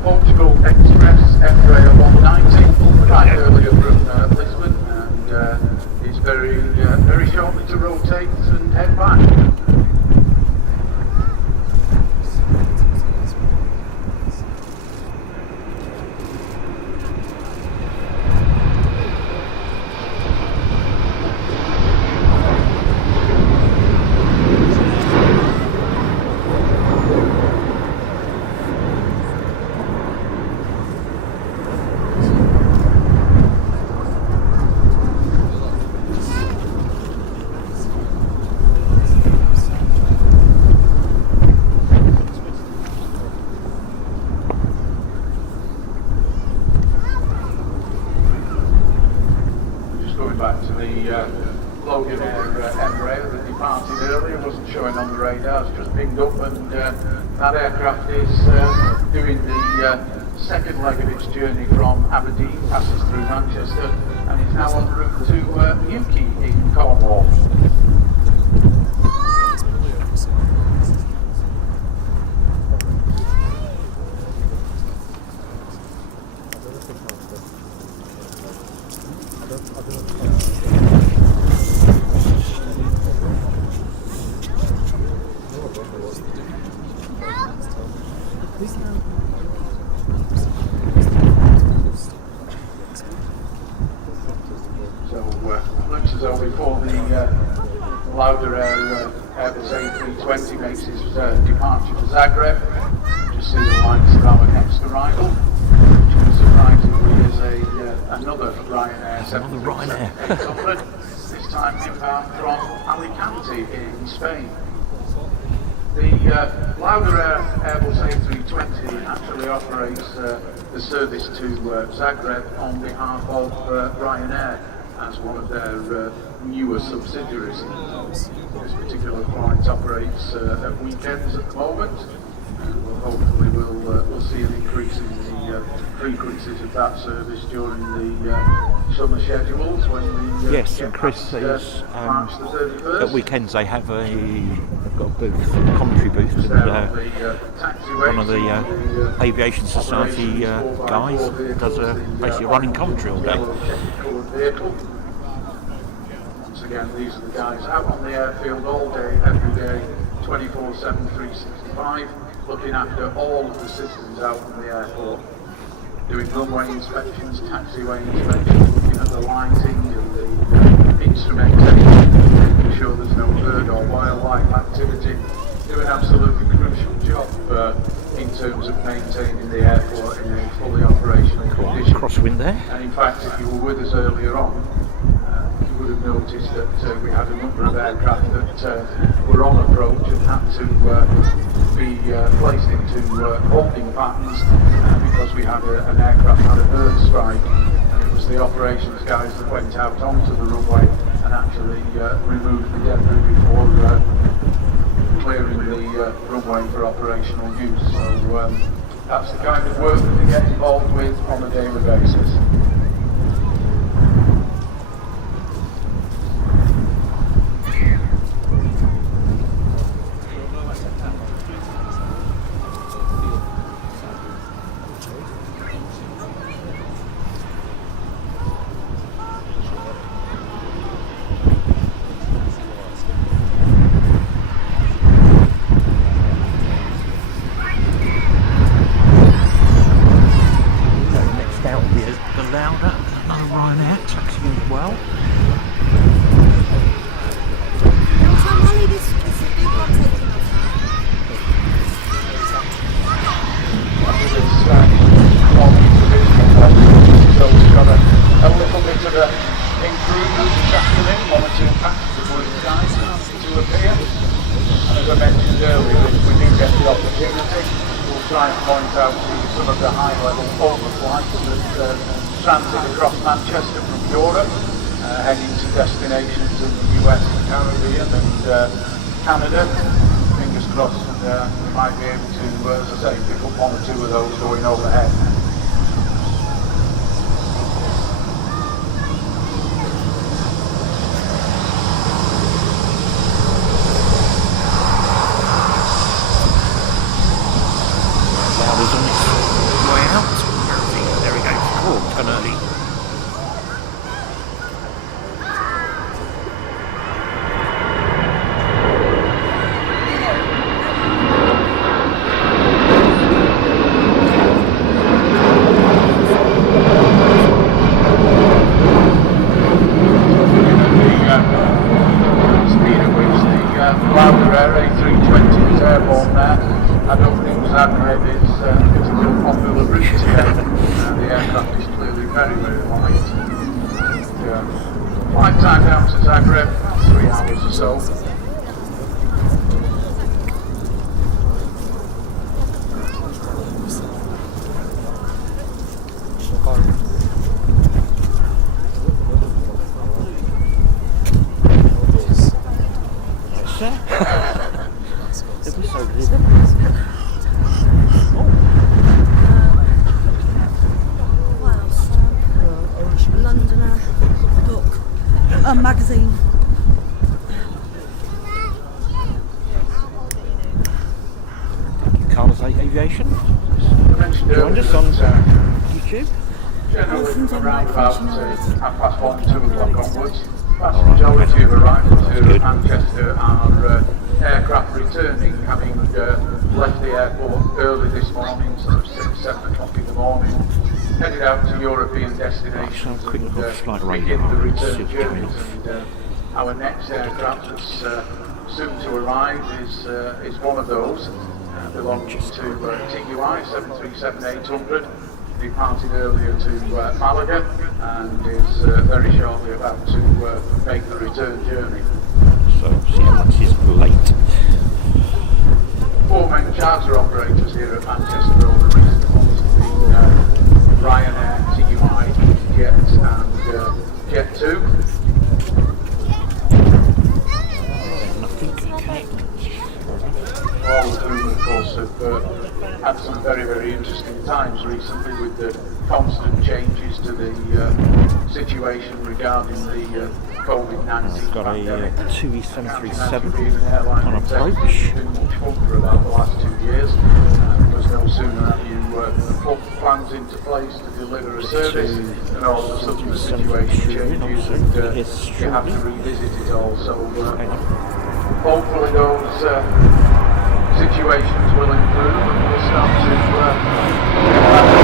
Portugal Express Embraer 190, right earlier from Lisbon, and is very shortly to rotate and head back. Back to the Logan Air Embraer that departed earlier, wasn't showing on the radars, just pinged up, and that aircraft is doing the second leg of its journey from Aberdeen, passes through Manchester, and is now en route to Newquay in Cornwall. So looks as though before the Lauda Airbus A320 makes its departure to Zagreb. Just see the lights of our next arrival, which surprisingly is another Ryanair 800, this time inbound from Alicante in Spain. The Lauda Airbus A320 actually operates the service to Zagreb on behalf of Ryanair as one of their newer subsidiaries. This particular flight operates at weekends at the moment. Hopefully we'll see an increase in the frequencies of that service during the summer schedules when we yes, and Chris says at weekends they've got a booth, a commentary booth, and one of the Aviation Society guys does basically a running commentary all day. Once again, these are the guys out on the airfield all day, every day, 24/7, 365, looking after all of the systems out on the airport, doing runway inspections, taxiway inspections, looking at the lighting and the instrumentation, making sure there's no bird or wildlife activity, do an absolutely crucial job in terms of maintaining the airport in a fully operational condition. Crosswind there. And in fact, if you were with us earlier on, you would have noticed that we had a number of aircraft that were on approach and had to be placed into holding patterns because we had an aircraft had a bird strike, and it was the operations guys that went out onto the runway and actually removed the debris before clearing the runway for operational use. So that's the kind of work that we get involved with on a daily basis. Transit across Manchester from Europe, heading to destinations in the US, the Caribbean and Canada. Fingers crossed we might be able to, as I say, pick up one or two of those going overhead. Lauda's on its way out. There we go. Oh, turn early. Speed at which the Lauda A320 is airborne there, I don't think Zagreb is a particularly popular route today. The aircraft is clearly very, very light. Flight time down to Zagreb, 3 hours or so. Londoner book, a magazine. Carlos Aviation. Joined us on YouTube. Generally from around about 1:30, 2 o'clock onwards. Vast majority of arrivals here at Manchester are aircraft returning, having left the airport early this morning, sort of 6, 7 o'clock in the morning, headed out to European destinations and begin the return journeys. And our next aircraft that's soon to arrive is one of those, belonging to TUI 737-800, departed earlier to Malaga and is very shortly about to make the return journey. So see how much is late. 4 main charter operators here at Manchester over recent months have been Ryanair, TUI, Jet and Jet2. All of whom, of course, have had some very, very interesting times recently with the constant changes to the situation regarding the COVID-19 Got a pandemic. 2E737 Being an airline on executive approach. has been much fun for about the last 2 years, because no sooner have you put plans into place to deliver a service, and all of a sudden the situation changes and you have to revisit it all. So hopefully those situations will improve and we'll start to get back to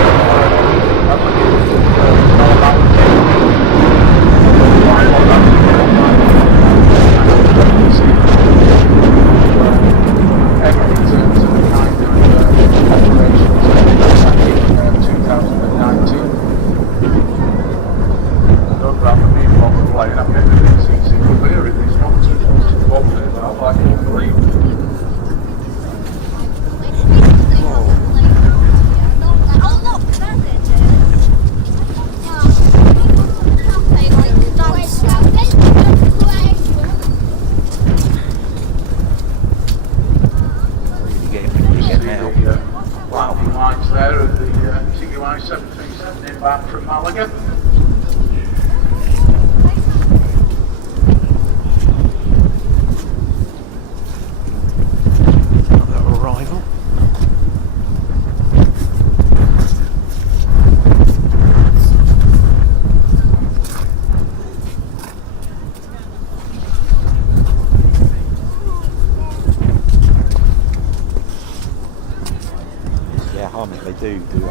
every return to the kind of operations that we had back in 2019. Don't grab the people on the plane, I've never been easy to clear it, it's not too much to bother about, like you wouldn't believe. Landing lights there of the TUI 737 inbound from Malaga. Another arrival. Yeah, Harmony, they do a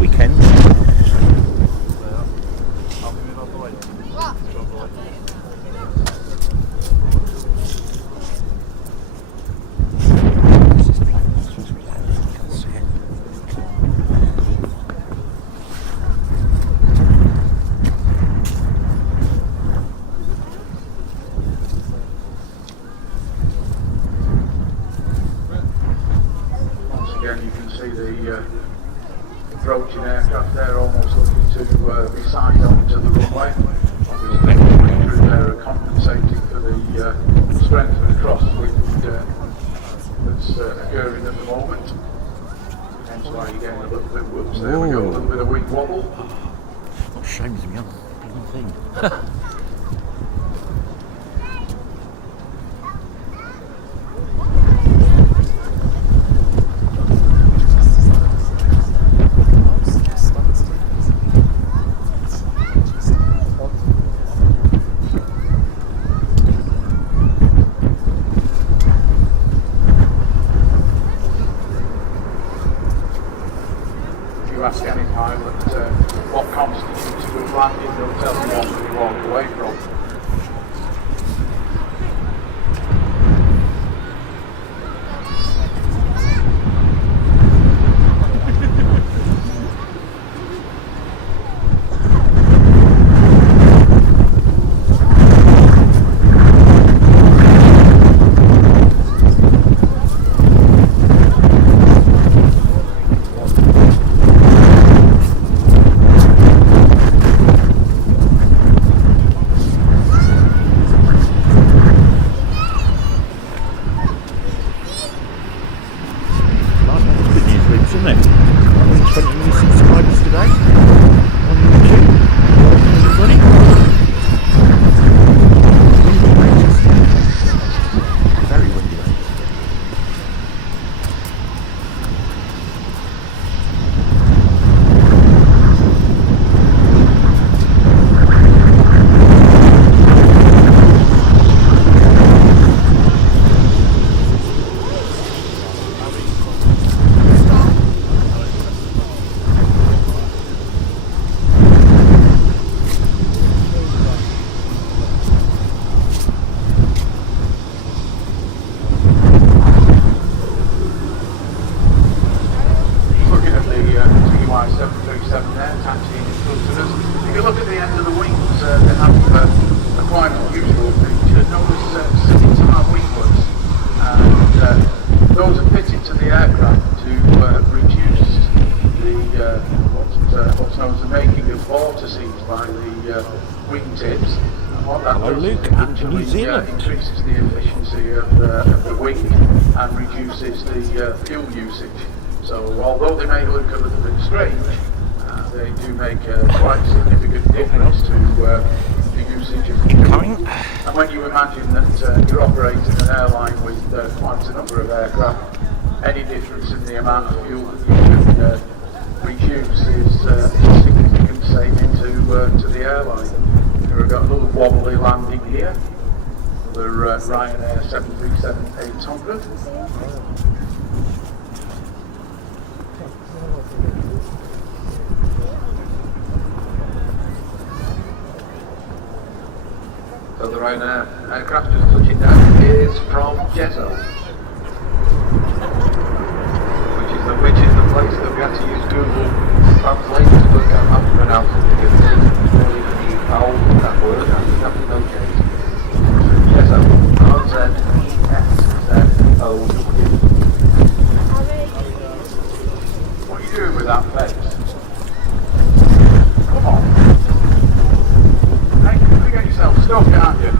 weekend. Again, you can see the approaching aircraft there, almost looking to be signed on to the runway. Obviously, the crew there are compensating for the strength of the crosswind that's occurring at the moment. Hence why you're getting a little bit whoops there. We got a little bit of wing wobble. What shame is me on the thing. Ask any pilot what constitutes a good landing, they'll tell you what you walk away from. they have a quite unusual feature known as city-tar winglets, and those are fitted to the aircraft to reduce the what's known as the making of vortices by the wingtips. And what that Hello, does Luke, is it in actually New Zealand. increases the efficiency of the wing and reduces the fuel usage. So although they may look a little bit strange, they do make quite a significant difference to the usage of fuel. Coming. And when you imagine that you're operating an airline with quite a number of aircraft, any difference in the amount of fuel that you can reduce is a significant saving to the airline. We've got a little wobbly landing here, the Ryanair 737-800. So the Ryanair aircraft just touching down is from Jezo, which is the place that we had to use Google Translate to work out how to pronounce it, because it's really the vowel of that word and you have to know Jezo. Jezo, R-Z-E-S-Z-O-W. What are you doing with that face? Come on. Hey, you're going to get yourself stuck, aren't you?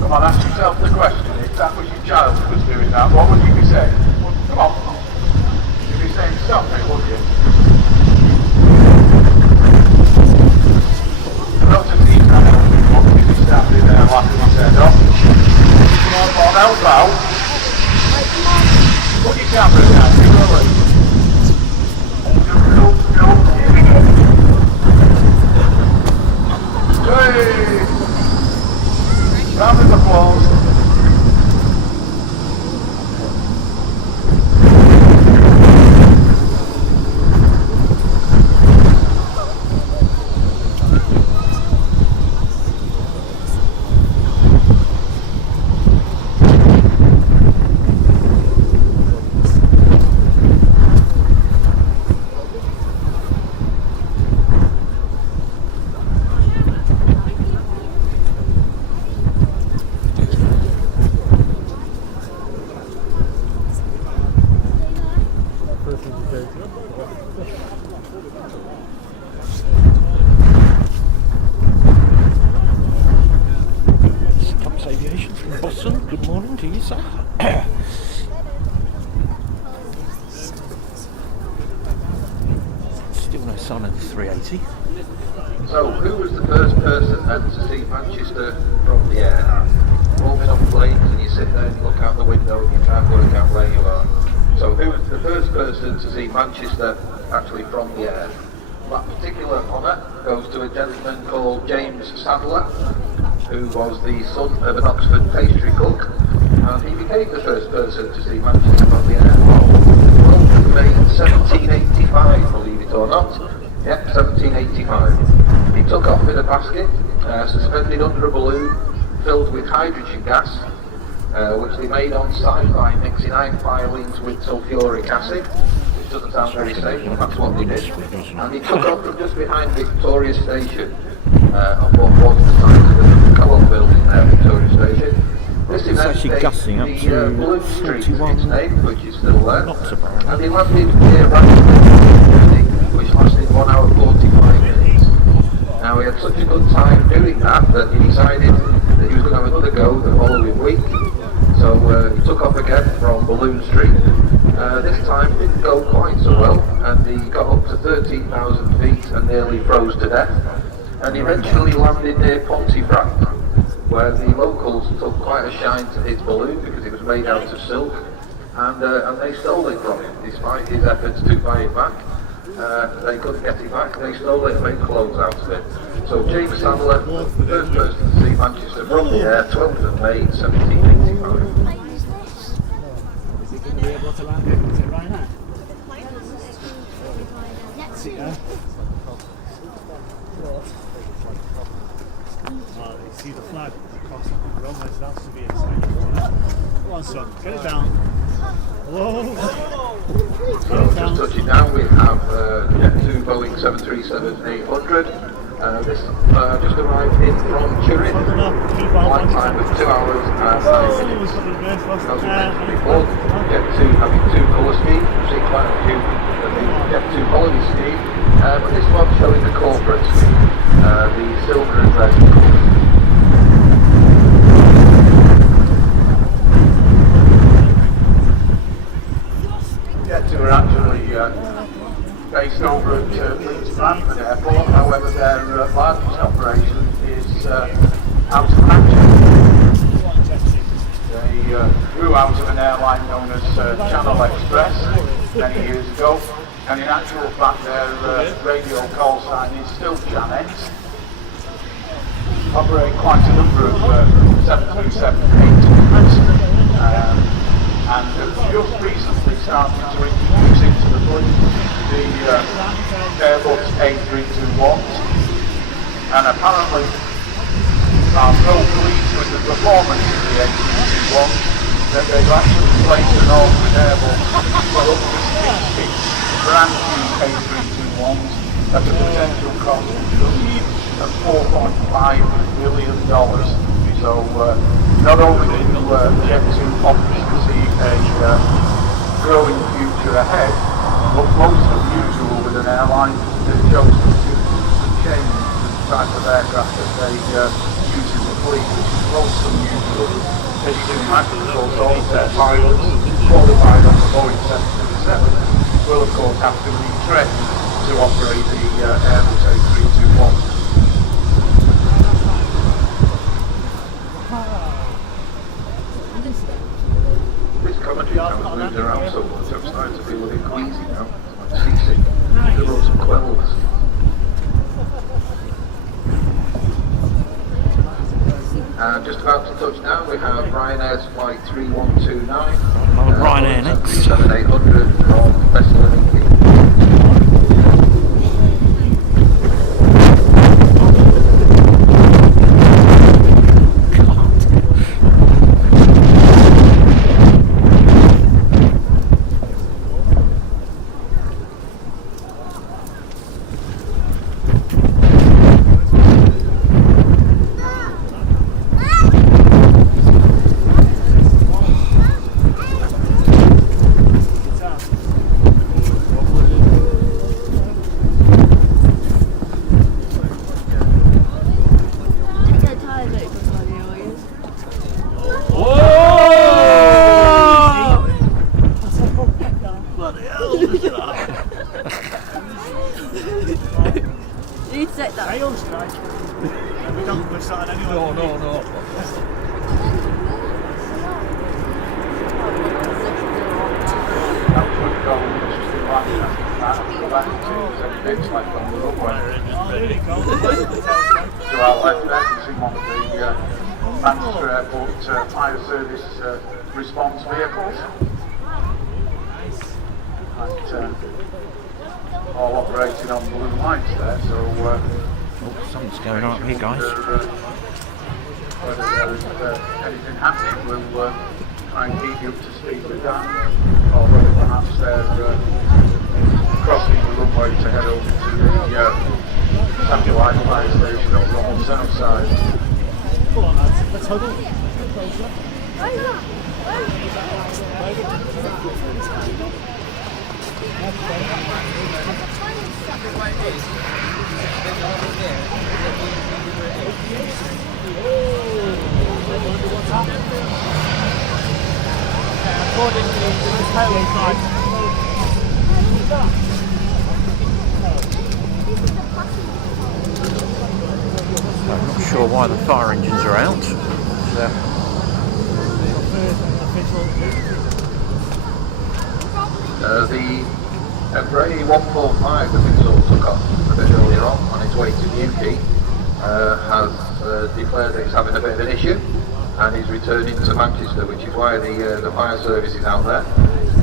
Come on, ask yourself the question. If that was your child who was doing that, what would you be saying? Well, come on. You'd be saying, stop me, would you? Lots of detail. What could you be standing there laughing his head off? Come on, help out. Put your camera down, you will. No, here we go. Hey! Round of applause. Aviation from Boston. Good morning to you, sir. Still no sign of the 380. So, who was the first person then to see Manchester from the air? You've all been on planes and you sit there and you look out the window and you try and work out where you are. So, who was the first person to see Manchester actually from the air? That particular honour goes to a gentleman called James Sadler, who was the son of an Oxford pastry cook, and he became the first person to see Manchester from the air on May 1785, believe it or not. Yep, 1785. He took off in a basket, suspended under a balloon, filled with hydrogen gas, which they made on site by mixing iron filings with sulfuric acid. Which doesn't sound very safe, but that's what they did. And he took off from just behind Victoria Station, on what was the site of the co-op building there, Victoria Station. This It's actually gusting up to Balloon Street, 41 its name, which is still there. knots apparently. And he landed near Radcliffe, which lasted 1 hour 45 minutes. Now he had such a good time doing that he decided that he was going to have another go the following week. So he took off again from Balloon Street. This time didn't go quite so well, and he got up to 13,000 feet and nearly froze to death. And eventually landed near Pontefract, where the locals took quite a shine to his balloon because it was made out of silk, and they stole it from him despite his efforts to buy it back. They couldn't get it back. They stole it and made clothes out of it. So James Sadler, the first person to see Manchester from the air, 12th of May 1785. Is he going to be able to land it? Is it right now? Yeah. Oh, you see the flag across the runway, so that's to be exciting. Come on, son, get it down. Whoa! So just touching down, we have Jet 2 Boeing 737-800. This just arrived in from Turin. Flight time of 2 hours and 9 minutes. As we mentioned before, Jet 2 having 2 colour schemes. We've seen quite a few of the Jet 2 holiday scheme, but this one's showing the corporate scheme, the silver and red colours. Jet 2 are actually based over at Leeds Bradford Airport. However, their largest operation is out of Manchester. They grew out of an airline known as Channel Express many years ago, and in actual fact their radio call sign is still Chanex. Operate quite a number of 737-800s. And have just recently started to introduce into the fleet the Airbus A321s, and apparently are so pleased with the performance of the A321 that they've actually placed an order with Airbus for up to 60 brand new A321s at a potential cost of $4.5 million. So not only do Jet 2 obviously see a growing future ahead, but most unusual with an airline that chose to change the type of aircraft that they use in the fleet, which is most unusual. As you can imagine, of course, all of their pilots qualified on the Boeing 737 will of course have to retrain to operate the Airbus A321. This commentary channel moved around so much, I'm starting to feel a bit queasy now. I'm seasick. There are some quells. And just about to touch down, we have Ryanair's flight 3129. Ryanair next. 737-800 from Thessaloniki. You take that. Rail strike. We don't go started anyway. No. To our left there, you see one of the Manchester Airport fire service response vehicles. And, all operating on blue lights there, so Something's going on up here, guys. whether there's anything happening, we'll try and keep you up to speed with that, or whether perhaps they're crossing the runway to head over to the satellite fire station over on the south side. Come on, lads. Let's huddle. According to the total price. I'm not sure why the fire engines are out. The Embraer 145 that we saw took off a bit earlier on its way to Newquay has declared that it's having a bit of an issue and is returning to Manchester, which is why the fire service is out there.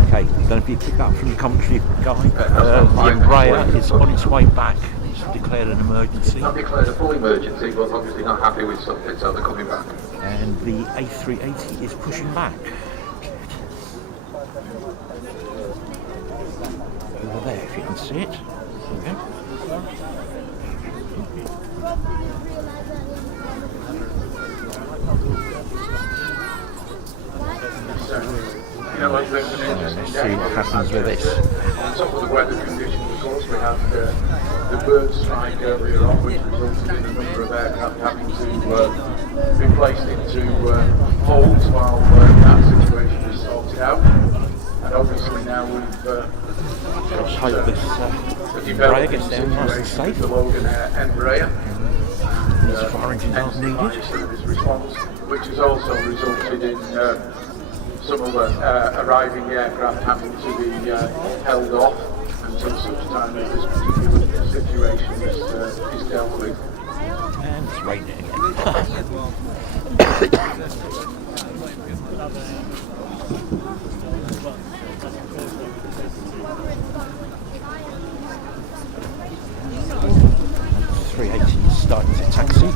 Okay, don't know if you picked that up from the commentary guy. The Embraer is on its way back. It's declared an emergency. Not declared a full emergency, but obviously not happy with something, so they're coming back. And the A380 is pushing back. can see it. There we go. Let's see what happens with this. On top of the weather conditions, of course, we had the bird strike earlier on, which resulted in a number of aircraft having to be placed into holds while that situation is sorted out. And obviously now we've Let's hope this Embraer gets down nice and safe. the Logan Embraer. These fire engines aren't needed. Service response, which has also resulted in some of the arriving aircraft having to be held off until such time as this particular situation is dealt with. And it's raining again. 380 is starting to taxi.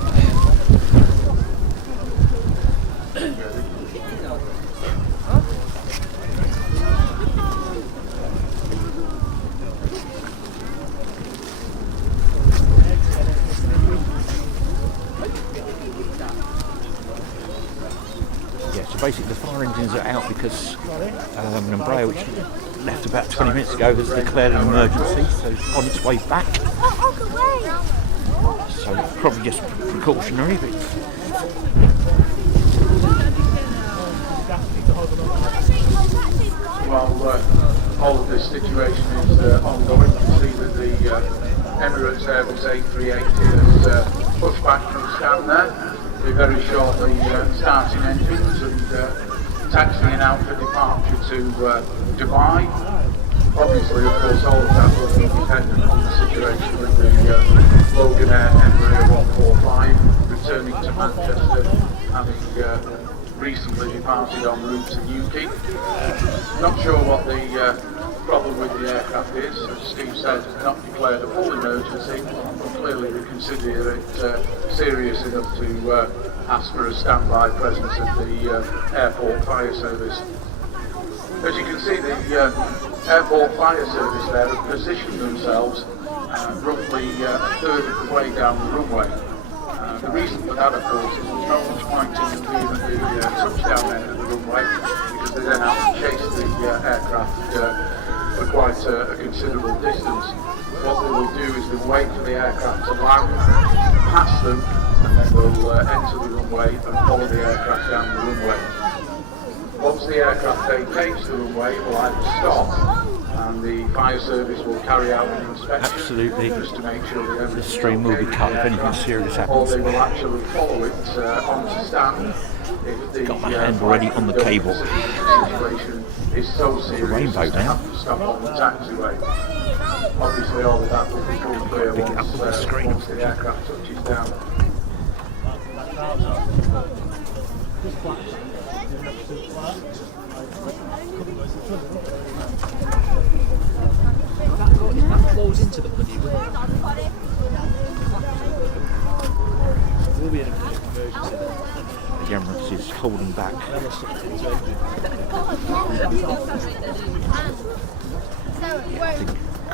Basically the fire engines are out because an Embraer which left about 20 minutes ago has declared an emergency, so it's on its way back. So probably just precautionary, but while all of this situation is ongoing, you can see that the Emirates Airbus A380 has pushed back from stand there. We're very shortly starting engines and taxiing out for departure to Dubai. Obviously, of course, all of that will be dependent on the situation with the Logan Embraer 145 returning to Manchester, having recently departed en route to Newquay. Not sure what the problem with the aircraft is. As Steve said, not declared a full emergency, but clearly they consider it serious enough to ask for a standby presence at the airport fire service. As you can see, the airport fire service there have positioned themselves roughly a third of the way down the runway. The reason for that, of course, is there's not much point in them being at the touchdown end of the runway, because they then have to chase the aircraft for quite a considerable distance. What they will do is they'll wait for the aircraft to land, pass them, and then they'll enter the runway and follow the aircraft down the runway. Once the aircraft vacates the runway, it will either stop and the fire service will carry out an inspection. Absolutely. Just to make sure that This stream will be cut if anything serious or happens. they will actually follow it onto stand. If the, Got my hand already on the cable. situation is so serious rainbow as to now. have to stop on the taxiway. Obviously, all of that will become clear Pick it up on the screen. once the aircraft touches down. That flows into the bloody room. We'll be in an emergency. The Emirates is holding back. Yeah, I think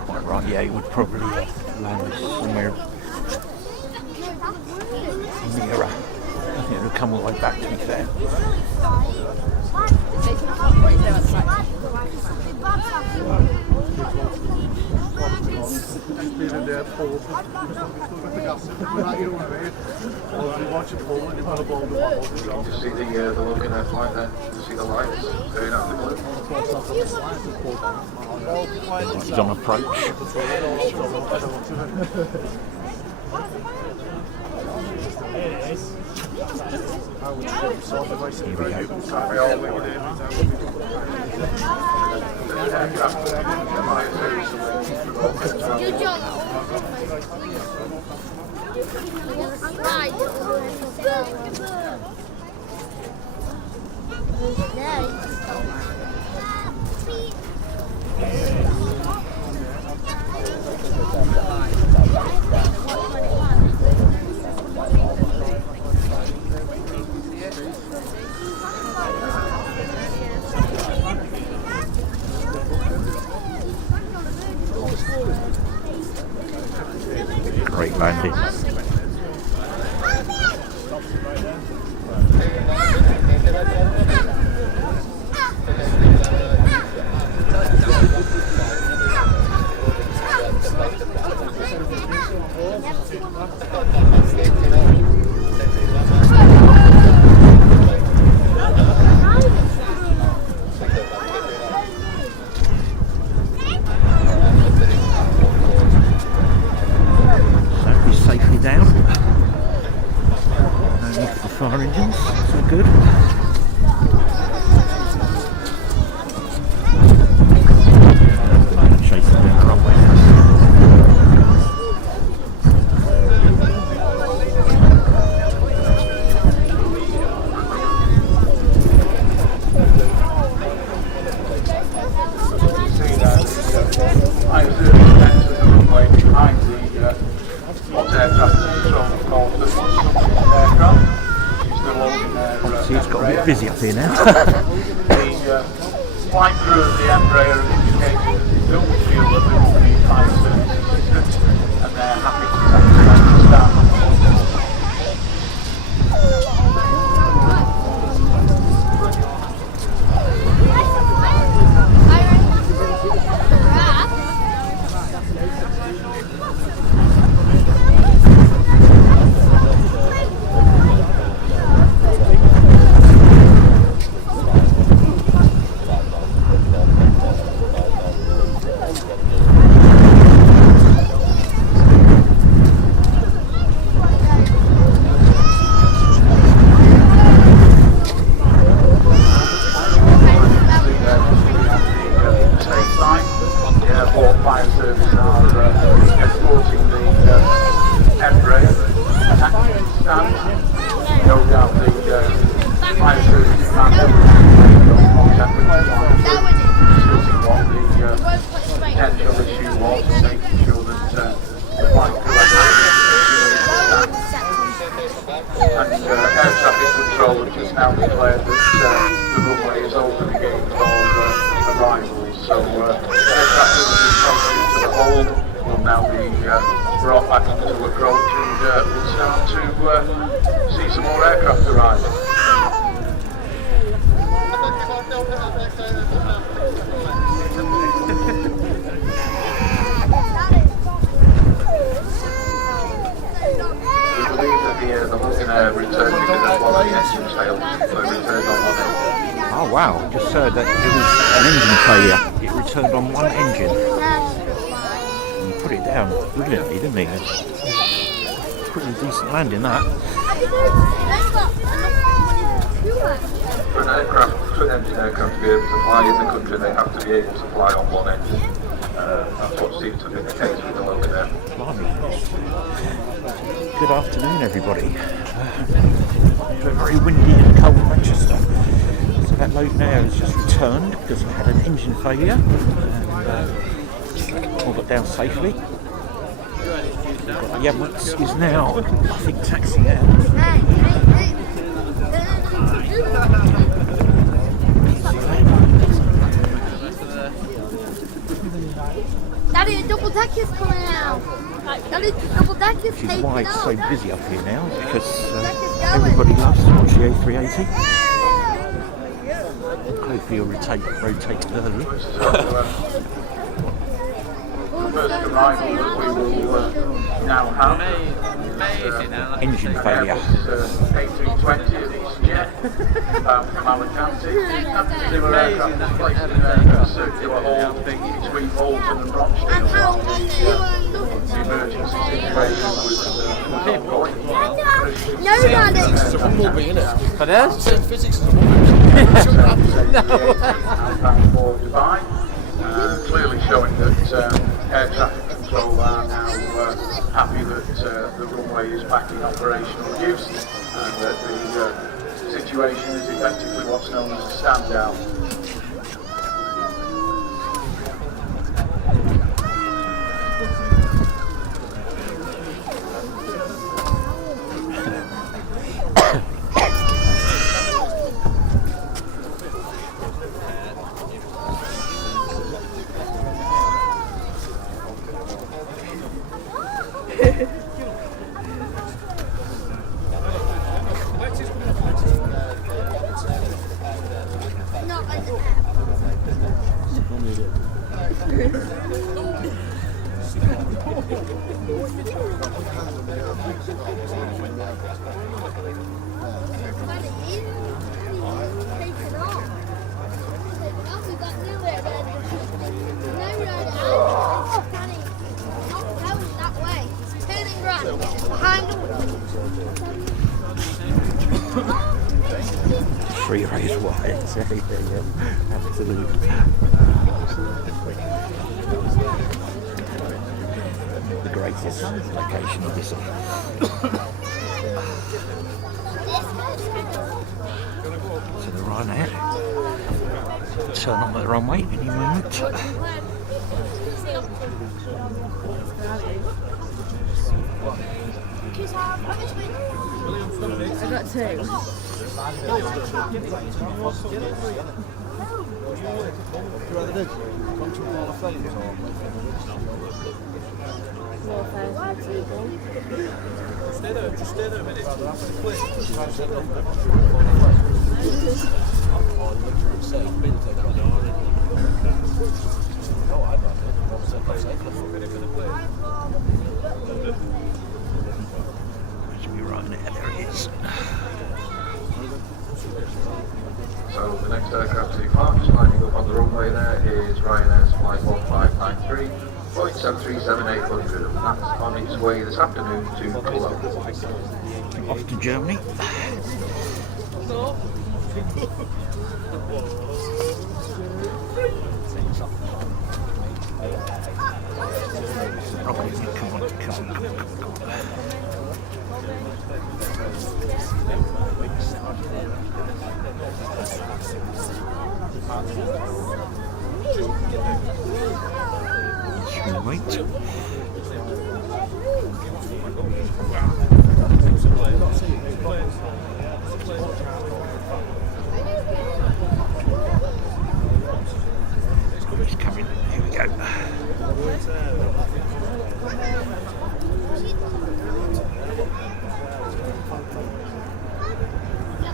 quite right. Yeah, it would probably land somewhere nearer. I think it'll come all the way back, to be fair. To see the Logan Air flight there, to see the lights going out the blue. It's on approach. Here we go. Good job. Right. Great landing. Safely down. No need for the fire engines. It's all good. Chasing down the runway now. See, it's got a bit busy up here now. The flight crew of the Embraer has indicated that they don't feel that there will be fire service assistance and they're happy to satisfy the staff. Oh wow, just heard that it was an engine failure. It returned on one engine. And put it down brilliantly, didn't he? Pretty decent landing that. For an engine aircraft to be able to fly in the country, they have to be able to fly on one engine. That's what seems to be the case with the Logan Air. Good afternoon, everybody. Very windy and cold Manchester. So that Logan Air has just returned because we had an engine failure and all got down safely. Yamutz is now, I think, taxiing out. Daddy, a double deck is coming out. Daddy, the double deck is Which is taking why it's off. so busy up here now, because everybody loves to watch the A380. Hopefully you'll rotate early. First arrival that we will now have Engine failure. A320 of EasyJet from Alicante. Similar aircraft is placed in a circular hall between Bolton and Rochdale while the emergency situation was ongoing. No, Daddy. Physics is a For Dubai, clearly showing that air traffic control are now happy that the runway is back in operational use and that the situation is effectively what's known as a stand down. Free race wires, yeah, absolutely. The greatest location, obviously. To the right now. Turn on the runway any moment. I got two. Stay there, just stay there a minute. Should be right there, there it is. So the next aircraft to depart, just lining up on the runway there, is Ryanair's Flight 1593, Boeing 737-800, and that's on its way this afternoon to Cologne. Off to Germany. Come on, come on, come on. Should we wait? He's coming. Here we go.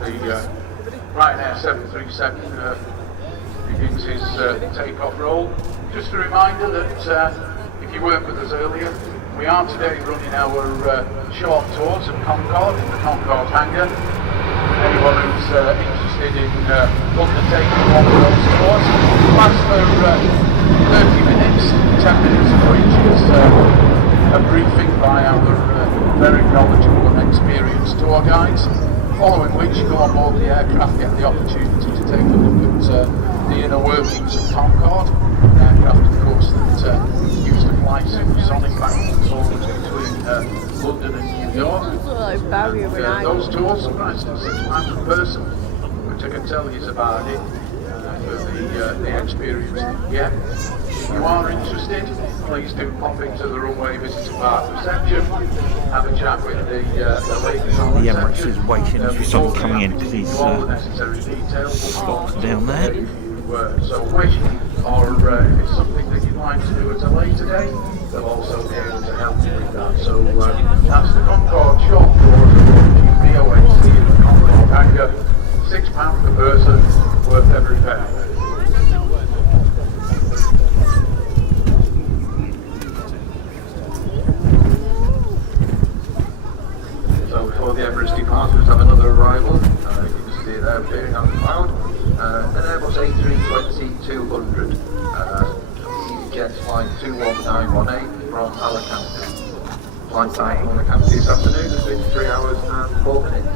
The Ryanair 737 begins his takeoff roll. Just a reminder that if you weren't with us earlier, we are today running our short tours of Concorde in the Concorde hangar. Anyone who's interested in undertaking one of those tours, lasts for 30 minutes, 10 minutes for each is a briefing by our very knowledgeable and experienced tour guides. Following which you go on board the aircraft, get the opportunity to take a look at the inner workings of Concorde, an aircraft of course that used to fly supersonic backwards and forwards between London and New York. Those tours are priced at £6 per person, which I can tell you is about it for the experience that you get. If you are interested, please do pop into the runway visitor bar reception, have a chat with the ladies on The reception. Emirates is waiting as we start coming in because he's all the necessary details. stopped down there. If you so wish, or if it's something that you'd like to do at a later date, they'll also be able to help you with that. So that's the Concorde short course of BOHC in the Concorde hangar, £6 per person, worth every penny. So before the Emirates departures have another arrival, you can see it there appearing on the cloud, an Airbus A320-200, EasyJet's flight 21918 from Alicante. Flight time from Alicante this afternoon has been 3 hours and 4 minutes.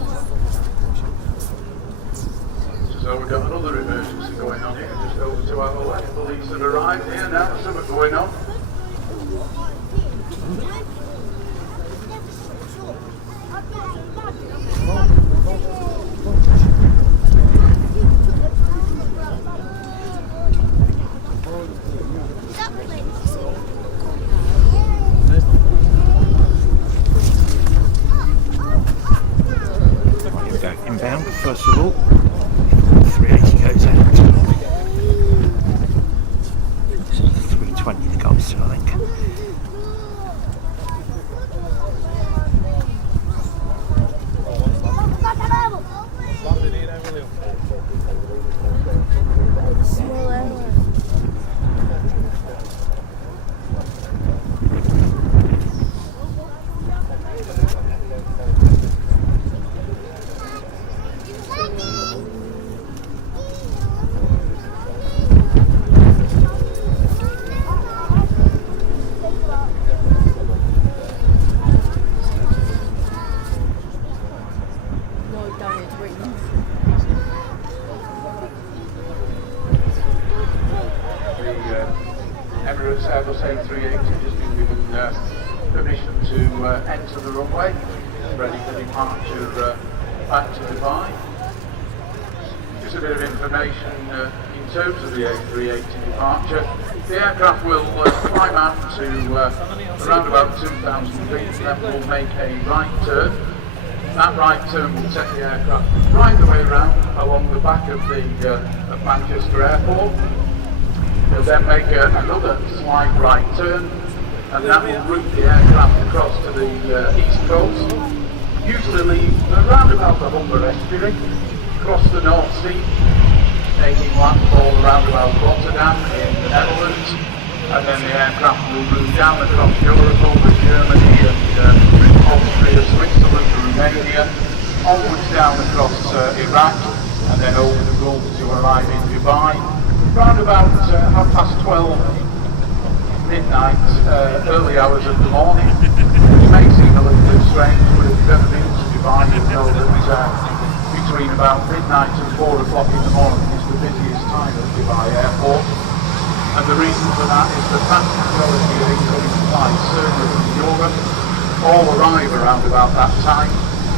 So we've got another emergency going on here, just over to our left. Police have arrived here now, something going on. Inbound, first of all, 380 goes out. This is the 320 that goes permission to enter the runway, ready for departure back to Dubai. Just a bit of information in terms of the A380 Departure. The aircraft will climb out to around about 2,000 feet, then will make a right turn. That right turn will take the aircraft right the way around along the back of of Manchester Airport. It'll then make another slight right turn, and that will route the aircraft across to the east coast. Usually leave around about the Humber estuary, across the North Sea, making landfall around about Rotterdam in the Netherlands, and then the aircraft will move down across Europe over Germany and Austria, Switzerland, Romania, onwards down across Iraq, and then over the Gulf to arrive in Dubai. Around about 12:30 midnight, early hours of the morning, which may seem a little bit strange, but if you've ever been to Dubai, you'll know that between about midnight and 4 o'clock in the morning is the busiest time at Dubai Airport. And the reason for that is the vast majority of incoming flights, certainly from Europe, all arrive around about that time.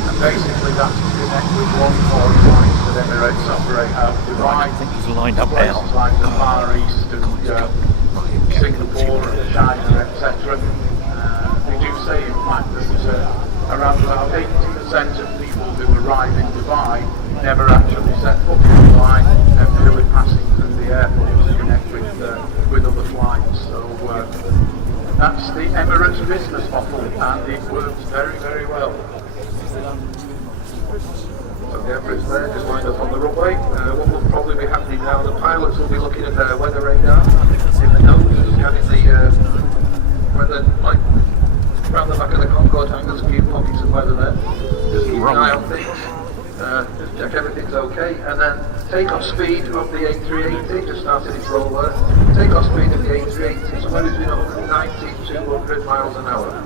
And basically that's to connect with one foreign flights that Emirates operate out of Dubai. I think he's lined up now. Places like the Far East and Singapore and China, etc. They do say, in fact, that around about 80% of people who arrive in Dubai never actually set foot in Dubai, and merely passing through the airport to connect with other flights. So that's the Emirates business model, and it works very, very well. So the Emirates there, just lined up on the runway. What will probably be happening now, the pilots will be looking at their weather radar in the nose, scanning the weather, like around the back of the Concorde hangers, a few pockets of weather there. Just keep an eye on things, just check everything's okay, and then take-off speed of the A380, just started its roll there. Take-off speed of the A380, somewhere between 190 to 200 miles an hour.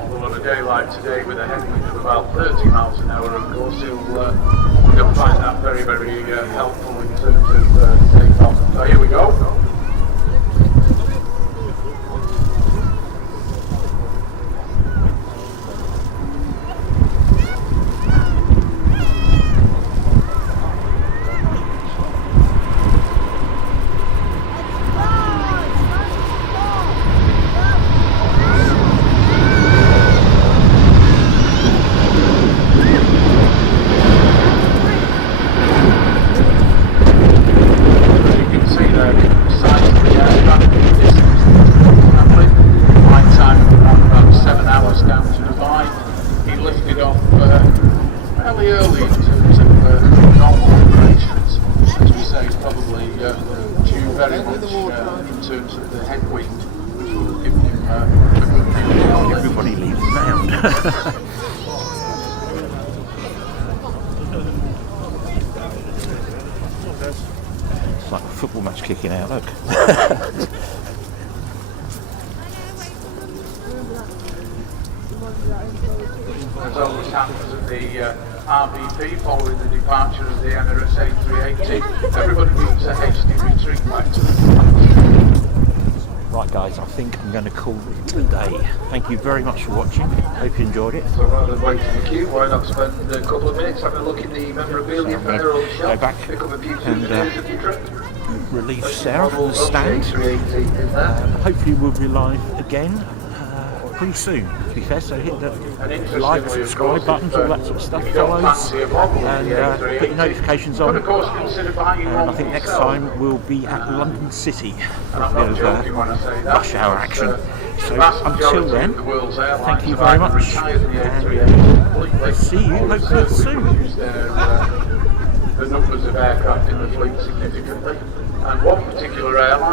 Although on a day like today with a headwind of about 30 miles an hour, of course, you'll find that very, very helpful in terms of take-off. So here we go. Everybody leaves now. It's like a football match kicking out, look. As always happens at the RVP following the departure of the Emirates A380, everybody needs a hasty retreat back to the front. Right guys, I think I'm going to call it a day. Thank you very much for watching. Hope you enjoyed it. So rather than waiting in the queue, why not spend a couple of minutes having a look in the memorabilia fair on the shelf, go back pick up a few and souvenirs of your trip. relieve Sarah from the stand. Hopefully we'll be live again pretty soon, to be fair, so hit the like, subscribe buttons, all that sort of stuff, follows, and put your notifications on. And I think next time we'll be at London City for a bit of rush hour action. So until then, thank you very much, and see you hopefully soon. The numbers of aircraft in the fleet significantly, and one particular airline